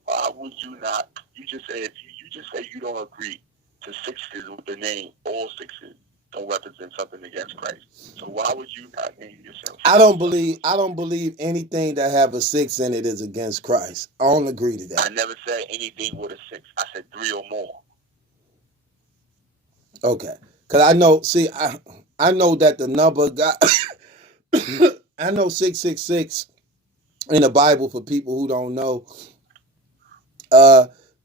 Why would you not? You just say you don't agree to 6s with the name. All 6s don't represent something against Christ. So why would you not name yourself? I don't believe anything that have a 6 in it is against Christ. I don't agree to that. I never said anything with a 6. I said 3 or more. Okay, because I know. See, I know that the number got. I know 666 in the Bible, for people who don't know.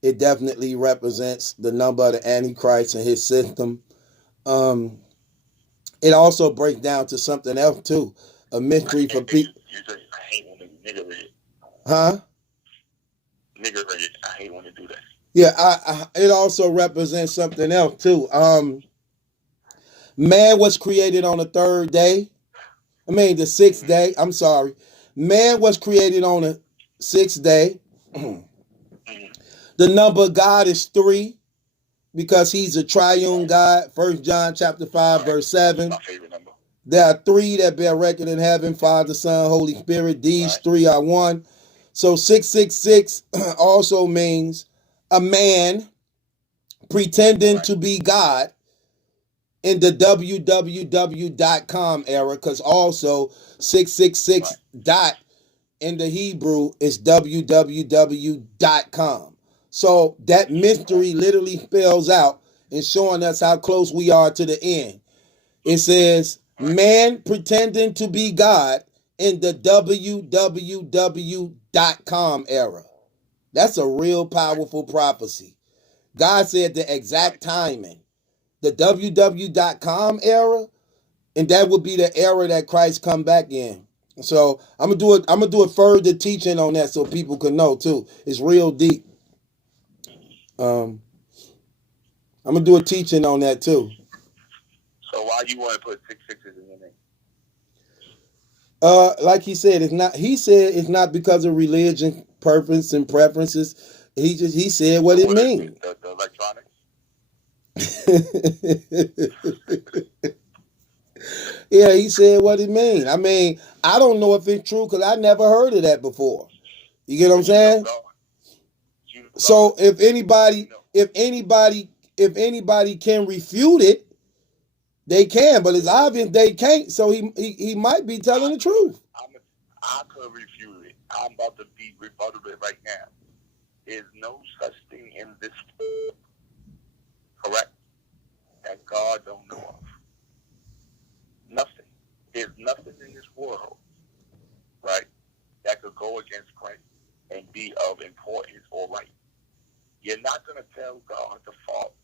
It definitely represents the number of the Antichrist and his system. It also breaks down to something else too, a mystery for people. I hate when nigga read it. Huh? Nigga read it. I hate when they do that. Yeah, it also represents something else too. Man was created on the 3rd day. I mean the 6th day. I'm sorry. Man was created on the 6th day. The number of God is 3 because he's a triune God. 1 John chapter 5, verse 7. My favorite number. There are 3 that bear record in heaven, Father, Son, Holy Spirit. These 3 are one. So 666 also means a man pretending to be God in the www.com era, because also 666 dot in the Hebrew is www.com. So that mystery literally spells out and showing us how close we are to the end. It says, man pretending to be God in the www.com era. That's a real powerful prophecy. God said the exact timing. The www.com era, and that would be the era that Christ come back in. So I'm gonna do a further teaching on that so people can know too. It's real deep. I'm gonna do a teaching on that too. you want to put 6 sixes in your name? Like he said, it's not. He said it's not because of religion, purpose, and preferences. He said what it means. The electronics. Yeah, he said what it means. I mean, I don't know if it's true because I never heard of that before. You get what I'm saying? So if anybody can refute it, they can. But it's obvious they can't. So he might be telling the truth. I could refute it. I'm about to be rebutted it right now. There's no such thing in this, correct, that God don't know of. Nothing. There's nothing in this world, right, that could go against Christ and be of importance or right. You're not going to tell God the fault.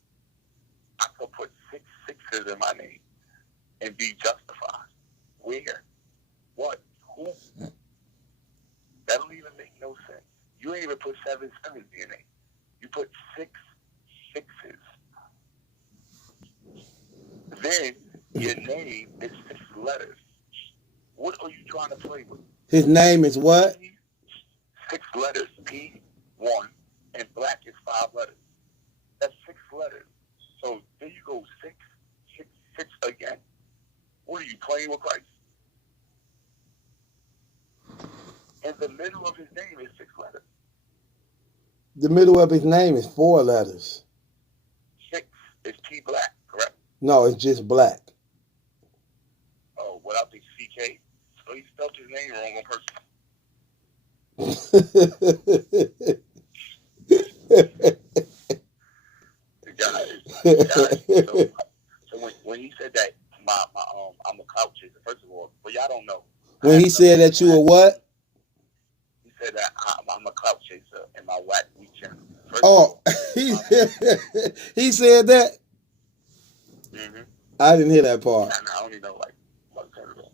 I could put 6 sixes in my name and be justified. Where? What? Who? That don't even make no sense. You ain't even put 7 sevens in your name. You put 6 sixes. Then your name is 6 letters. What are you trying to play with? His name is what? 6 letters. P1 and black is 5 letters. That's 6 letters. So there you go, 6, 6, 6 again. What are you playing with Christ? In the middle of his name is 6 letters. The middle of his name is 4 letters. 6 is P black, correct? No, it's just black. Oh, without the CK? So he spelled his name wrong on purpose. The guy. So when he said that I'm a clout chaser, first of all, but y'all don't know. When he said that you were what? He said that I'm a clout chaser in my whack week channel. He said that? Mm-hmm. I didn't hear that part. And I only know like 1 third of it.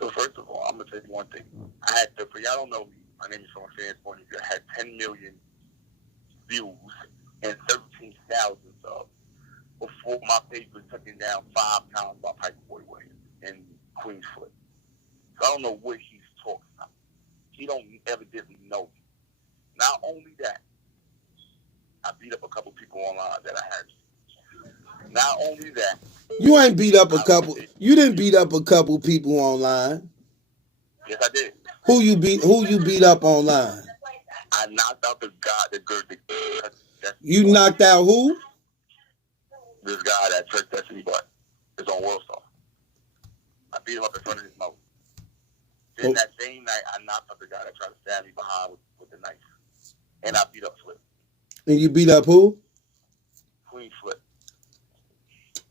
So first of all, I'm gonna tell you one thing. I had for y'all don't know me. My name is from a fan's point of view. I had 10 million views and 13,000 subs before my page was taken down 5 times by Piper Boy Williams and Queen's Flip. So I don't know what he's talking about. He don't evidently know me. Not only that, I beat up a couple people online that I had. Not only that. You ain't beat up a couple. You didn't beat up a couple people online. Yes, I did. Who you beat up online? I knocked out the guy, the girl. You knocked out who? This guy that Church Destiny Butt is on World Star. I beat him up in front of his mouth. Then that same night, I knocked out the guy that tried to stab me behind with the knife. And I beat up Flip. And you beat up who? Queen Flip.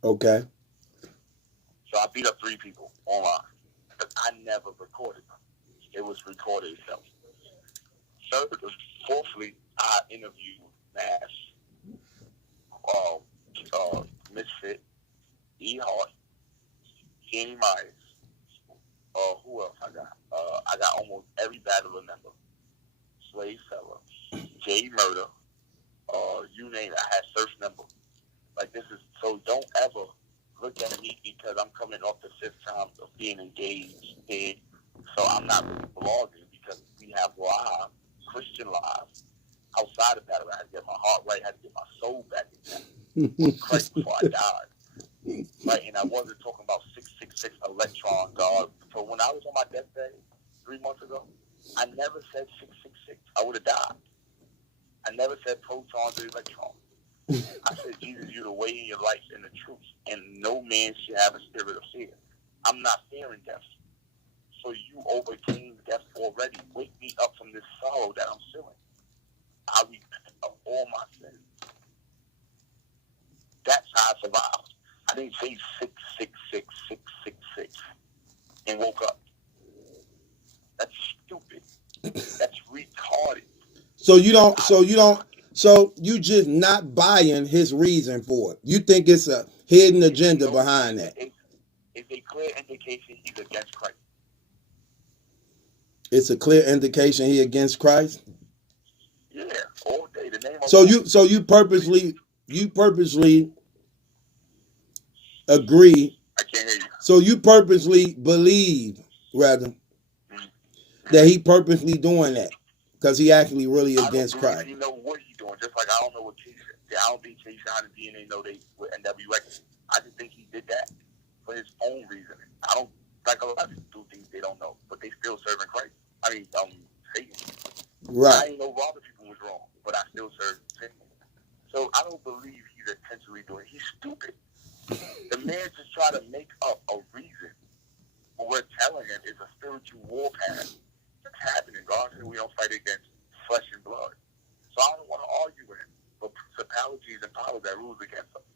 Okay. So I beat up 3 people online. But I never recorded them. It was recorded itself. Fourthly, I interviewed Nash, Misfit, E. Hart, Kenny Myers. Who else I got? I got almost every Battler member. Slave Seller, J Murder, you name it. I had Surf Number. Like this is so. Don't ever look at me because I'm coming off the 5th time of being engaged. So I'm not really blogging because we have live Christian lives outside of that. I had to get my heart right. I had to get my soul back in Christ before I died. Right, and I wasn't talking about 666 electron God. So when I was on my deathbed 3 months ago, I never said 666. I would have died. I never said protons or electrons. I said, Jesus, you're the way in your life and the truth, and no man should have a spirit of fear. I'm not fearing death. So you overcame death already. Wake me up from this sorrow that I'm feeling. I repent of all my sins. That's how I survived. I didn't say 666 and woke up. That's stupid. That's retarded. So you just not buying his reason for it. You think it's a hidden agenda behind that. It's a clear indication he's against Christ. It's a clear indication he against Christ? Yeah, all day. The name of So you purposely agree. I can't hear you. So you purposely believe, rather, that he purposely doing that because he actually really I don't against believe Christ. he know what he's doing. Just like I don't know what Keisha. I don't think Keisha and DNA know they with NWX. I just think he did that for his own reasoning. I don't like a lot of people do things they don't know, but they still serving Christ. I mean, Satan. I Right. didn't know Robert people was wrong, but I still serve Satan. So I don't believe he's intentionally doing it. He's stupid. The man just try to make up a reason. What we're telling him is a spiritual warpath that's happening. God said we don't fight against flesh and blood. So I don't want to argue with him. But principalities and powers that rules against us.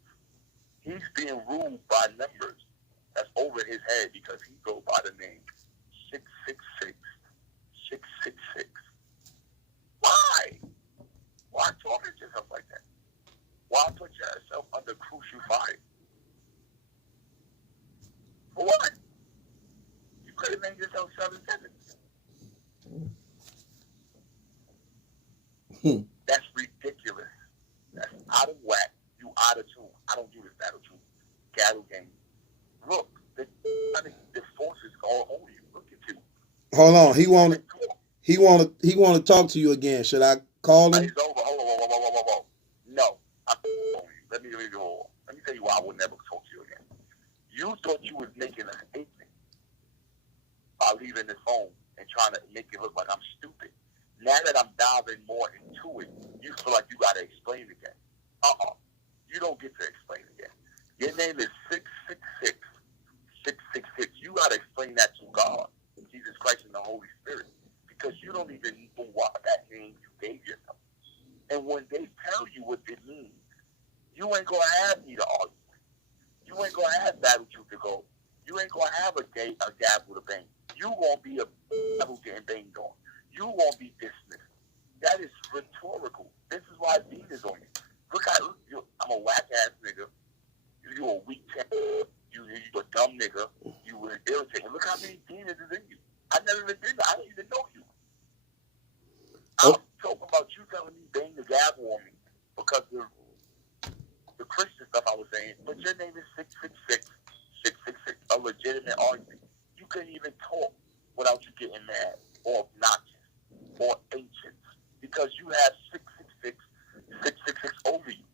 He's being ruled by numbers that's over his head because he go by the name 666. 666. Why? Why torment yourself like that? Why put yourself under crucial fire? For what? You could have made yourself 7-7. That's ridiculous. That's out of whack. You out of tune. I don't do this battle game. Look, the forces all over you. Look at you. Hold on. He want to talk to you again. Should I call him? It's over. Hold on. No. I'm on you. Let me tell you why I would never talk to you again. You thought you was making a statement by leaving this phone and trying to make it look like I'm stupid. Now that I'm diving more into it, you feel like you got to explain again. You don't get to explain again. Your name is 666. 666. You got to explain that to God, Jesus Christ, and the Holy Spirit, because you don't even know what that name you gave yourself. And when they tell you what it means, you ain't going to have me to argue. You ain't going to have battle truth to go. You ain't going to have a gab with a bang. You won't be a battle getting banged on. You won't be dismissed. That is rhetorical. This is why demons on you. Look, I'm a whack-ass nigga. You a weak temper. You a dumb nigga. You were irritating. Look how many demons is in you. I never even did that. I didn't even know you. I'm talking about you telling me bang the gavel on me because of the Christian stuff I was saying. But your name is 666. 666. A legitimate argument. You couldn't even talk without you getting mad or obnoxious or ancient because you have 666 over you.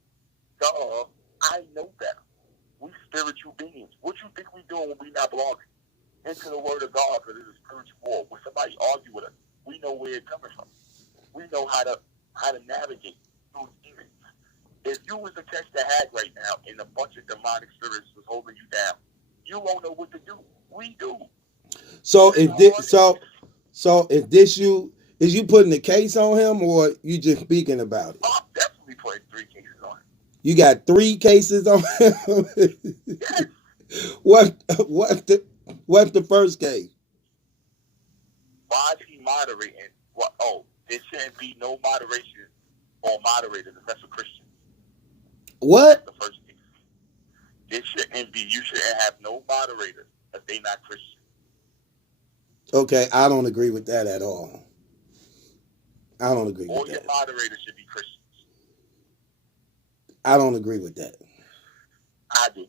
Duh, I know better. We spiritual beings. What you think we doing when we not blogging? Into the word of God, because it's a spiritual war. When somebody argue with us, we know where it's coming from. We know how to navigate through demons. If you was to catch the hag right now and a bunch of demonic spirits was holding you down, you won't know what to do. We do. So is you putting the case on him or you just speaking about it? I'm definitely putting 3 cases on him. You got 3 cases on him? Yes. What's the first case? Why is he moderating? What? Oh, there shouldn't be no moderation or moderators unless a Christian. What? That's the first case. There shouldn't be. You shouldn't have no moderators if they not Christian. Okay, I don't agree with that at all. I don't agree with All your that. moderators should be Christians. I don't agree with that. I do.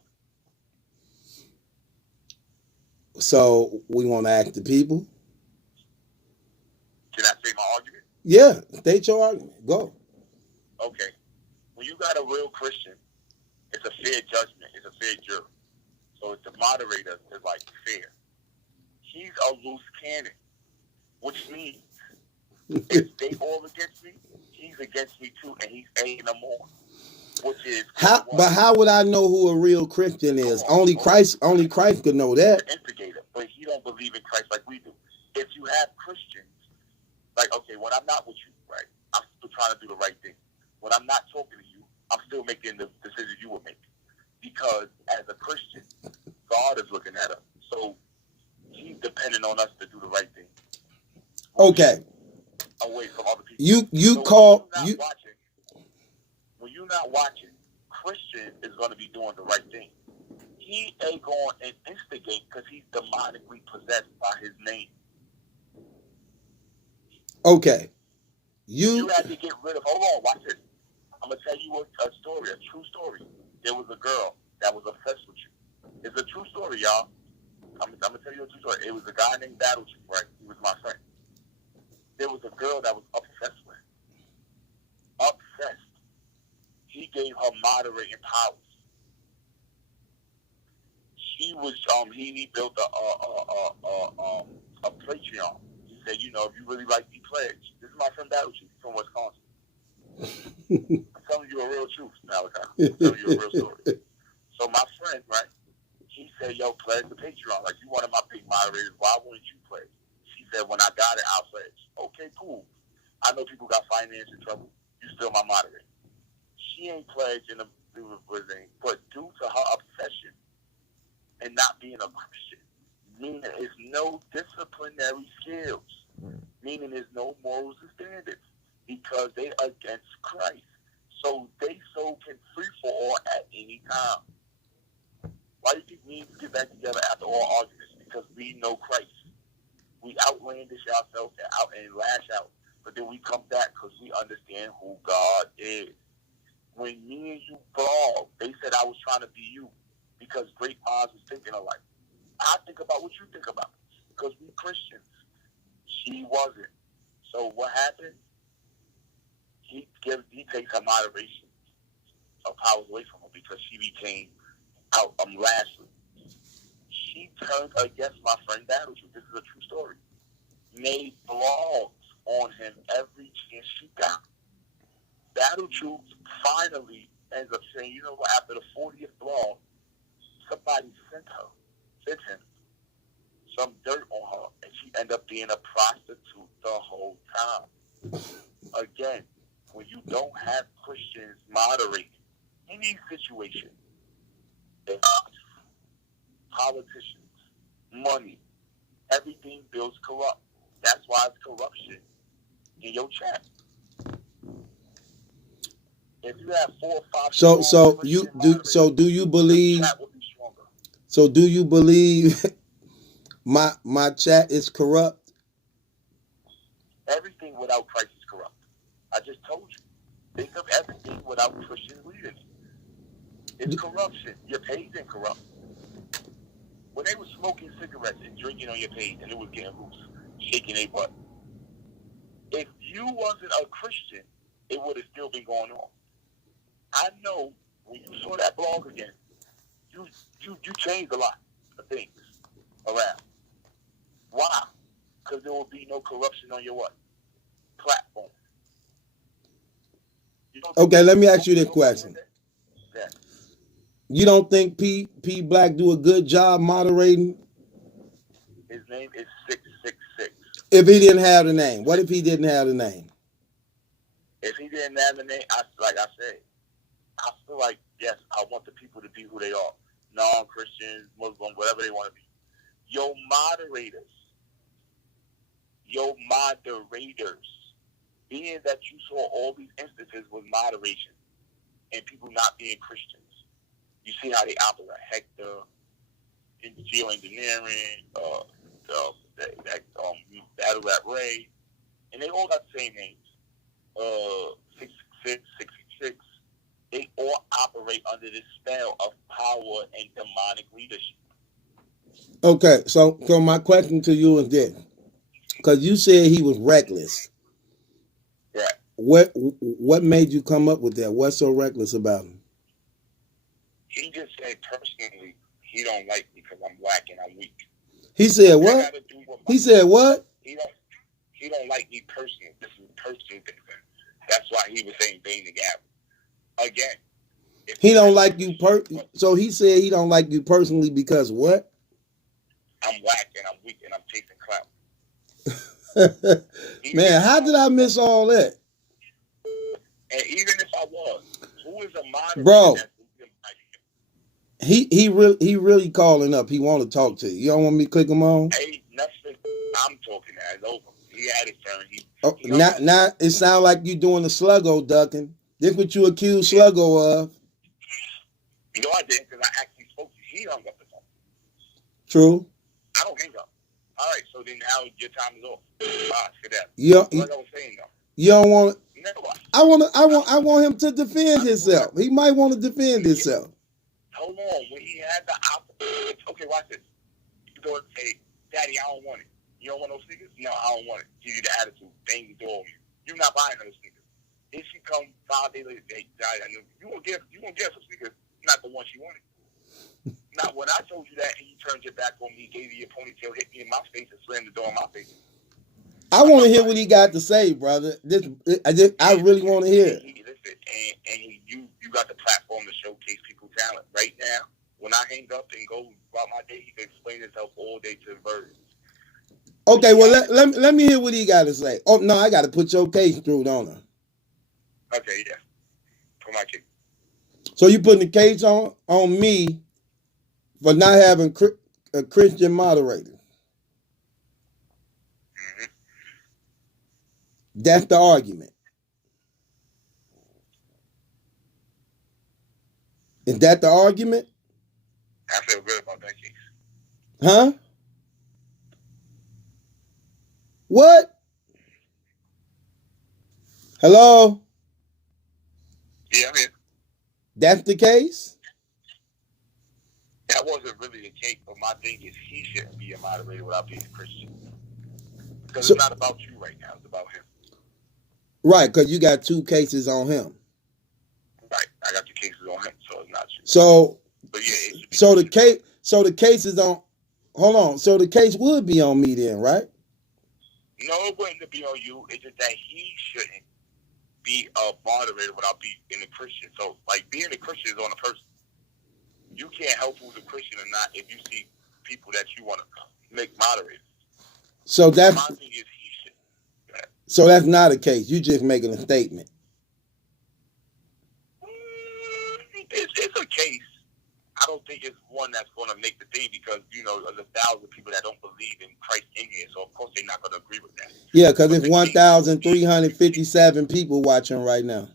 So we want to ask the people? Can I say my argument? Yeah, state your argument. Go. Okay. When you got a real Christian, it's a fair judgment. It's a fair jury. So if the moderator is like fair, he's a loose cannon, which means if they all against me, he's against me too, and he's egging them on. Which is but how would I know who a real Christian is? Only Christ could know that. The instigator, but he don't believe in Christ like we do. If you have Christians, like okay, when I'm not with you, right, I'm still trying to do the right thing. When I'm not talking to you, I'm still making the decisions you would make. Because as a Christian, God is looking at us. So he's depending on us to do the right thing. Okay. Away from other people. When you're not watching, Christian is going to be doing the right thing. He ain't going and instigate because he's demonically possessed by his name. Okay. You had to get rid of. Hold on, watch this. I'm gonna tell you a story, a true story. There was a girl that was obsessed with you. it was a guy named Battletree, right? He was my friend. There was a girl that was obsessed with him. Obsessed. He gave her moderating powers. She was he built a Patreon. He said, you know, if you really like me, pledge. This is my friend Battletree from Wisconsin. I'm telling you a real truth, Malachi. I'm telling you a real story. So my friend, right? He said, yo, pledge the Patreon. Like, you one of my big moderators. Why wouldn't you pledge? She said, when I got it, I'll pledge. Okay, cool. I know people got financial trouble. You still my moderator. She ain't pledged in the but due to her obsession and not being a Christian, meaning there's no disciplinary skills, meaning there's no morals and standards, because they against Christ. So they can free for all at any time. Why do you think we need to get back together after all arguments? Because we know Christ. We outlandish ourselves and lash out, but then we come back because we understand who God is. When me and you brawl, they said I was trying to be you because great minds was thinking alike. I think about what you think about because we Christians. She wasn't. So what happened? He takes her moderation of powers away from her because she became Lashley. She turned against my friend Battletree. This is a true story. Made blogs on him every chance she got. Battletree finally ends up saying, you know what, after the 40th blog, somebody sent him some dirt on her, and she ended up being a prostitute the whole time. Again, when you don't have Christians moderating any situation, politicians, money, everything builds corrupt. That's why it's corruption in your chat. If you have 4 or 5 do you believe? Chat will be stronger. So do you believe my chat is corrupt? Everything without Christ is corrupt. I just told you. Think of everything without Christian leaders. It's corruption. Your page ain't corrupt. When they were smoking cigarettes and drinking on your page and it was getting loose, shaking their butt. If you wasn't a Christian, it would have still been going on. I know when you saw that blog again, you changed a lot of things around. Why? Because there will be no corruption on your what? Platform. Okay, let me ask you this question. Yeah. You don't think P Black do a good job moderating? His name is 666. If he didn't have the name, what if he didn't have the name? If he didn't have the name, like I said, I feel like, yes, I want the people to be who they are. Non-Christians, Muslims, whatever they want to be. Your moderators, being that you saw all these instances with moderation and people not being Christians. You see how they operate. Hector, geoengineering, Battle Rap Ray, and they all got the same names. 666, 66. They all operate under this spell of power and demonic leadership. Okay, so my question to you is this. Because you said he was reckless. Yeah. What made you come up with that? What's so reckless about him? He just said personally he don't like me because I'm whack and I'm weak. He said what? He said what? He don't like me personally. This is a personal thing. That's why he was saying bang the gap. Again. He don't like you so he said he don't like you personally because what? I'm whack and I'm weak and I'm chasing clout. Man, how did I miss all that? And even if I was, who is a moderator? Bro, he really calling up. He want to talk to you. You don't want me to click him on? Hey, nothing. I'm talking. It's over. He had his turn. Now it sounds like you doing the sluggo ducking. This what you accuse Sluggo of. You know I didn't because I actually spoke to you. He hung up the phone. True. I don't hang up. All right, so then now your time is off. That. Like I was saying though. You don't want it. No. I want him to defend himself. He might want to defend himself. Hold on. When he had the opportunity, okay, watch this. You go and say, Daddy, I don't want it. You don't want no sneakers? No, I don't want it. Give you the attitude. Bang the door on you. You're not buying those sneakers. If she come 5 days later, hey, Daddy, I knew you gonna get some sneakers, not the one she wanted. Now, when I told you that and you turned your back on me, gave you your ponytail, hit me in my face, and slammed the door in my face. I want to hear what he got to say, brother. I really want to hear. You got the platform to showcase people's talent. Right now, when I hang up and go about my day, he can explain himself all day to the birds. Okay, well, let me hear what he got to say. Oh, no, I got to put your case through, don't I? Okay, yeah. Put my case. So you putting the case on me for not having a Christian moderator. Mm-hmm. That's the argument. Is that the argument? I feel good about that case. Huh? What? Hello? Yeah, I'm here. That's the case? That wasn't really the case, but my thing is he shouldn't be a moderator without being a Christian. Because it's not about you right now, it's about him. Right, because you got 2 cases on him. Right, I got 2 cases on him, so it's not you. So, but yeah, so the case is on. Hold on. So the case would be on me then, right? No, it wouldn't be on you. It's just that he shouldn't be a moderator without being a Christian. So, like, being a Christian is on a person. You can't help who's a Christian or not if you see people that you want to make moderators. So that's my thing is he should. So that's not a case. You just making a statement. It's a case. I don't think it's one that's going to make the thing because, there's 1,000 people that don't believe in Christ in here. So, of course, they're not going to agree with that. Yeah, because it's 1,357 people watching right now.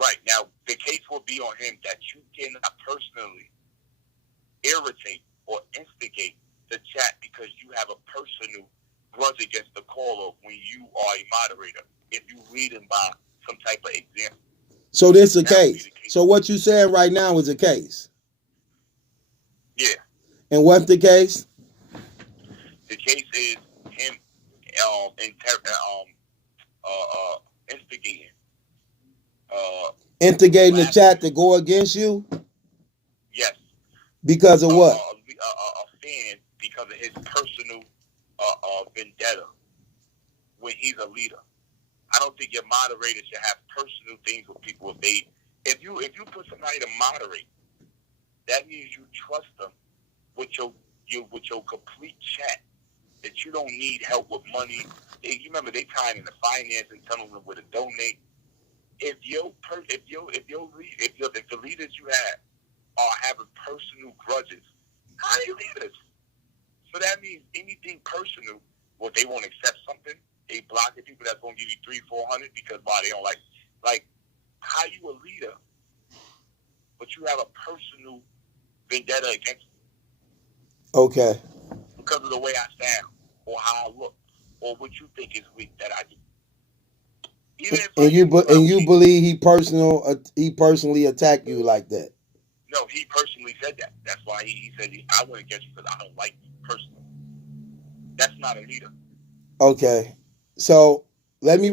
Right. Now, the case will be on him that you cannot personally irritate or instigate the chat because you have a personal grudge against the caller when you are a moderator. If you read him by some type of example. So this is a case. So what you saying right now is a case. Yeah. And what's the case? The case is him instigating the chat to go against you? Yes. Because of what? A fan because of his personal vendetta when he's a leader. I don't think your moderator should have personal things with people. If you put somebody to moderate, that means you trust them with your complete chat. That you don't need help with money. You remember they tying in the finance and telling them where to donate. If the leaders you have are having personal grudges, how do you leaders? So that means anything personal, well, they won't accept something. They blocking people that's gonna give you $300-400 because they don't like how you a leader, but you have a personal vendetta against me. Okay. Because of the way I sound, or how I look, or what you think is weak that I do. And you believe he personally attacked you like that? No, he personally said that. That's why he said I went against you because I don't like you personally. That's not a leader. Okay, so let me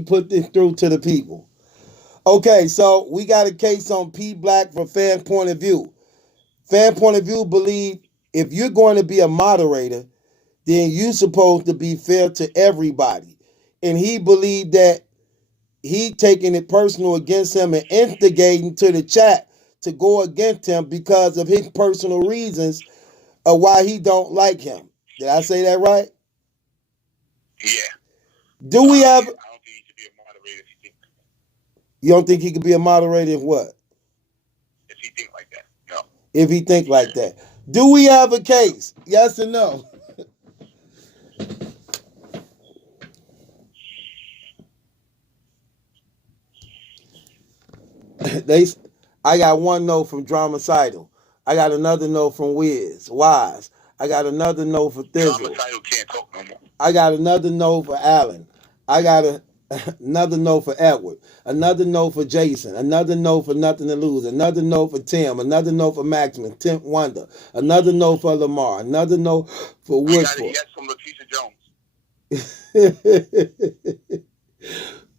put this through to the people. Okay, so we got a case on P Black from Fan Point of View. Fan Point of View believe if you're going to be a moderator, then you're supposed to be fair to everybody. And he believed that he taking it personal against him and instigating to the chat to go against him because of his personal reasons of why he don't like him. Did I say that right? Yeah. Do we have? I don't think he should be a moderator if he thinks like that. You don't think he could be a moderator if what? If he think like that, no. If he think like that. Do we have a case? Yes or no? I got one no from Dramacidal. I got another no from Wise. I got another no for Thizzle. Dramacidal can't talk no more. I got another no for Allen. I got Another no for Edward. Another no for Jason. Another no for Nothing to Lose. Another no for Tim. Another no for Maximus. Tim Wonder. Another no for Lamar. Another no for We got a Woodford. yes from Lakeisha Jones.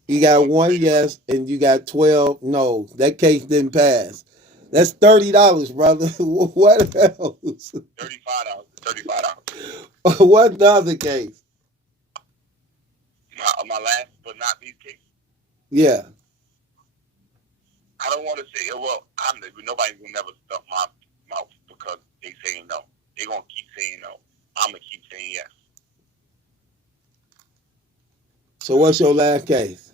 You got one yes and you got 12 no's. That case didn't pass. That's $30, brother. What else? $35. $35. What's the other case? My last but not least case. Yeah. I don't want to say, well, nobody's going to never stuff my mouth because they saying no. They're going to keep saying no. I'm going to keep saying yes. So what's your last case?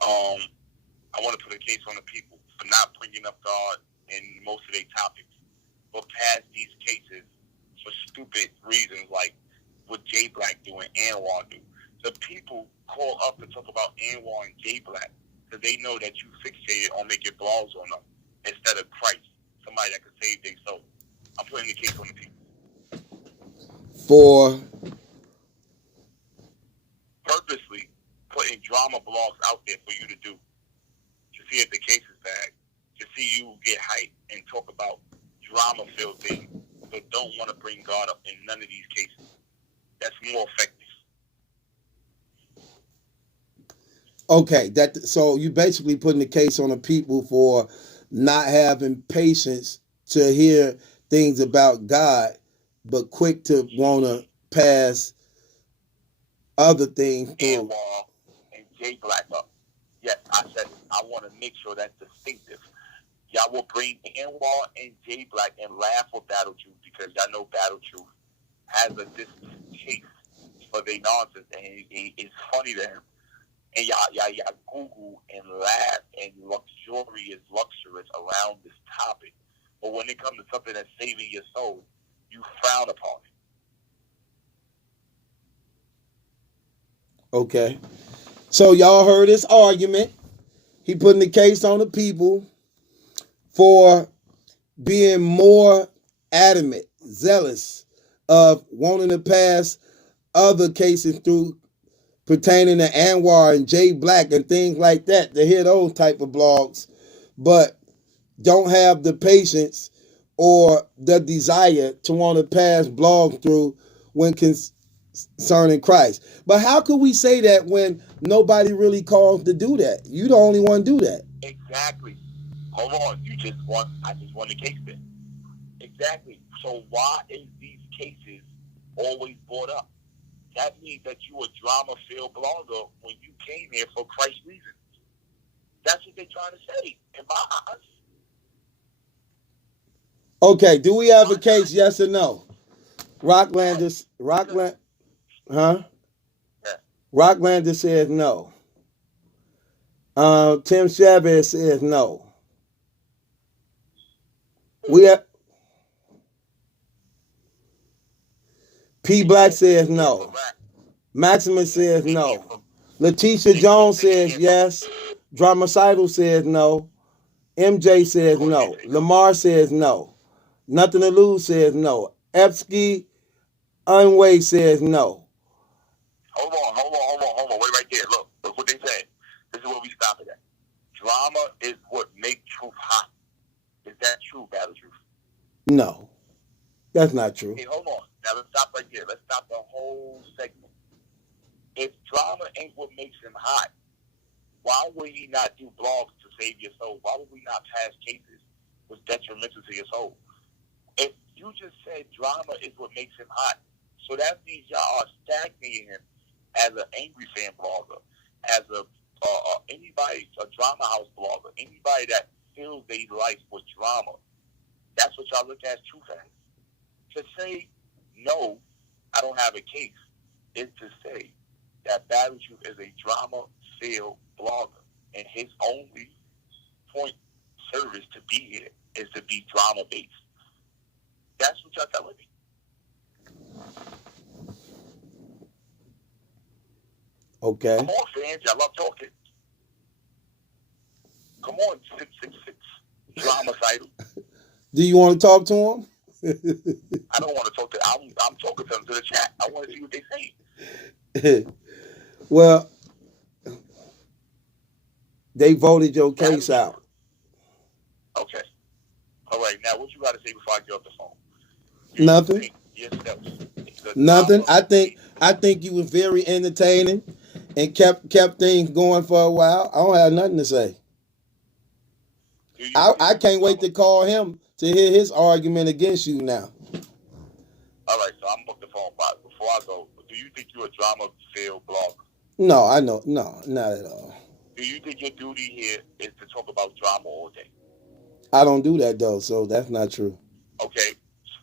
I want to put a case on the people for not bringing up God in most of their topics, but pass these cases for stupid reasons like what Jay Black do and Anwar do. The people call up and talk about Anwar and Jay Black because they know that you fixated on making blogs on them instead of Christ, somebody that could save their soul. I'm putting the case on the people. For Purposely putting drama blogs out there for you to do, to see if the case is bad, to see you get hyped and talk about drama-filled things, but don't want to bring God up in none of these cases. That's more effective. okay, so you basically putting the case on the people for not having patience to hear things about God, but quick to want to pass other things through. Anwar and Jay Black up. Yes, I said it. I want to make sure that's distinctive. Y'all will bring Anwar and Jay Black and laugh with Battle Truth because y'all know Battle Truth has a distaste for their nonsense and it's funny to him. And y'all Google and laugh and luxurious around this topic. But when it comes to something that's saving your soul, you frown upon it. Okay. So y'all heard his argument. He putting the case on the people for being more adamant, zealous of wanting to pass other cases through pertaining to Anwar and Jay Black and things like that, to hear those type of blogs, but don't have the patience or the desire to want to pass blogs through when concerning Christ. But how could we say that when nobody really calls to do that? You the only one do that. Exactly. Hold on. I just want the case then. Exactly. So why is these cases always brought up? That means that you a drama-filled blogger when you came here for Christ reasons. That's what they're trying to say, in my eyes. Okay, do we have a case, yes or no? Rocklander says no. Tim Chavez says no. We have P. Black says no. Maximus says no. Letitia Jones says yes. Dramacidal says no. MJ says no. Lamar says no. Nothing to Lose says no. Epsky Unway says no. Hold on. Wait right there. Look what they said. This is where we stop it at. Drama is what makes truth hot. Is that true, Battle Truth? No, that's not true. Hey, hold on. Now let's stop right here. Let's stop the whole segment. If drama ain't what makes him hot, why would he not do blogs to save your soul? Why would we not pass cases was detrimental to your soul? If you just said drama is what makes him hot, so that means y'all are stagnating him as an angry fan blogger, as anybody, a drama house blogger, anybody that fills their life with drama. That's what y'all look at as true fans. To say, no, I don't have a case, is to say that Battle Truth is a drama-filled blogger, and his only point service to be here is to be drama-based. That's what y'all telling me. Okay. Come on, fans. Y'all love talking. Come on, 666. Drama-sidal. Do you want to talk to him? I don't want to talk to them. I'm talking to them to the chat. I want to see what they say. Well, They voted your case out. Okay. All right. Now, what you got to say before I get off the phone? Nothing. Yourself. Nothing. I think you was very entertaining and kept things going for a while. I don't have nothing to say. I can't wait to call him to hear his argument against you now. All right, so I'm off the phone. But before I go, do you think you're a drama-filled blogger? No, I know. No, not at all. Do you think your duty here is to talk about drama all day? I don't do that, though, so that's not true. Okay,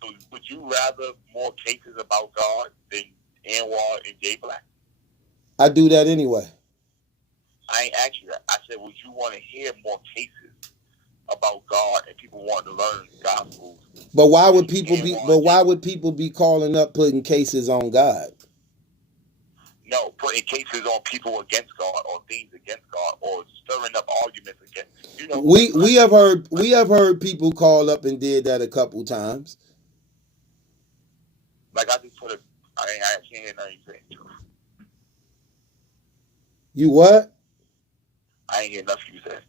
so would you rather more cases about God than Anwar and Jay Black? I do that anyway. I ain't asked you that. I said, would you want to hear more cases about God and people want to learn gospels? But why would people be? But why would people be calling up putting cases on God? No, putting cases on people against God or things against God or stirring up arguments against. You know, we have heard people call up and did that a couple times. Like I just put I can't hear nothing you saying. You what? I ain't hear nothing you said.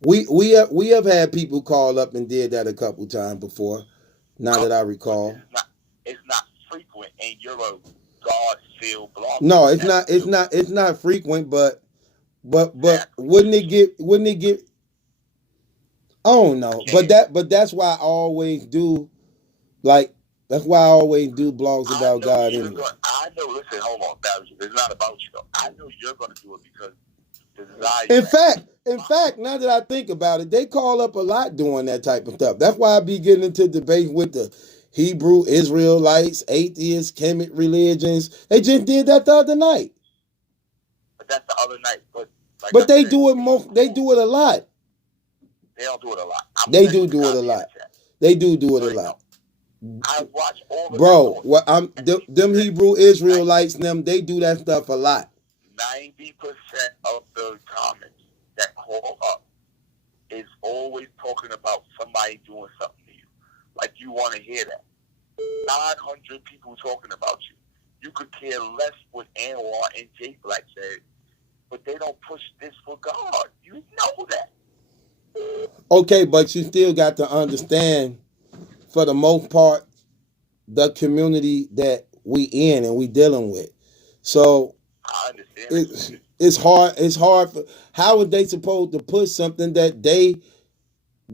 We have had people call up and did that a couple times before. Now that I recall. It's not frequent, and you're a God-filled blogger. No, it's not frequent, but wouldn't it get I don't know. But that's why I always do blogs about God anyway. I know, listen, hold on, Barry. It's not about you though. I know you're gonna do it because the desire. In fact, now that I think about it, they call up a lot doing that type of stuff. That's why I be getting into debate with the Hebrew Israelites, atheists, Kemet religions. They just did that the other night. But that's the other night. But they do it They do it a lot. They don't do it a lot. They do it a lot. They do it a lot. I watch all the bro. Them Hebrew Israelites, they do that stuff a lot. 90% of the comments that call up is always talking about somebody doing something to you. Like you want to hear that. 900 people talking about you. You could care less what Anwar and Jay Black said, but they don't push this for God. You know that. Okay, but you still got to understand, for the most part, the community that we in and we dealing with. So I understand. It's hard. It's hard. How are they supposed to push something that they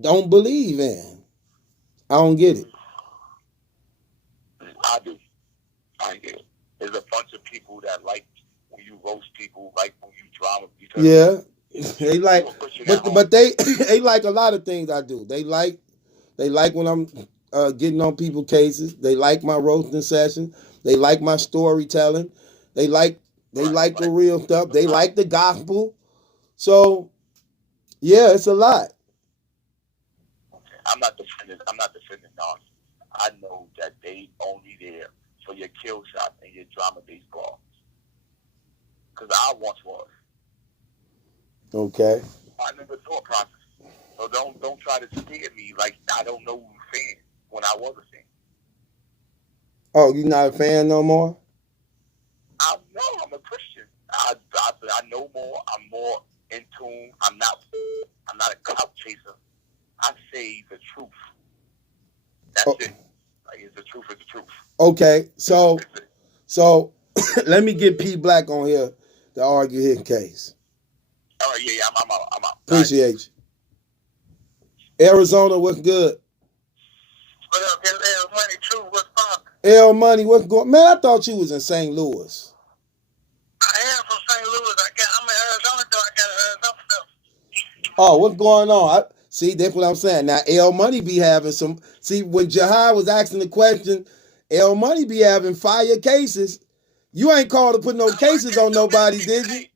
don't believe in? I don't get it. I do. I get it. There's a bunch of people that like when you roast people, like when you drama. Yeah, they like, but they like a lot of things I do. They like when I'm getting on people cases. They like my roasting session. They like my storytelling. They like the real stuff. They like the gospel. So, yeah, it's a lot. I'm not defending nonsense. I know that they only there for your kill shots and your drama-based blogs. Because I once was. Okay. I never thought process. So don't try to scare me like I don't know who's a fan when I was a fan. Oh, you not a fan no more? I'm a Christian. I know more. I'm more in tune. I'm not a clout chaser. I say the truth. That's it. Like it's the truth is the truth. Okay, so let me get P Black on here to argue his case. All right, yeah, I'm out. Appreciate you. Arizona, what's good? What up, L Money True? What's up? L Money, what's going? Man, I thought you was in St. Louis. I am from St. Louis. I'm in Arizona, though. I got Arizona stuff. Oh, what's going on? See, that's what I'm saying. Now, L Money be having some. See, when Jahai was asking the question, L Money be having fire cases. You ain't called to put no cases on nobody, did you? I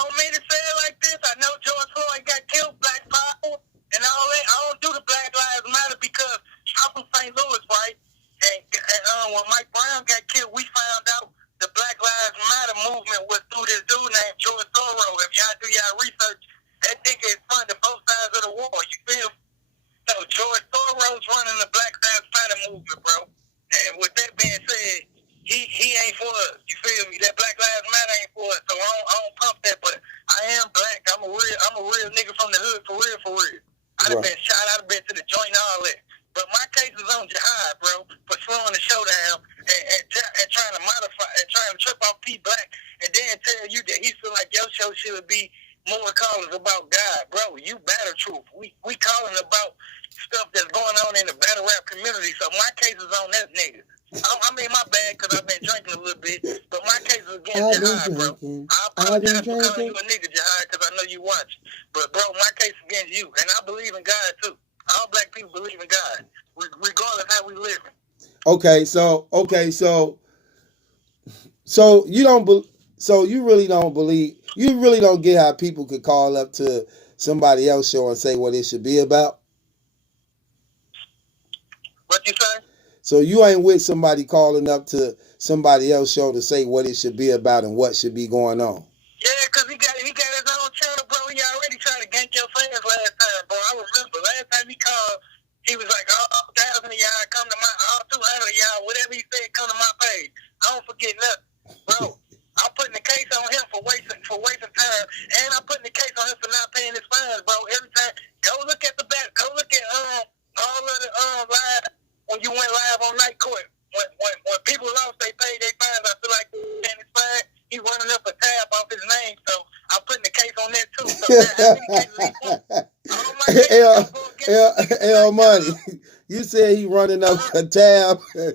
don't mean to say it like this. I know George Floyd got killed, Black Power, and all that. I don't do the Black Lives Matter because I'm from St. Louis, right? And when Mike Brown got killed, we found out the Black Lives Matter movement was through this dude named George Soros. If y'all do y'all research, that nigga is funding both sides of the war. You feel me? So George Soros running the Black Lives Matter movement, bro. And with that being said, he ain't for us. You feel me? That Black Lives Matter ain't for us. So I don't pump that, but I am black. I'm I'm a real nigga from the hood for real. I done been shot, I done been to the joint and all that. But my case is on Jihad, bro, for slowing the show down and trying to modify and trying to trip off P Black and then tell you that he feel like your show should be more callers about God, bro. You battle truth. We calling about stuff that's going on in the battle rap community. So my case is on that nigga. I mean, my bad, because I've been drinking a little bit, but my case is against Jihad, bro. I apologize for calling you a nigga, Jihad, because I know you watch. But, bro, my case is against you, and I believe in God, too. All black people believe in God, regardless of how we live. So you don't so you really don't believe, you really don't get how people could call up to somebody else's show and say what it should be about? What you say? So you ain't with somebody calling up to somebody else's show to say what it should be about and what should be going on? Yeah, because he got his own channel, bro. He already tried to gank your fans last time, bro. I remember last time he called, he was like, 1,000 of y'all come to my, 200 of y'all, whatever he said, come to my page. I don't forget nothing, bro. I'm putting the case on him for wasting time, and I'm putting the case on him for not paying his fines, bro. Every time, go look at all of the live when you went live on Night Court. When people lost, they paid their fines. I feel like paying his fine. He running up a tab off his name, so I'm putting the case on that too. So L Money, you said he running up a tab. Yeah,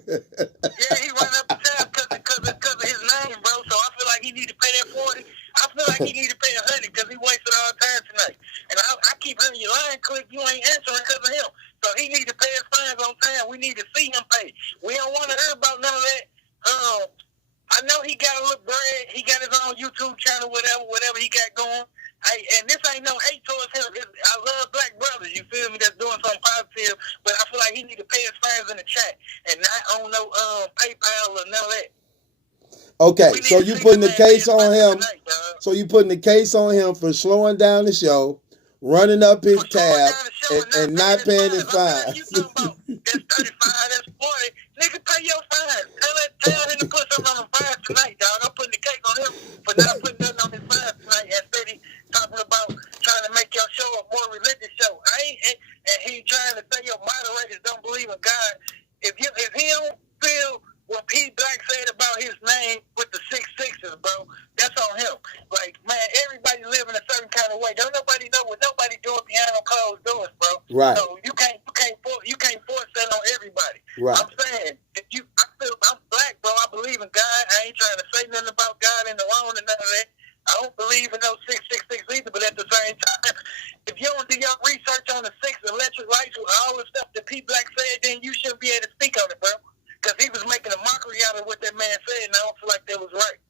he running up a tab because of his name, bro. So I feel like he need to pay that 40. I feel like he need to pay 100 because he wasted all time tonight. And I keep hearing your line click. You ain't answering because of him. So he need to pay his fines on time. We need to see him pay. We don't want to hear about none of that. I know he got a little bread. He got his own YouTube channel, whatever he got going. And this ain't no hate towards him. I love black brothers, you feel me, that's doing something positive. But I feel like he need to pay his fines in the chat and not on no PayPal or none of that. Okay, so you putting the case on him. So you putting the case on him for slowing down the show, running up his tab, and not paying his fines. You talking about that's 35, that's 40. Nigga, pay your fines. Tell him to put something on the fines tonight, dog. I'm putting the case on him for not putting nothing on his fines tonight. And steady talking about trying to make your show a more religious show. And he trying to say your moderators don't believe in God. If he don't feel what P Black said about his name with the 6 6s, bro, that's on him. Like, man, everybody live in a certain kind of way. Don't nobody know what nobody doing behind no closed doors, bro. Right. So you can't force that on everybody. Right. I'm saying, I'm black, bro. I believe in God. I ain't trying to say nothing about God in the wrong and none of that. I don't believe in no 666 either, but at the same time, if you don't do your research on the 6 electric lights with all the stuff that P Black said, then you shouldn't be able to speak on it, bro. Because he was making a mockery out of what that man said, and I don't feel like that was right.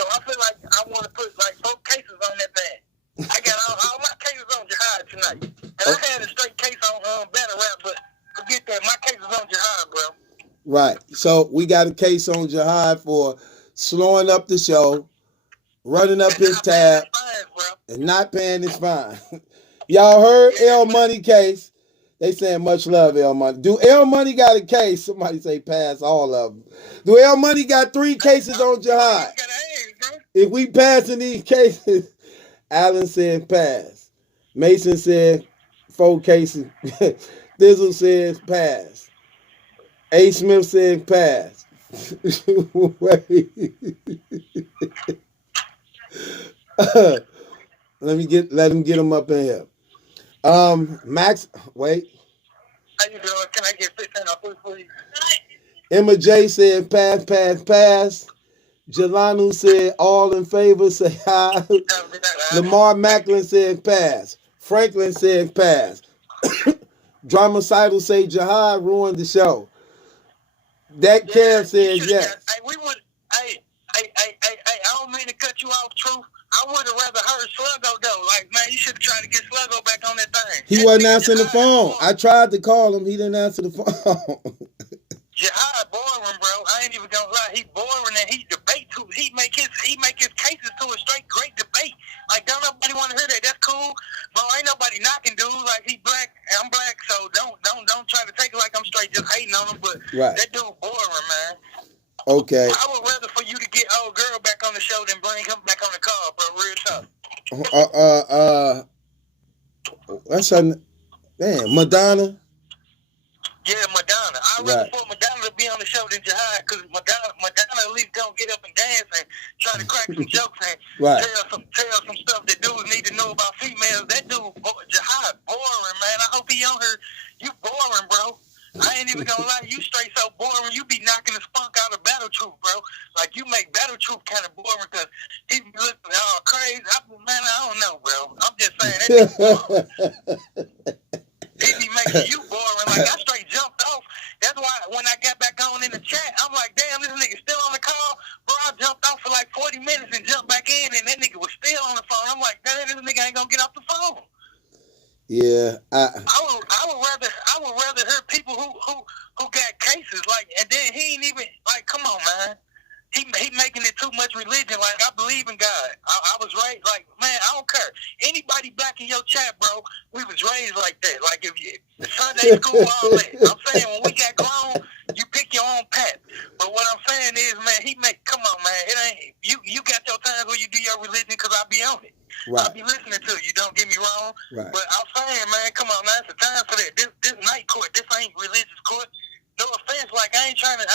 So I feel like I want to put like 4 cases on that man. I got all my cases on Jihad tonight. And I had a straight case on battle rap, but forget that. My case is on Jihad, bro. Right. So we got a case on Jihad for slowing up the show, running up his tab, and not paying his fine. Y'all heard L Money case. They saying much love, L Money. Do L Money got a case? Somebody say pass all of them. Do L Money got 3 cases on Jihad? If we passing these cases, Allen said pass. Mason said 4 cases. Thizzle says pass. A. Smith said pass. Wait. Let him get him up in here. Max, wait. How you doing? Can I get 15 off food, please? Emma J said pass. Jelanu said all in favor, say hi. Lamar Macklin said pass. Franklin said pass. Dramacidal say Jihad ruined the show. That Kev says yes. I don't mean to cut you off, Truth. I would have rather heard Sluggo though. Like, man, you should have tried to get Sluggo back on that thing. He wasn't answering the phone. I tried to call him. He didn't answer the phone. Jihad boring, bro. I ain't even gonna lie. He boring and he debate too. He make his cases to a straight great debate. Like, don't nobody want to hear that. That's cool, bro. Ain't nobody knocking dude. Like, he black, I'm black, so don't try to take it like I'm straight just hating on him. But right. That dude boring, man. Okay. I would rather for you to get old girl back on the show than bring him back on the call, bro. Real tough. That's her. Damn, Madonna. Yeah, Madonna. I'd rather Right. for Madonna to be on the show than Jihad, because Madonna at least don't get up and dance and try to crack some jokes and Right. tell some stuff that dudes need to know about females. That dude, Jihad, boring, man. I hope he on her. You boring, bro. I ain't even gonna lie, you straight so boring. You be knocking the spunk out of Battle Truth, bro. Like, you make Battle Truth kind of boring because he be looking all crazy. Man, I don't know, bro. I'm just saying, that nigga boring. He be making you boring. Like, I straight jumped off. That's why when I got back on in the chat, I'm like, damn, this nigga still on the call. Bro, I jumped off for like 40 minutes and jumped back in, and that nigga was still on the phone. I'm like, damn, this nigga ain't gonna get off the phone. Yeah, I would rather hear people who got cases, like, and then he ain't even, like, come on, man. He making it too much religion. Like, I believe in God. I was raised, like, man, I don't care. Anybody back in your chat, bro, we was raised like that. Like, if you, Sunday school, all that. I'm saying, when we got grown, you pick your own path. But what I'm saying is, man, come on, man, it ain't, you got your times where you do your religion because I be on it. right. I'll be listening to you, don't get me wrong. Right. But I'm saying, man, come on, man, it's a time for that. This night court, this ain't religious court. No offense, like, I ain't trying to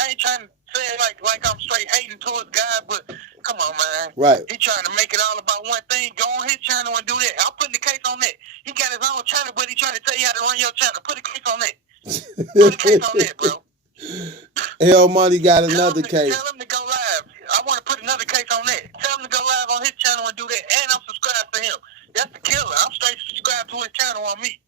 say it like I'm straight hating towards God, but come on, man. Right. He trying to make it all about one thing. Go on his channel and do that. I'm putting the case on that. He got his own channel, but he trying to tell you how to run your channel. Put a case on that. Put a case on that, bro. L Money got another case. Tell him to go live. I want to put another case on that. Tell him to go live on his channel and do that. And I'm subscribed to him. That's the killer. I'm straight subscribed to his channel on me.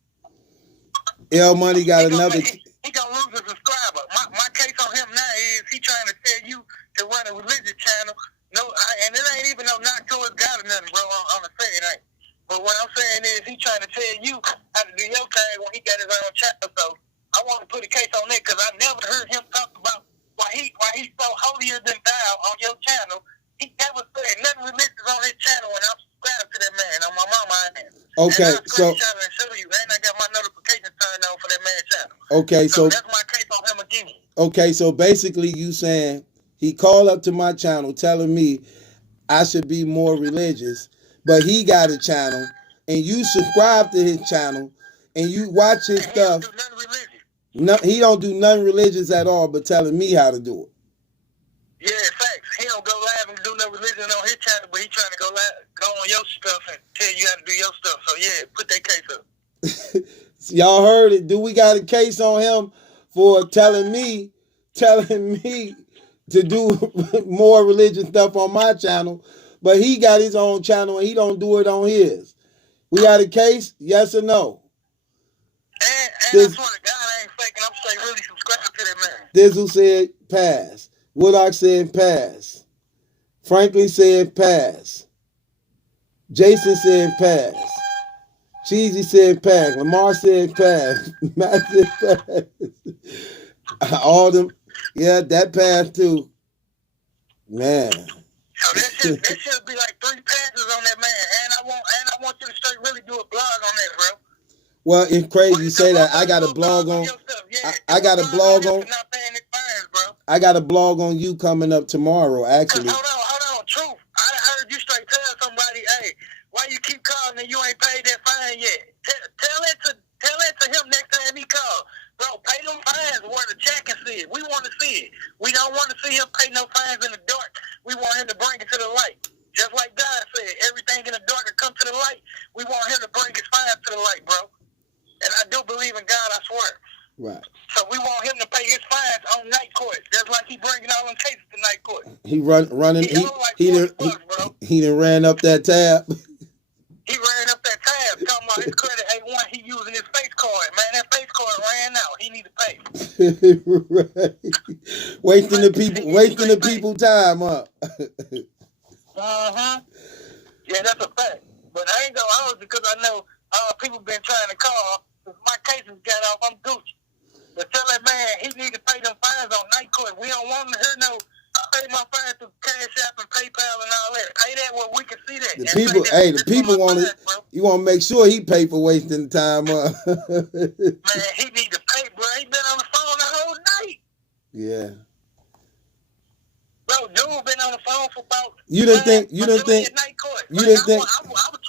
L Money got another. He gonna lose a subscriber. My case on him now is he trying to tell you to run a religious channel. No, and it ain't even no knock towards God or nothing, bro. I'm gonna say it ain't. But what I'm saying is he trying to tell you how to do your thing when he got his own channel. So I want to put a case on that because I never heard him talk about why he's so holier than thou on your channel. He never said nothing religious on his channel, and I'm subscribed to that man on my mama. Okay, and so and show you, and I got my notifications turned on for that man's channel. okay, so that's my case on him again. Okay, so basically you saying he called up to my channel telling me I should be more religious, but he got a channel and you subscribe to his channel and you watch his And stuff. He don't do nothing religious. No, he don't do nothing religious at all, but telling me how to do it. Yeah, facts. He don't go live and do no religion on his channel, but he trying to go on your stuff and tell you how to do your stuff. So yeah, put that case up. Y'all heard it. Do we got a case on him for telling me to do more religious stuff on my channel, but he got his own channel and he don't do it on his? We got a case? Yes or no? And I swear to God, I ain't faking. I'm straight really subscribed to that man. Dizzle said pass. Woodlock said pass. Franklin said pass. Jason said pass. Cheesy said pass. Lamar said pass. Matt said pass. All them, yeah, that pass too. Man. So that should be like 3 passes on that man. And I want you to straight really do a blog on that, bro. Well, it's crazy you say that. I got a blog on. I got a blog on. I got a blog on you coming up tomorrow, actually. Hold on. Truth. I heard you straight tell somebody, hey, why you keep calling and you ain't paid that fine yet? Tell it to him next time he calls. Bro, pay them fines where the chat can see it. We want to see it. We don't want to see him pay no fines in the dark. We want him to bring it to the light. Just like God said, everything in the dark will come to the light. We want him to bring his fines to the light, bro. And I do believe in God, I swear. Right. So we want him to pay his fines on night court, just like he bringing all them cases to night court. He running. He done ran up that tab. He ran up that tab, talking about his credit A1. He using his face card, man. That face card ran out. He need to pay. Right. Wasting the people time up. Yeah, that's a fact. But I ain't gonna hold you because I know people been trying to call. Since my cases got off, I'm Gucci. But tell that man he need to pay them fines on night court. We don't want to hear no pay my fines through Cash App and PayPal and all that. Pay that where we can see that. The people want it. You want to make sure he pay for wasting time up. Man, he need to pay, bro. He been on the phone the whole night. Yeah. Bro, dude been on the phone for about.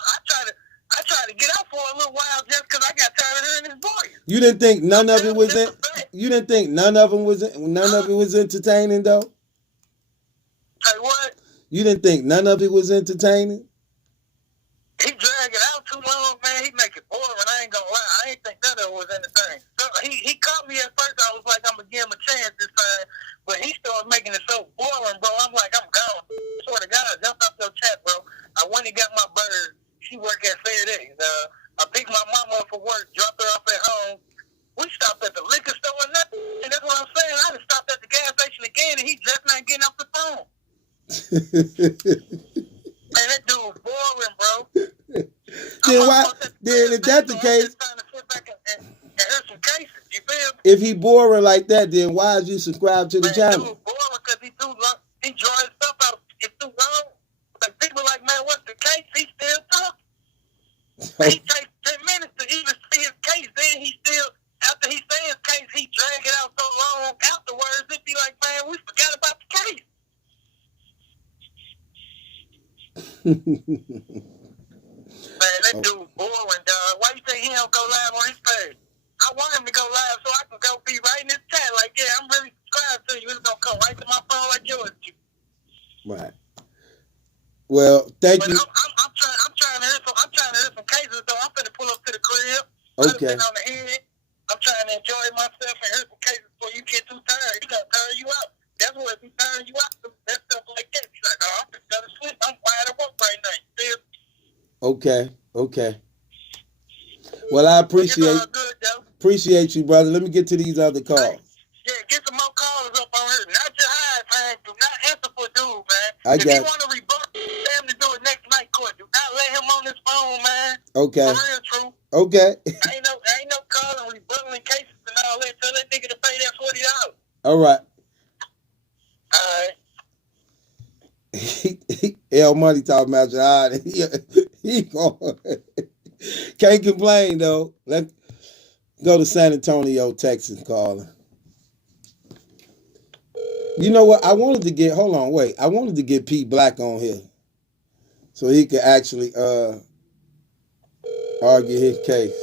I to get out for a little while just because I got tired of hearing his voice. You didn't think none of it was You didn't think none of it was entertaining though? Say what? You didn't think none of it was entertaining? He drag it out too long, man. He make it boring. I ain't gonna lie. I ain't think none of it was anything. So he caught me at first. I was like, I'm gonna give him a chance this time. But he started making it so boring, bro. I'm like, I'm gone. Swear to God, I jumped off your chat, bro. I went and got my bird. She work at FedEx. I picked my mama up for work, dropped her off at home. We stopped at the liquor store and nothing. And that's what I'm saying. I just stopped at the gas station again, and he just not getting off the phone. Man, that dude was boring, bro. Then if that's the case, I'm just trying to sit back and hear some cases. You feel me? if he boring like that, then why is you subscribe to the channel? Dude boring because he too long. He draw his stuff out. It's too long. Like people like, man, what's the case? He still talking. He takes 10 minutes to even see his case. Then he still, after he say his case, he drag it out so long afterwards. It be like, man, we forgot about the case. Man, that dude boring, dog. Why you think he don't go live on his page? I want him to go live so I can go be right in his chat. Like, yeah, I'm really subscribed to you. It's gonna come right to my phone like yours. Right. Well, thank you. I'm trying to hear some cases though. I'm finna pull up to the crib. Okay. On the head. I'm trying to enjoy myself and hear some cases before you get too tired. You gotta tire you out. That's what if he tire you out. That stuff like that. He's like, oh, I'm just gonna sleep. I'm wide awake right now. You feel? Okay. Well, I appreciate you, brother. Let me get to these other calls. Yeah, get some more callers up on here. Not your eyes, man. Do not answer for dude, man. If got you want to rebut, tell him to do it next night court. Do not let him on his phone, man. Okay. For real, true. Okay. ain't no calling, rebutting cases and all that. Tell that nigga to pay that $40. All right. L Money talking about your eye. He going. Can't complain though. Let's go to San Antonio, Texas, calling. You know what? I wanted to get Pete Black on here so he could actually argue his case.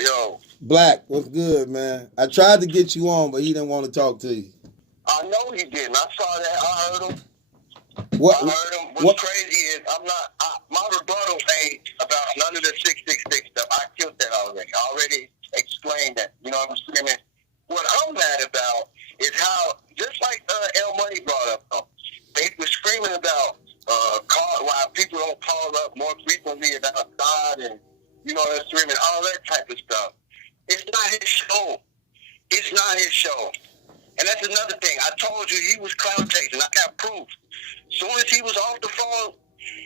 Yo. Black, what's good, man? I tried to get you on, but he didn't want to talk to you. I know he didn't. I saw that. I heard him. What's crazy is my rebuttal ain't about none of the 666 stuff. I killed that already. I already explained that. You know what I'm saying? What I'm mad about is how, just like L Money brought up, they were screaming about why people don't call up more frequently about God and, you know, they're screaming all that type of stuff. It's not his show. It's not his show. And that's another thing. I told you he was cloud chasing. I got proof. Soon as he was off the phone,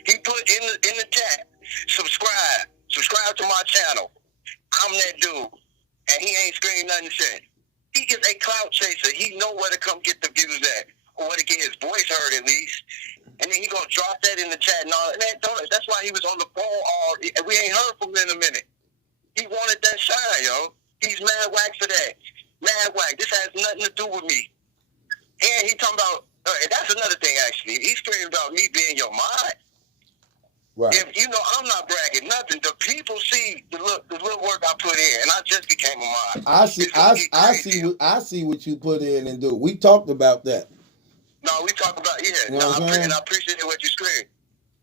he put in the chat, subscribe to my channel. I'm that dude. And he ain't screaming nothing since. He is a cloud chaser. He know where to come get the views at, or where to get his voice heard at least. And then he gonna drop that in the chat and all that. That's why he was on the phone and we ain't heard from him in a minute. He wanted that shine, yo. He's mad whack for that. Mad whack. This has nothing to do with me. And he talking about, and that's another thing actually. He's screaming about me being your mind. Right. If you know, I'm not bragging nothing. The people see the little work I put in, and I just became a mind. I see what you put in and do. We talked about that. No, we talked about You know I appreciate what you screamed.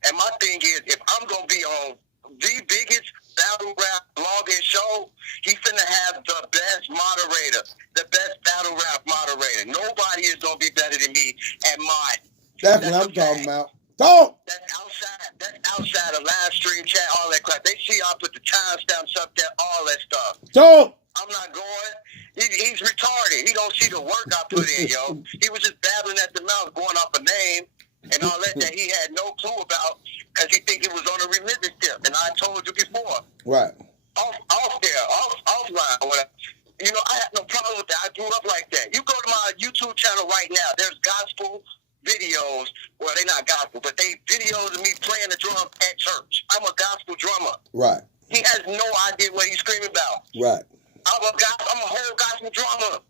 And my thing is, if I'm gonna be on the biggest battle rap blogging show, he finna have the best moderator, the best battle rap moderator. Nobody is gonna be better than me at mine. That's what I'm talking about. Talk. That's outside of live stream chat, all that crap. They see I put the timestamps up there, all that stuff. Talk. I'm not going. He's retarded. He don't see the work I put in, yo. He was just babbling at the mouth, going off a name and all that he had no clue about because he think it was on a religious tip. And I told you before. Right. Offline. You know, I have no problem with that. I grew up like that. You go to my YouTube channel right now. There's gospel videos. Well, they're not gospel, but they videos of me playing the drum at church. I'm a gospel drummer. Right. He has no idea what he's screaming about. Right. I'm a whole gospel drummer.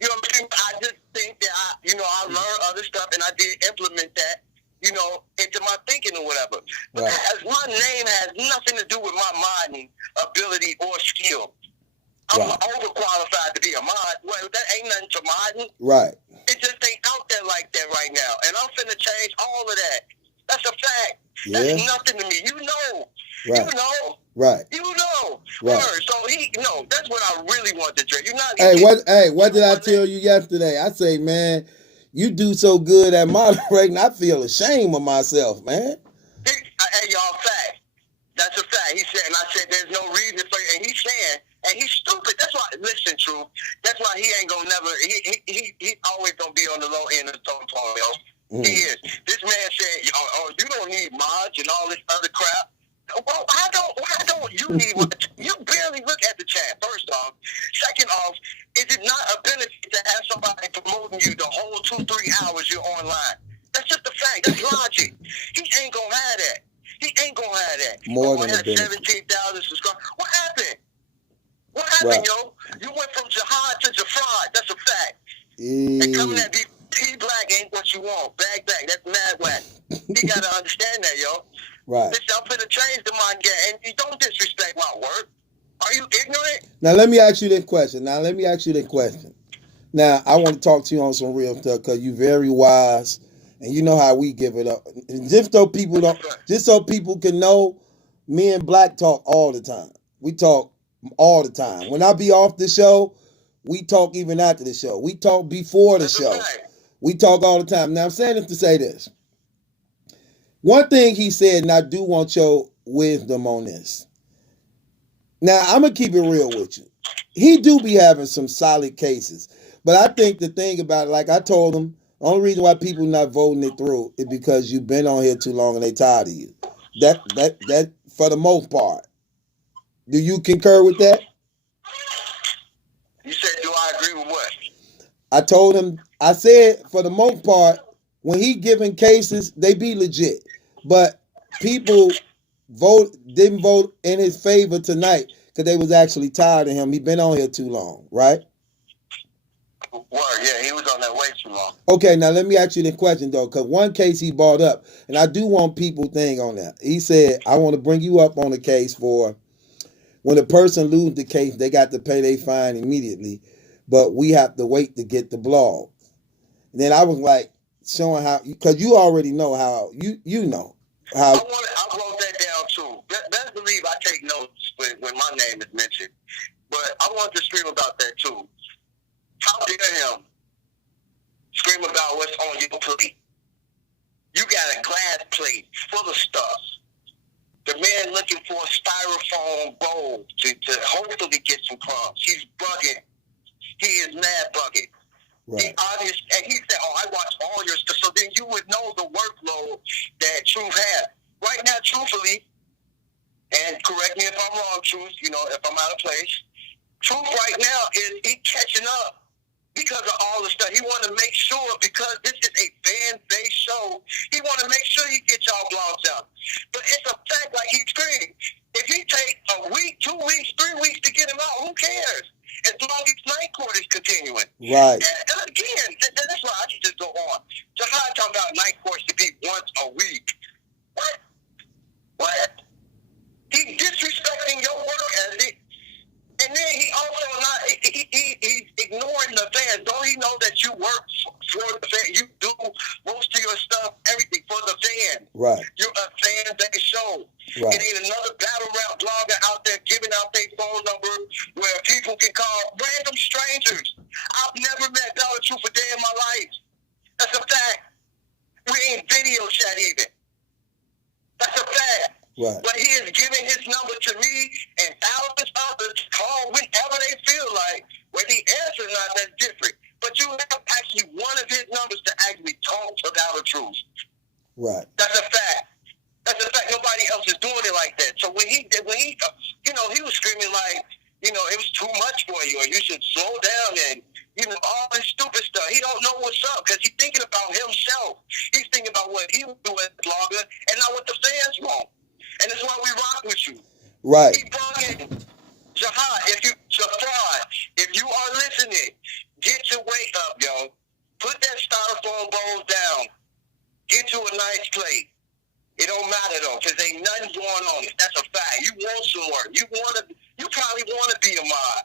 You know what I'm saying? I just think that I learned other stuff and I did implement that, into my thinking or whatever. But Right. as my name has nothing to do with my mining ability or skill. I'm Right. overqualified to be a mod. Well, that ain't nothing to mod. Right. It just ain't out there like that right now. And I'm finna change all of that. That's a fact. Yeah. That's nothing to me. You know. Right. You know. Right. You know. Right. Word. So that's what I really want to drink. You're not. What did I tell you yesterday? I say, man, you do so good at moderating. I feel ashamed of myself, man. Hey, y'all, fact. That's a fact. He said, and I said, there's no reason for it. And he's saying, and he's stupid. That's why. Listen, True. That's why he ain't gonna never. He always gonna be on the low end of the totem pole, yo. He is. This man said, oh, you don't need mods and all this other crap. Well, why don't you need one? You barely look at the chat, first off. Second off, is it not a benefit to have somebody promoting you the whole 2-3 hours you're online? That's just a fact. That's logic. He ain't gonna have that. He ain't gonna have that. More than had a benefit. 17,000 subscribers. What happened? What happened, yo? You went from jihad to jafrod. That's a fact. And coming at Black ain't what you want. Back. That's mad whack. You gotta understand that, yo. Right. Listen, I'm finna change the mind game, and you don't disrespect my work. Are you ignorant? Now let me ask you this question. Now I want to talk to you on some real stuff because you're very wise, and you know how we give it up. And just so people can know, me and Black talk all the time. We talk all the time. When I be off the show, we talk even after the show. We talk before the show. We talk all the time. Now I'm saying this to say this. One thing he said, and I do want your wisdom on this. Now, I'm going to keep it real with you. He do be having some solid cases. But I think the thing about it, like I told him, the only reason why people not voting it through is because you've been on here too long and they tired of you. That for the most part. Do you concur with that? You said, do I agree with what? I told him, I said, for the most part, when he giving cases, they be legit. But people didn't vote in his favor tonight because they was actually tired of him. He been on here too long, right? Word, yeah, he was on that way too long. Okay, now let me ask you the question though, because one case he brought up, and I do want people thing on that. He said, I want to bring you up on the case for when a person lose the case, they got to pay their fine immediately, but we have to wait to get the blog. And then I was like, showing how, because you already know how, you know how. I wrote that down too. Best believe I take notes when my name is mentioned. But I want to scream about that too. How dare him scream about what's on your plate? You got a glass plate full of stuff. The man looking for a styrofoam bowl to hopefully get some crumbs. He's bugging. He is mad bugging. Right. And he said, I watch all your stuff. So then you would know the workload that Truth has. Right now, truthfully, and correct me if I'm wrong, Truth, if I'm out of place, Truth right now he catching up because of all the stuff. He want to make sure, because this is a fan-based show, he want to make sure he get y'all blogs out. But it's a fact, like he screamed. If he take a week, 2 weeks, 3 weeks to get him out, who cares? As long as night court is continuing. Right. And again, that's why I can just go on. Jihad talking about night courts to be once a week. What? He disrespecting your work ethic. And then he also he's ignoring the fans. Don't he know that you work for the fans? You do most of your stuff, everything for the fans. Right. You're a fan-based show. Right. It ain't another battle rap blogger out there giving out their phone number where people can call random strangers. I've never met Dollar Truth a day in my life. That's a fact. We ain't video chat even. That's a fact. Right. But he is giving his number to me and thousands others to call whenever they feel like. Whether he answers or not, that's different. But you have actually one of his numbers to actually talk to Dollar Truth. Right. That's a fact. That's a fact. Nobody else is doing it like that. So when he he was screaming like, it was too much for you, or you should slow down, and all this stupid stuff. He don't know what's up because he's thinking about himself. He's thinking about what he would do as a blogger and not what the fans want. And that's why we rock with you. Right. Keep bugging. Jihad, if you are listening, Get your weight up, yo. Put that styrofoam bowls down. Get you a nice plate. It don't matter though, because ain't nothing going on. That's a fact. You want some work. You probably want to be a mod.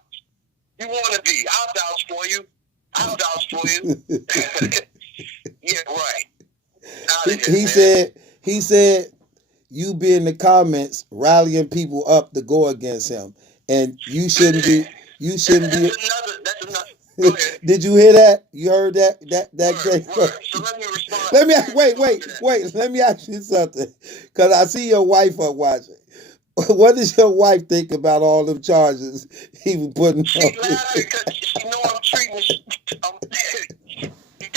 You want to be. I'll vouch for you. Yeah, right. He said you be in the comments rallying people up to go against him, and you shouldn't be. That's another. Go ahead. Did you hear that? You heard that? Word. So let me respond. Wait. Let me ask you something, because I see your wife up watching. What does your wife think about all them charges he was putting on? She laughing because she know I'm treating. She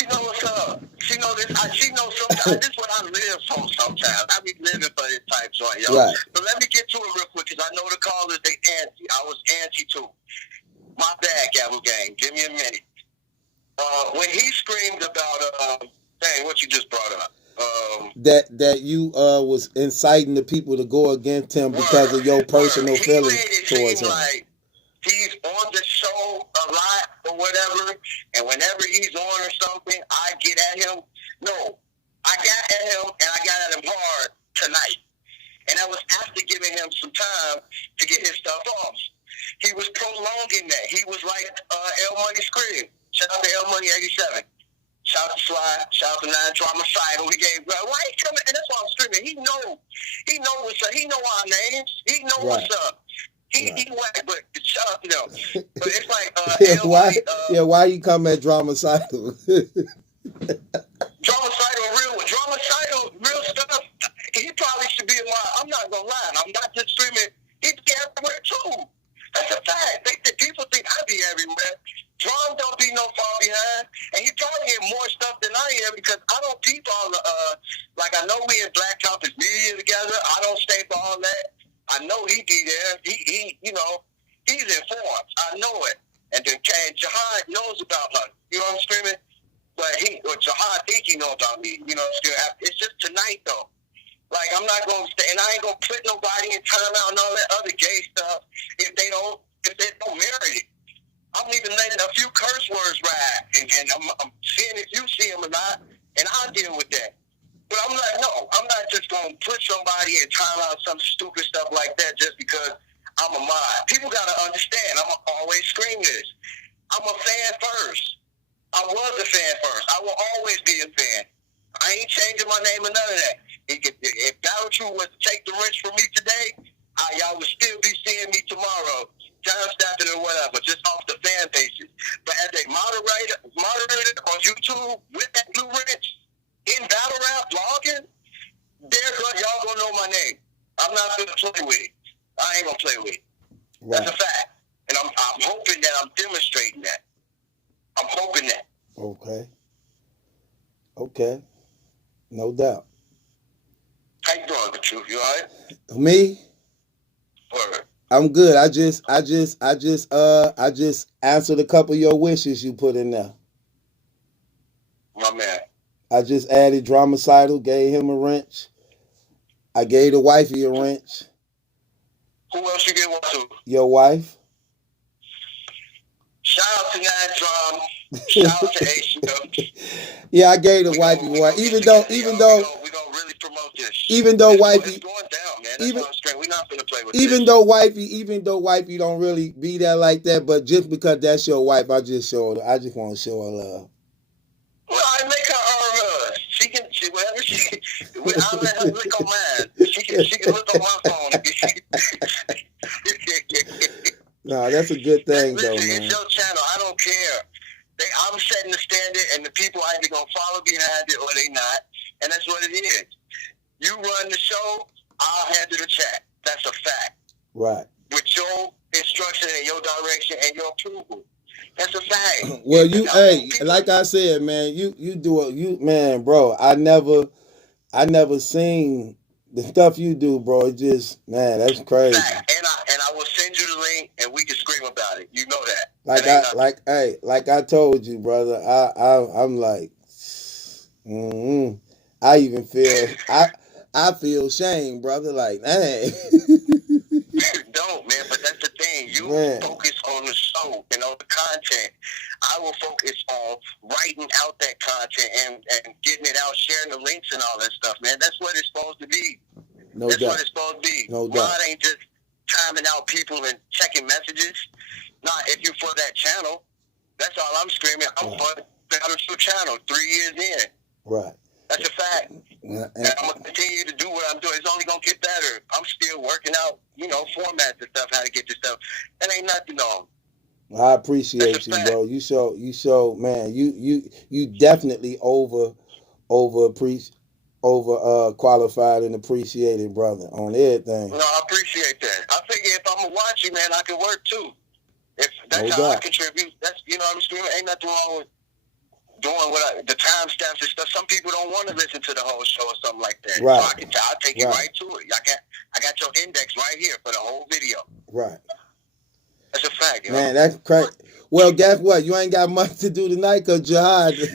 know what's up. She know this. She know sometimes. This is what I live for. Sometimes I be living for this type joint, yo. Right. But let me get to it real quick, because I know the callers they anti. I was anti too. My bad, Gavel Gang. Give me a minute. When he screamed about dang, what you just brought up. That you was inciting the people to go against him because of your personal feelings towards him. Like he's on the show a lot or whatever, and whenever he's on or something, I get at him. No, I got at him, and I got at him hard tonight. And that was after giving him some time to get his stuff off. He was prolonging that. He was like L Money Scream. Shout out to L Money 87. Shout out to Sly. Shout out to 9 Drama Side. We gave why he coming, and that's why I'm screaming. He know what's up. He know our names. He know what's up. He whack, but shout out to them. But it's like why you come at Dramacidal? Dramacidal, real stuff. He probably should be in my. I'm not gonna lie. I'm not just screaming. He be everywhere too. That's a fact. People think I be everywhere. Drum don't be no far behind, and he probably in more stuff than I am, because I don't peep all the like I know we in Black Compass Media together. I don't stay for all that. I know he be there. He you know, he's informed. I know it. And then Jihad knows about her. You know what I'm screaming? But Jihad think he know about me. You know what I'm screaming? It's just tonight though. Like I'm not gonna stay, and I ain't gonna put nobody in timeout and all that other gay stuff if they don't merit it. I'm even letting a few curse words ride, and I'm seeing if you see them or not, and I'll deal with that. But I'm like, no, I'm not just going to put somebody in timeout, some stupid stuff like that just because I'm a mod. People got to understand, I'm always scream this. I'm a fan first. I was a fan first. I will always be a fan. I ain't changing my name or none of that. If Battle True was to take the wrench from me today, y'all would still be seeing me tomorrow. Time stamping or whatever, just off the fan bases. But as a moderator on YouTube with that blue wrench in battle rap blogging, y'all gonna know my name. I'm not gonna play with it. I ain't gonna play with it. Right. That's a fact. And I'm hoping that I'm demonstrating that. I'm hoping that. Okay. No doubt. How you doing, the truth? You alright? Me? Word. I'm good. I just answered a couple of your wishes you put in there. My man. I just added Dramacidal, gave him a wrench. I gave the wifey a wrench. Who else you gave one to? Your wife. Shout out to 9 Drum. Shout out to Asia. Yeah, I gave the wifey one. Even though we gonna really promote this. Even though wifey, it's going down, man. That's what I'm saying. We're not gonna play with even though wifey don't really be there like that, but just because that's your wife, I just want to show her love. Well, I make her earn hers. I'll let her lick on mine. She can look on my phone. Nah, that's a good thing, Listen, though, man. It's your channel. I don't care. I'm setting the standard, and the people are either going to follow behind it or they not, and that's what it is. You run the show, I'll handle the chat. That's a fact. Right. With your instruction and your direction and your approval. That's a fact. Well, like I said, man, man, bro. I never seen the stuff you do, bro. It just, man, that's crazy. Fact. And I will send you the link, and we can scream about it. You know that. Like I told you, brother. I'm like, I even feel I feel shame, brother. Like, hey. Don't, man. But that's the thing. You focus on the show and on the content. I will focus on writing out that content and getting it out, sharing the links and all that stuff, man. That's what it's supposed to be. No That's doubt. what it's supposed to be. No doubt. Rod ain't just timing out people and checking messages. Nah, if you for that channel, that's all I'm screaming. I'm for the Battle Truth channel 3 years in. Right. That's a fact. And And I'm going to continue to do what I'm doing. It's only going to get better. I'm still working out, formats and stuff, how to get this stuff. That ain't nothing on. I appreciate you, bro. You so man, you definitely over qualified and appreciated, brother, on everything. No, I appreciate that. I figure if I'm gonna watch you, man, I can work too. If that's No how I doubt. contribute, that's what I'm screaming. Ain't nothing wrong with doing the time stamps and stuff. Some people don't want to listen to the whole show or something like that. Right. So I'll take you right to it. I got your index right here for the whole video. Right. That's a fact, Man, that's crazy. Well, guess what? You ain't got much to do tonight because Jihad. No,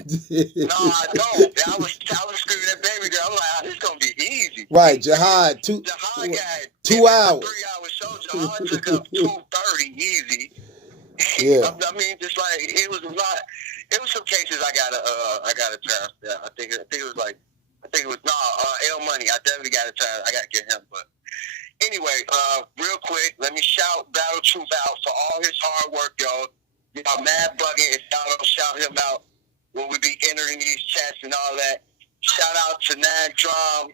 I don't. I was screaming at baby girl. I'm like, this is gonna be easy. Right, Jihad. Jihad got 2 hours. 3 hour show. Jihad took up 2:30 easy. Yeah. I mean, just like it was a lot. It was some cases I got a chance. I think it was L Money. I definitely got a chance. I got to get him. But anyway, real quick, let me shout Battle Truth out for all his hard work, y'all. Y'all mad bugging. If y'all don't shout him out when we be entering these chats and all that. Shout out to Nag Drum,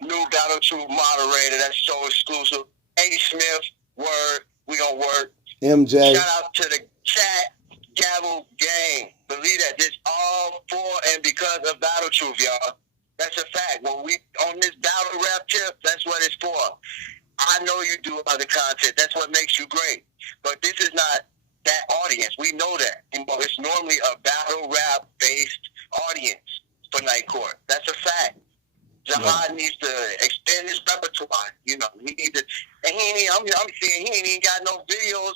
new Battle Truth moderator. That's so exclusive. A. Smith, word. We gonna work. MJ. Shout out to the chat Gavel gang. Believe that this all for and because of Battle Truth, y'all. That's a fact. When we on this battle rap tip, that's what it's for. I know you do other content. That's what makes you great. But this is not that audience. We know that. It's normally a battle rap based audience for Night Court. That's a fact. Jihad needs to expand his repertoire. He needs to, and I'm seeing he ain't even got no videos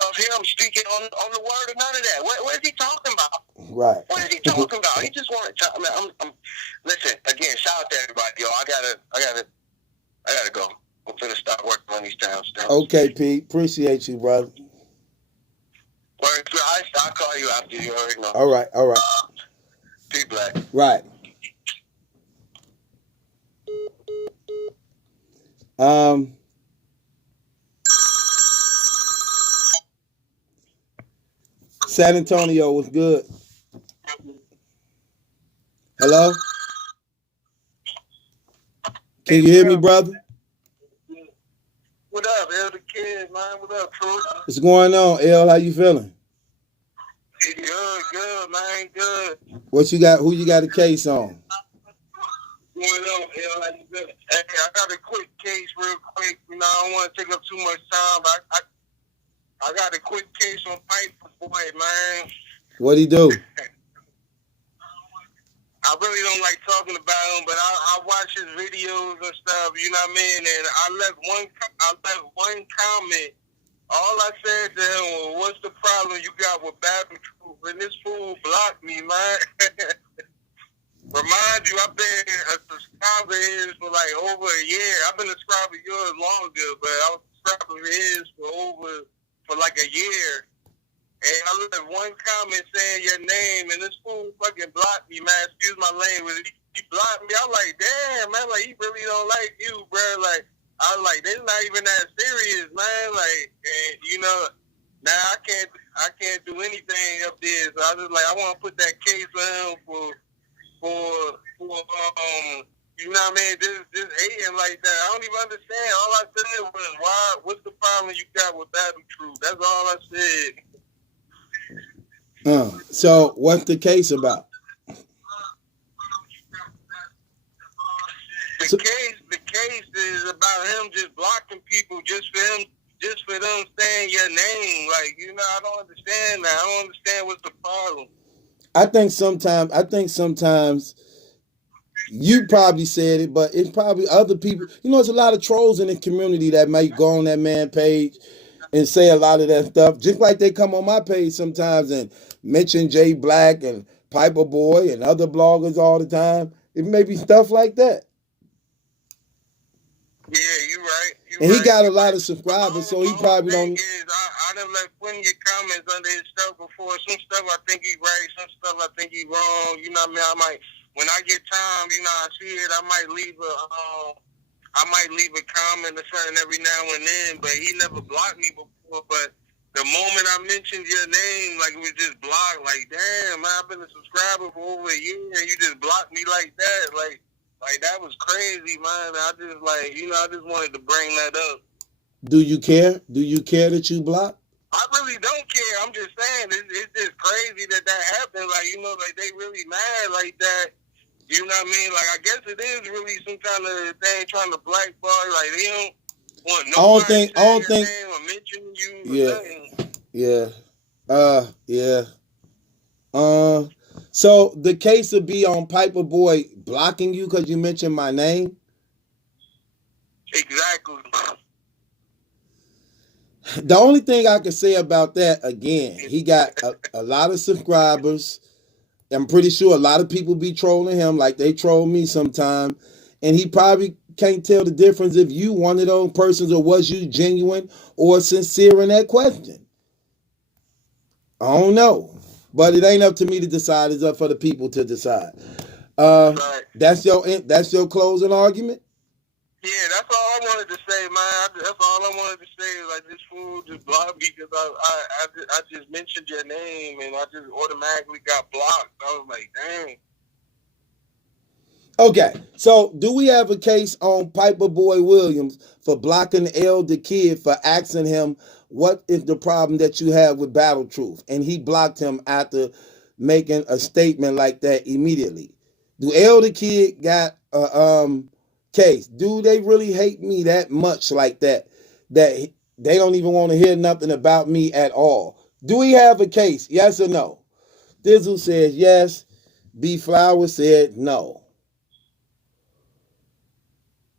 of him speaking on the word or none of that. What is he talking about? Right. What is he talking about? He just wanted to. I'm listen again. Shout out to everybody, yo. I gotta go. I'm finna start working on these times. Okay, Pete. Appreciate you, brother. I'll call you after. You already know. All right. Pete Black. Right. San Antonio was good. Hello? Can you hear me, brother? What up, Elder Kid, man? What up, Truth? What's going on, El? How you feeling? Good, man. Good. What you got? Who you got a case on? Going on, El? How you feeling? Hey, I got a quick case real quick. I don't want to take up too much time, but I got a quick case on Piper Boy, man. What'd he do? I really don't like talking about him, but I watch his videos and stuff, you know what I mean? And I left one comment. All I said to him was, what's the problem you got with Battle Truth? And this fool blocked me, man. Remind you, I've been a subscriber of his for like over a year. I've been a subscriber of yours longer, but I was a subscriber of his for like a year. And I left one comment saying your name, and this fool fucking blocked me, man. Excuse my language. He blocked me. I'm like, damn, man. Like, he really don't like you, bro. Like, I was like, this is not even that serious, man. Like, and now I can't do anything up there. So I was like, I want to put that case on him for you know what I mean? Just hating like that. I don't even understand. All I said was, what's the problem you got with Battle Truth? That's all I said. So what's the case about? The case is about him just blocking people just for them saying your name. Like, I don't understand that. I don't understand what's the problem. I think sometimes you probably said it, but it's probably other people. There's a lot of trolls in the community that might go on that man's page and say a lot of that stuff, just like they come on my page sometimes and mention Jay Black and Piper Boy and other bloggers all the time. It may be stuff like that. Yeah, you're right. And he got a lot of subscribers, so he probably don't. I have like plenty of comments under his stuff before. Some stuff I think he right, some stuff I think he wrong. You know what I mean? I might, when I get time, you know, I see it, I might leave a comment or something every now and then. But he never blocked me before. But the moment I mentioned your name, like it was just blocked. Like, damn, man, I've been a subscriber for over a year, and you just blocked me like that. Like that was crazy, man. I just like, you know, I just wanted to bring that up. Do you care? Do you care that you blocked? I really don't care. I'm just saying, it's just crazy that happened. Like, you know, like they really mad like that. You know what I mean? Like, I guess it is really some kind of thing trying to blackball. Like, they don't want nobody to say your name or mention you or nothing. Yeah. So the case would be on Piper Boy blocking you because you mentioned my name? Exactly. The only thing I can say about that, again, he got a lot of subscribers. I'm pretty sure a lot of people be trolling him like they troll me sometime. And he probably can't tell the difference if you one of those persons or was you genuine or sincere in that question. I don't know. But it ain't up to me to decide. It's up for the people to decide. Right. That's your closing argument? Yeah, that's all I wanted to say, man. That's all I wanted to say is like this fool just blocked me because I just mentioned your name and I just automatically got blocked. I was like, dang. Okay, so do we have a case on Piper Boy Williams for blocking L the Kid for asking him what is the problem that you have with Battle Truth? And he blocked him after making a statement like that immediately. Do L the Kid got a case? Do they really hate me that much like that they don't even want to hear nothing about me at all? Do we have a case? Yes or no? Dizzle says yes. B Flower said no.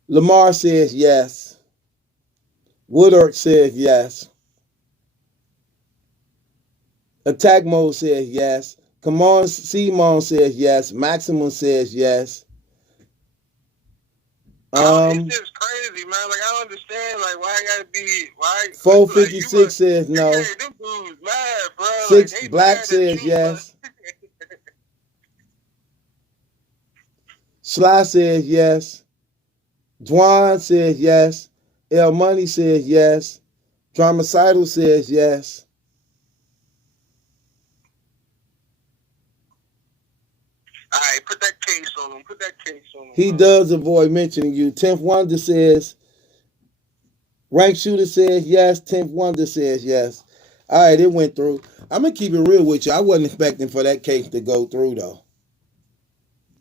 Lamar says yes. Woodard says yes. Attack Mode says yes. Come on, Simon says yes. Maximum says yes. It's just crazy, man. Like, I don't understand, like, why I gotta be, why? 456 like, says no. Yeah, them dudes mad, bro. 6 like, Black mad says you, yes. Sly says yes. Dwan says yes. L Money says yes. Dramacidal says yes. All right, put that case on him. Put that case on him. He does avoid mentioning you. 10th Wonder says, Rank Shooter says yes. 10th Wonder says yes. All right, it went through. I'm going to keep it real with you. I wasn't expecting for that case to go through, though.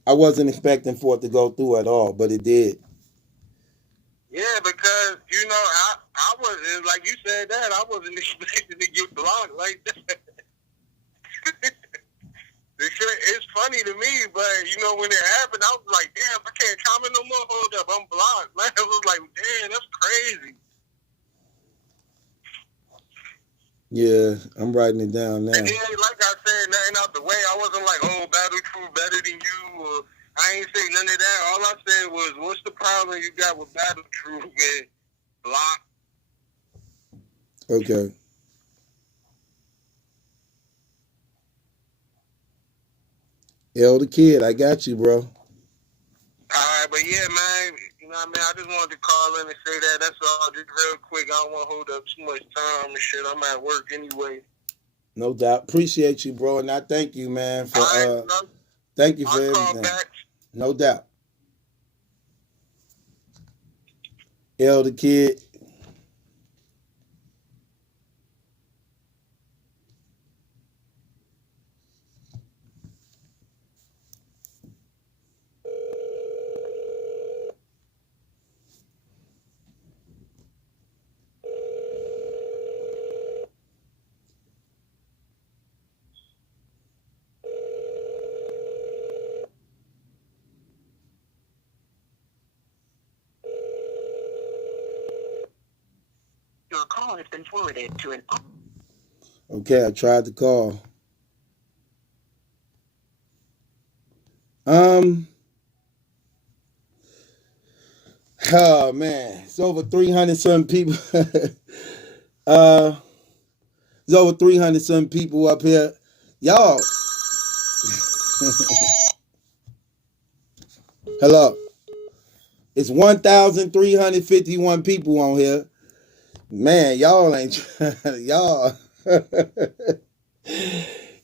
I wasn't expecting for it to go through at all, but it did. Yeah, because, you know, I wasn't, like you said that, I wasn't expecting to get blocked like that. It's funny to me, but, you know, when it happened, I was like, damn, I can't comment no more. Hold up, I'm blocked. Man, I was like, damn, that's crazy. Yeah, I'm writing it down now. And then, like I said, nothing out the way. I wasn't like, oh, Battle Truth better than you, or I ain't say none of that. All I said was, what's the problem you got with Battle Truth, man? Block. Okay. L the Kid, I got you, bro. All right, but yeah, man, you know what I mean? I just wanted to call in and say that. That's all, just real quick. I don't want to hold up too much time and shit. I'm at work anyway. No doubt. Appreciate you, bro, and I thank you, man, for thank you for I'll everything. call back. No doubt. L the Kid. Your call has been forwarded to an... Okay, I tried to call. Oh man, it's over 300 some people. There's over 300 some people up here. Y'all. Hello. It's 1,351 people on here. Man, y'all ain't y'all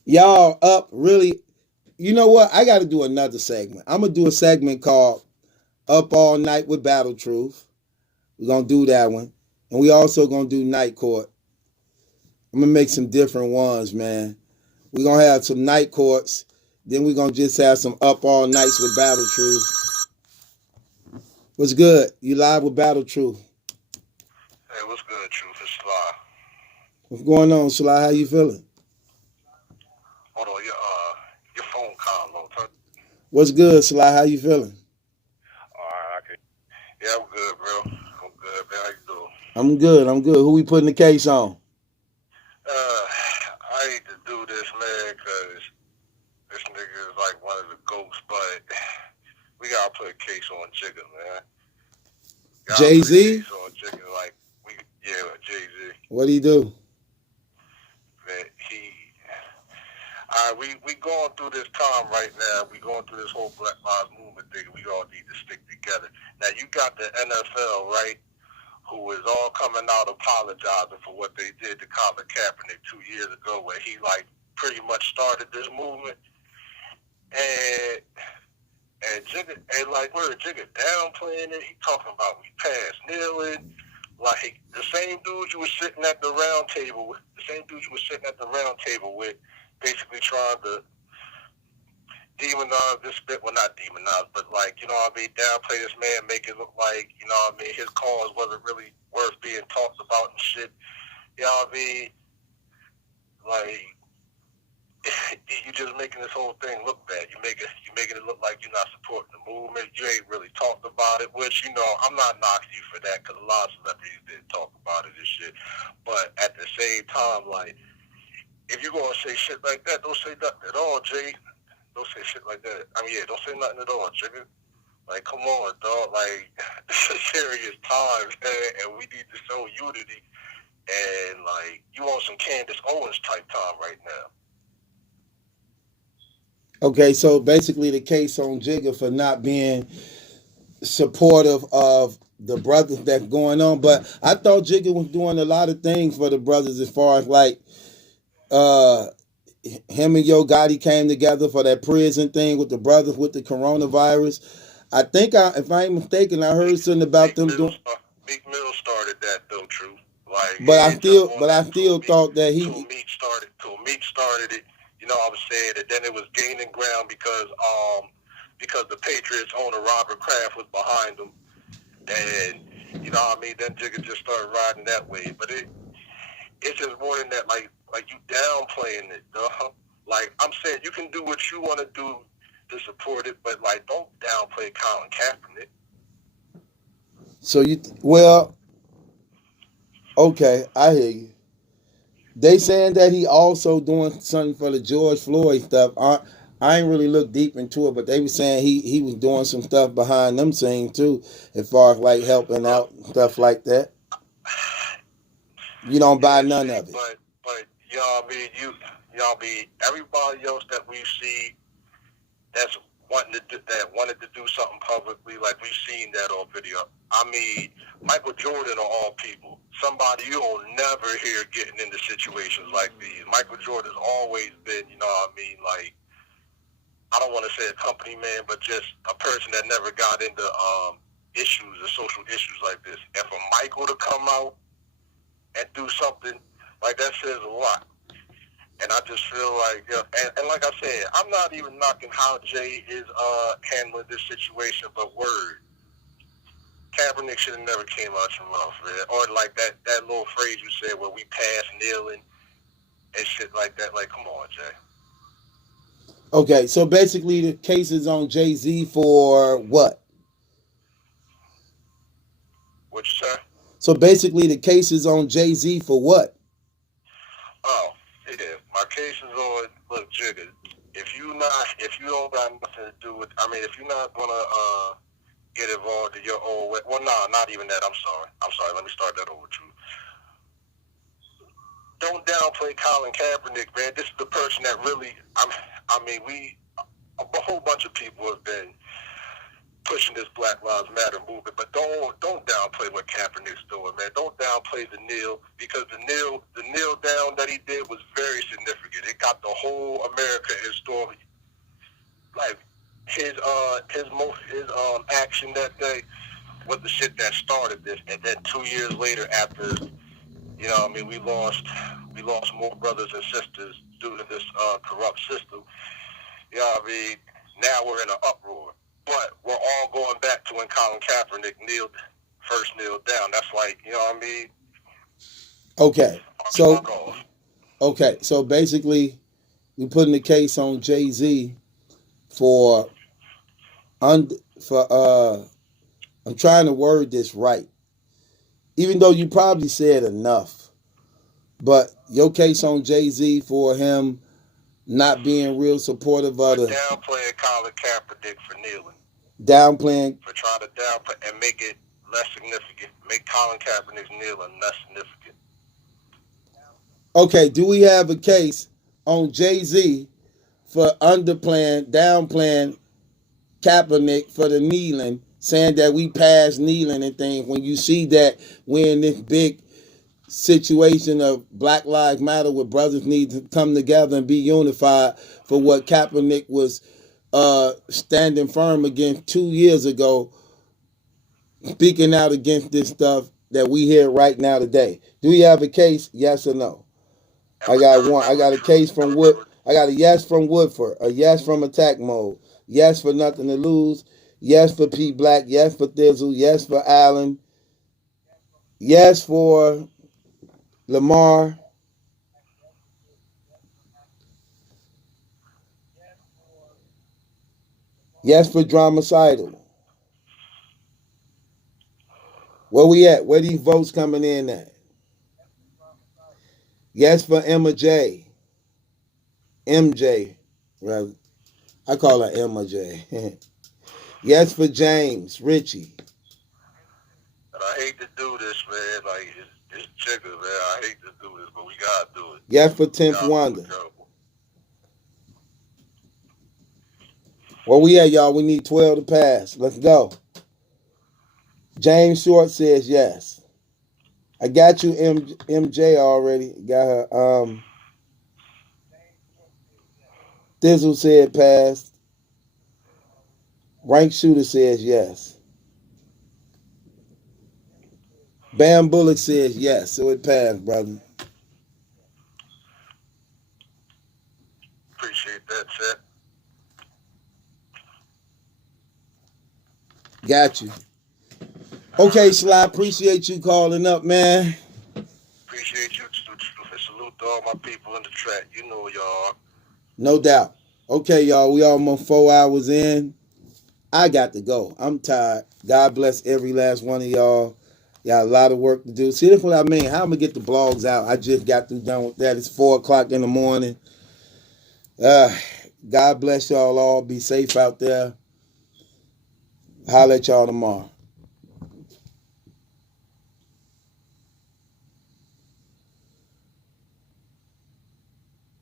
y'all up really. You know what? I got to do another segment. I'm gonna do a segment called "Up All Night with Battle Truth." We're gonna do that one, and we also gonna do Night Court. I'm gonna make some different ones, man. We're gonna have some night courts. Then we're gonna just have some Up All Nights with Battle Truth. What's good? You live with Battle Truth. Hey, what's good, Truth? It's Sly. What's going on, Sly? How you feeling? Hold on, your phone call low. What's good, Sly? How you feeling? Alright, okay. Yeah, I'm good, bro. I'm good, man. How you doing? I'm good. I'm good. Who we putting the case on? I hate to do this, man, because this nigga is like one of the goats, but we gotta put a case on Jigga, man. Jay-Z? On Jigga, like Jay-Z. What'd he do? Man, we going through this time right now. We going through this whole Black Lives Movement thing. We all need to stick together. Now you got the NFL, right? Who is all coming out apologizing for what they did to Colin Kaepernick 2 years ago, where he like pretty much started this movement, and Jigga, and like where Jigga downplaying it, he talking about we past kneeling, like the same dude you was sitting at the round table with, basically trying to demonize this bit, well not demonize, but like, you know what I mean, downplay this man, make it look like, you know what I mean, his cause wasn't really worth being talked about and shit. You know what I mean? Like you just making this whole thing look bad. You making it look like you're not supporting the movement. You ain't really talked about it, which, you know, I'm not knocking you for that because a lot of celebrities did talk about it and shit. But at the same time, like, if you're going to say shit like that, don't say nothing at all, Jay. Don't say shit like that. I mean, yeah, don't say nothing at all, Jigga. Like, come on, dog. Like, this is serious times, man, and we need to show unity. And, like, you want some Candace Owens type time right now. Okay, so basically the case on Jigga for not being supportive of the brothers that's going on. But I thought Jigga was doing a lot of things for the brothers as far as like him and Yo Gotti came together for that prison thing with the brothers with the coronavirus. I think if I ain't mistaken, I heard something about them doing. Meek Mill started that though, True. Like, But I still thought that till Meek started it. You know what I'm saying? And then it was gaining ground because the Patriots owner Robert Kraft was behind them, and you know what I mean. Then Jigga just started riding that way. But it's just more than that. Like you downplaying it, dog. Like I'm saying, you can do what you want to do to support it, but like don't downplay Colin Kaepernick. So okay, I hear you. They saying that he also doing something for the George Floyd stuff. I ain't really looked deep into it, but they were saying he was doing some stuff behind them scenes too, as far as like helping out and stuff like that. You don't buy none of it. But y'all be y'all be everybody else that we see that's wanted to do something publicly, like we've seen that on video. I mean, Michael Jordan of all people, somebody you'll never hear getting into situations like these. Michael Jordan's always been, you know what I mean, like, I don't want to say a company man, but just a person that never got into issues or social issues like this. And for Michael to come out and do something like that says a lot. And I just feel like, and like I said, I'm not even knocking how Jay is handling this situation, but word, Kaepernick should have never came out your mouth, man. Or like that little phrase you said where we pass kneeling and shit like that. Like, come on, Jay. Okay, so basically the case is on Jay-Z for what? What you say? So basically the case is on Jay-Z for what? Oh, yeah. My case is on, look, Jigga, if you don't got nothing to do with, I mean, if you're not gonna get involved in your own way, well, no, not even that. I'm sorry. Let me start that over, too. don't downplay Colin Kaepernick, man. This is the person that really, a whole bunch of people have been pushing this Black Lives Matter movement, but don't downplay what Kaepernick's doing, man. Don't downplay the kneel, because the kneel down that he did was very significant. It got the whole America in story. Like his action that day was the shit that started this, and then 2 years later, after we lost more brothers and sisters due to this corrupt system. Now we're in an uproar. But we're all going back to when Colin Kaepernick first kneeled down. That's like, Okay, so basically, we putting the case on Jay-Z for I'm trying to word this right. Even though you probably said enough, but your case on Jay-Z for him not being real supportive of the downplaying Colin Kaepernick for kneeling. For trying to downplay and make it less significant. Make Colin Kaepernick's kneeling less significant. Okay, do we have a case on Jay-Z for downplaying Kaepernick for the kneeling, saying that we passed kneeling and things, when you see that we're in this big situation of Black Lives Matter where brothers need to come together and be unified for what Kaepernick was standing firm against 2 years ago, speaking out against this stuff that we hear right now today. Do we have a case? Yes or no? I got one. I got a case from Wood. I got a yes from Woodford, a yes from Attack Mode, yes for Nothing to Lose, yes for P Black, yes for Thizzle, yes for Allen, yes for Lamar, yes for Dramacidal. Where we at? Where these votes coming in at? Yes for Emma J. MJ. Well, I call her Emma J. Yes for James Richie. And I hate to do this, man. Like, it's chicken, man. I hate to do this, but we gotta do it. Yes for 10th Wonder. Where we at, y'all? We need 12 to pass. Let's go. James Short says yes. I got you, MJ already. Got her. Thizzle said pass. Rank Shooter says yes. Bam Bullock says yes. So it passed, brother. Appreciate that, Chet. Got you. Okay, Sly, appreciate you calling up, man. Appreciate you. Salute to all my people in the track. You know y'all. No doubt. Okay, y'all, we almost 4 hours in. I got to go. I'm tired. God bless every last one of y'all. Got a lot of work to do. See, that's what I mean. How am I get the blogs out? I just got done with that. It's 4 o'clock in the morning. God bless y'all all. Be safe out there. Holla at y'all tomorrow.